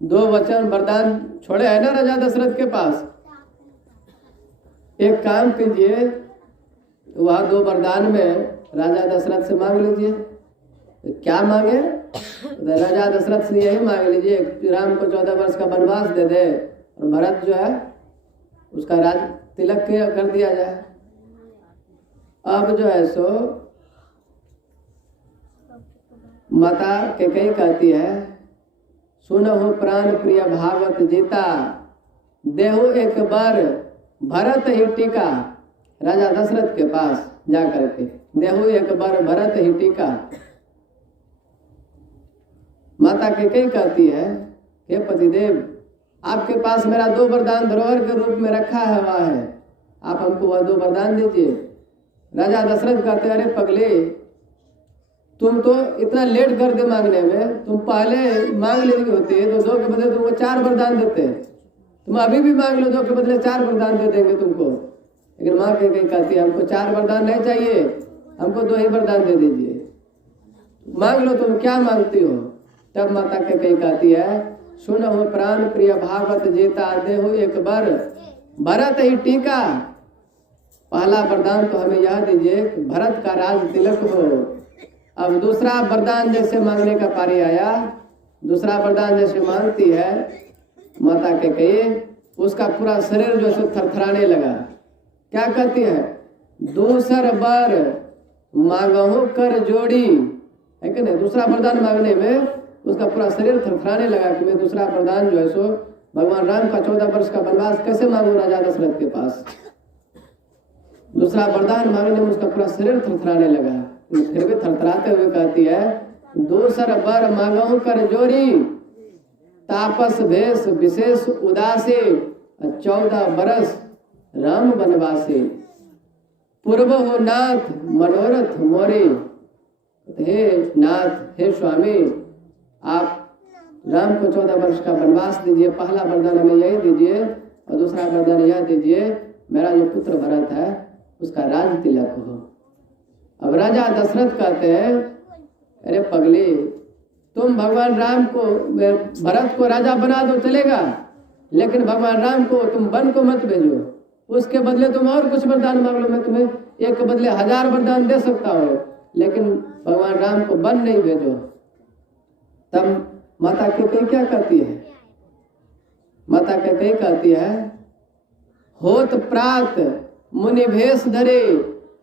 2 वचन वरदान छोड़े हैं ना राजा दशरथ के पास, एक काम कीजिए, वह 2 वरदान में राजा दशरथ से मांग लीजिए। तो क्या मांगे? तो राजा दशरथ से यही मांग लीजिए राम को 14 वर्ष का वनवास दे दे, और भरत जो है उसका राज तिलक कर दिया जाए। अब जो है सो माता कैकेयी कहती है सुनहु प्राण प्रिय भागवत जीता, देहु एक बार भरत ही टीका। राजा दशरथ के पास जा करके देहु एक बार भरत ही टीका। माता कैकेयी कहती है हे पतिदेव आपके पास मेरा 2 वरदान धरोहर के रूप में रखा है, वह है, आप हमको वह 2 वरदान दीजिए। राजा दशरथ कहते अरे पगले तुम तो इतना लेट कर दे मांगने में, तुम पहले मांग लेनी होती तो 2 के बदले तुमको 4 वरदान देते, तुम अभी भी मांग लो 2 के बदले 4 वरदान दे देंगे तुमको। लेकिन माँ कैकेयी कहती है हमको 4 वरदान नहीं चाहिए, हमको 2 ही वरदान दे दीजिए, मांग लो तुम क्या मांगती हो। तब माता कैकेयी कहती है सुनहु प्राण प्रिय भागवत जीता, देहु एक बार भरत ही टीका। पहला वरदान तो हमें यह दीजिए कि भरत का राज तिलक हो। अब दूसरा वरदान जैसे मांगने का पारी आया, दूसरा वरदान जैसे मांगती है माता कैकेयी, उसका पूरा शरीर जो है थरथराने लगा। क्या कहती है? दूसर बर मांगहु कर जोड़ी, है कि नहीं? दूसरा वरदान मांगने में उसका पूरा शरीर थरथराने लगा कि मैं दूसरा वरदान जो है सो भगवान राम का 14 वर्ष का वनवास कैसे मांगू राजा दशरथ के पास। दूसरा वरदान मांगने में उसका पूरा शरीर थरथराने लगा, फिर भी थरथराते हुए कहती है, दूसर वर मांगहु कर जोरी, तापस भेष विशेष उदासी, 14 बरस राम वनवासी, पूर्व हो नाथ मनोरथ मोरी। हे नाथ, हे स्वामी, आप राम को 14 वर्ष का वनवास दीजिए। पहला वरदान हमें यही दीजिए और दूसरा वरदान यह दीजिए, मेरा जो पुत्र भरत है उसका राज तिलक हो। अब राजा दशरथ कहते हैं, अरे पगली, तुम भगवान राम को, भरत को राजा बना दो चलेगा, लेकिन भगवान राम को तुम वन को मत भेजो। उसके बदले तुम और कुछ वरदान मांग लो, मैं तुम्हें एक के बदले 1000 वरदान दे सकता हूँ, लेकिन भगवान राम को वन नहीं भेजो। तब माता कैकेयी क्या कहती है? माता कैकेयी कहती है, होत प्रात मुनि भेष धरे,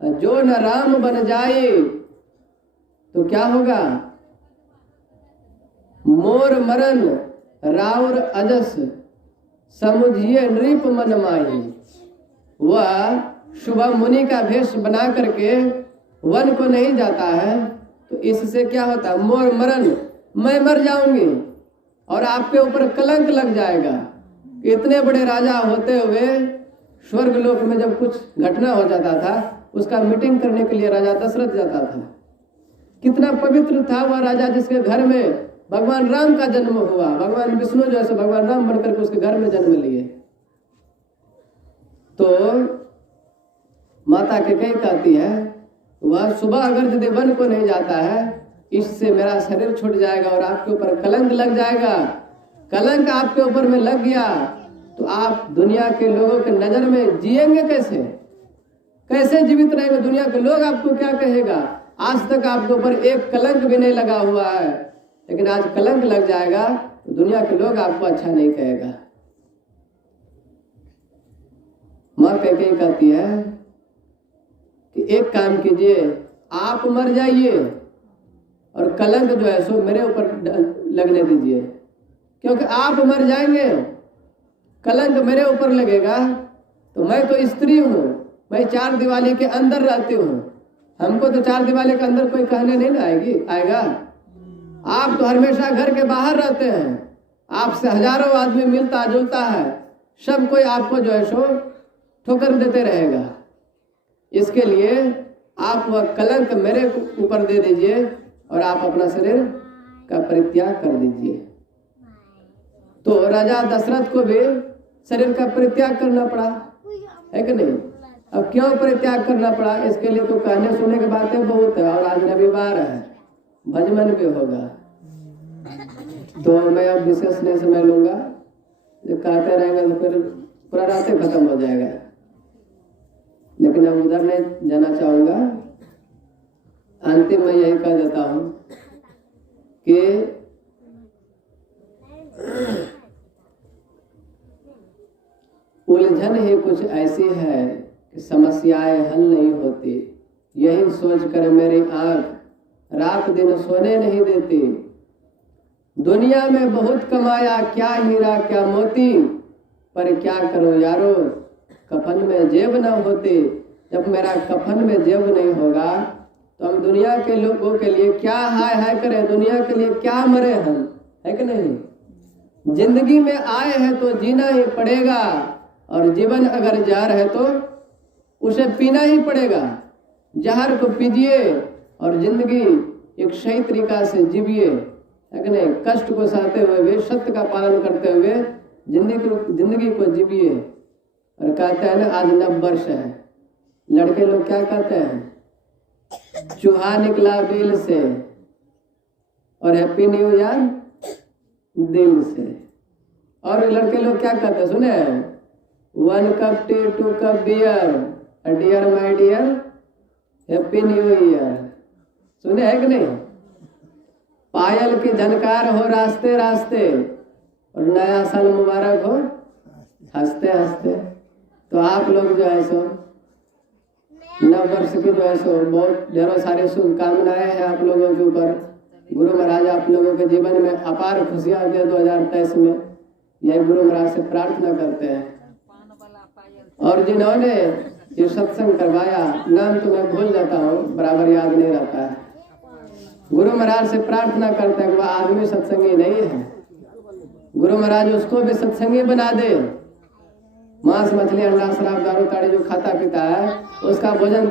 जो न राम बन जाए तो क्या होगा? मोर मरण राउर अजस, समुझिए नृप मन माही। वह सुबह मुनि का भेष बना करके वन को नहीं जाता है, तो इससे क्या होता है? मोर मरण, मैं मर जाऊंगी और आपके ऊपर कलंक लग जाएगा। इतने बड़े राजा होते हुए स्वर्ग लोक में जब कुछ घटना हो जाता था, उसका मीटिंग करने के लिए राजा दशरथ जाता था। कितना पवित्र था वह राजा जिसके घर में भगवान राम का जन्म हुआ। भगवान विष्णु जो है भगवान राम बनकर के उसके घर में जन्म लिए। तो माता कैकेयी कहती है, वह सुबह अगर यदि वन को नहीं जाता है, इससे मेरा शरीर छूट जाएगा और आपके ऊपर कलंक लग जाएगा। कलंक आपके ऊपर में लग गया तो आप दुनिया के लोगों के नजर में जिएंगे कैसे? कैसे जीवित रहेंगे? दुनिया के लोग आपको क्या कहेगा? आज तक आपके ऊपर एक कलंक भी नहीं लगा हुआ है, लेकिन आज कलंक लग जाएगा तो दुनिया के लोग आपको अच्छा नहीं कहेगा। माँ कैकेयी कहती है कि एक काम कीजिए, आप मर जाइए और कलंक जो है सो मेरे ऊपर लगने दीजिए, क्योंकि आप मर जाएंगे, कलंक मेरे ऊपर लगेगा तो मैं तो स्त्री हूँ, मैं 4 दीवारी के अंदर रहती हूँ, हमको तो 4 दीवारी के अंदर कोई कहने नहीं ना आएगा। आप तो हमेशा घर के बाहर रहते हैं, आपसे हजारों आदमी मिलता जुलता है, सब कोई आपको जो है सो ठोकर देते रहेगा। इसके लिए आप वह कलंक मेरे ऊपर दे दीजिए और आप अपना शरीर का परित्याग कर दीजिए। तो राजा दशरथ को भी शरीर का परित्याग करना पड़ा, है कि नहीं? अब क्यों परित्याग करना पड़ा? इसके लिए तो कहने सुनने की बातें बहुत है, और आज रविवार है, भजमन भी होगा, तो मैं अब विशेष नहीं समय लूंगा। जो कहते रहेंगे तो फिर पूरा रातें खत्म हो जाएगा, लेकिन अब उधर नहीं जाना चाहूंगा। अंतिम में यही कह देता हूं कि उलझन ही कुछ ऐसी है कि समस्याएं हल नहीं होती। यही सोचकर मेरी आंख रात दिन सोने नहीं देती। दुनिया में बहुत कमाया, क्या हीरा क्या मोती, पर क्या करो यारो, कफन में जेब न होती। जब मेरा कफन में जेब नहीं होगा तो हम दुनिया के लोगों के लिए क्या हाय हाय करें, दुनिया के लिए क्या मरे हम, है कि नहीं? जिंदगी में आए हैं तो जीना ही पड़ेगा, और जीवन अगर जहर है तो उसे पीना ही पड़ेगा। जहर को पीजिए और जिंदगी एक सही तरीका से जीविए, है कि नहीं? कष्ट को सहते हुए भी, सत्य का पालन करते हुए जिंदगी को जीविए। और कहते हैं ना, आज 9 वर्ष है, लड़के लोग क्या कहते हैं? चूहा निकला बिल से, और हैप्पी न्यू ईयर दिल से। और लड़के लोग क्या कहते हैं, सुने? 1 cup tea, 2 cup beer, dear my dear happy new year. सुने है कि नहीं? पायल की झनकार हो रास्ते रास्ते, और नया साल मुबारक हो हंसते हंसते। तो आप लोग जो है सो 9 वर्ष की जो है सो बहुत ढेरों सारी शुभकामनाएं हैं आप लोगों के ऊपर। गुरु महाराज आप लोगों के जीवन में अपार खुशियां दे 2023 में। यही गुरु महाराज से प्रार्थना करते हैं। और जिन्होंने ये सत्संग करवाया, नाम तो मैं भूल जाता हूँ, बराबर याद नहीं रहता है। गुरु महाराज से प्रार्थना करते हैं कि वह आदमी सत्संगी नहीं है, गुरु महाराज उसको भी सत्संगी बना दे। मांस मछली अंडा शराब दारू ताड़ी जो खाता पीता है उसका भोजन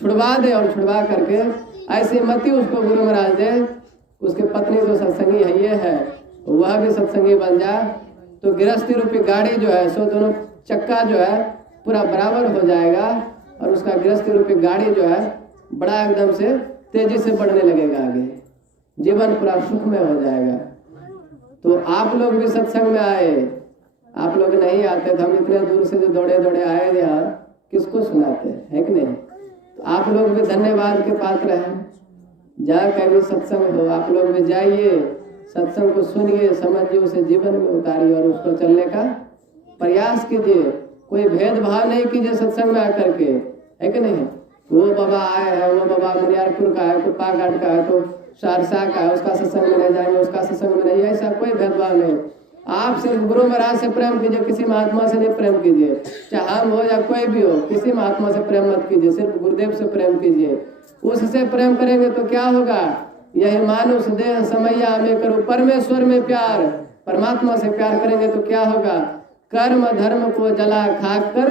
छुड़वा दे, और छुड़वा करके ऐसी मति उसको गुरु महाराज दे, उसके पत्नी जो सत्संगी है ये है वह भी सत्संगी बन जाए, तो गृहस्थी रूपी गाड़ी जो है सो दोनों चक्का जो है पूरा बराबर हो जाएगा, और उसका गृहस्थी रूपी गाड़ी जो है बड़ा एकदम से तेजी से बढ़ने लगेगा, आगे जीवन पूरा सुखमय हो जाएगा। तो आप लोग भी सत्संग में आए, आप लोग नहीं आते तो हम इतने दूर से जो दौड़े दौड़े आए यहाँ किसको सुनाते है कि नहीं। तो आप लोग भी धन्यवाद के पात्र हैं। जहाँ कहीं भी सत्संग हो आप लोग भी जाइए, सत्संग को सुनिए, समझिए, उसे जीवन में उतारिए और उसको चलने का प्रयास कीजिए। कोई भेदभाव नहीं कीजिए सत्संग में आकर के, है कि नहीं। वो बाबा आए हैं, वो बाबा मुनियारपुर का है, कोई पाघाट का है, तो सहरसा का है, उसका सत्संग में नहीं जाएंगे, उसका सत्संग में नहीं, ऐसा कोई भेदभाव नहीं। आप सिर्फ गुरु महाराज से प्रेम कीजिए, किसी महात्मा से नहीं प्रेम कीजिए, चाहे हम हो या कोई भी हो, किसी महात्मा से प्रेम मत कीजिए, सिर्फ गुरुदेव से प्रेम कीजिए। उससे प्रेम करेंगे तो क्या होगा, यही मानुष देह समैया में करो परमेश्वर में प्यार, परमात्मा से प्यार करेंगे तो क्या होगा, कर्म धर्म को जला खाक कर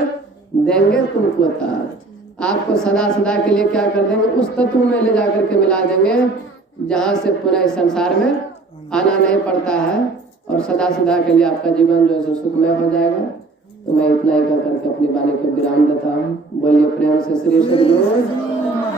देंगे तुमको तार। आपको सदा सदा के लिए क्या कर देंगे, उस तत्व में ले जाकर के मिला देंगे जहाँ से पुनः इस संसार में आना नहीं पड़ता है, और सदा सदा के लिए आपका जीवन जो है सुखमय हो जाएगा। तो मैं इतना ही कर करके अपनी वाणी को विराम देता हूँ। बोलिए प्रेम से श्री सद्गुरु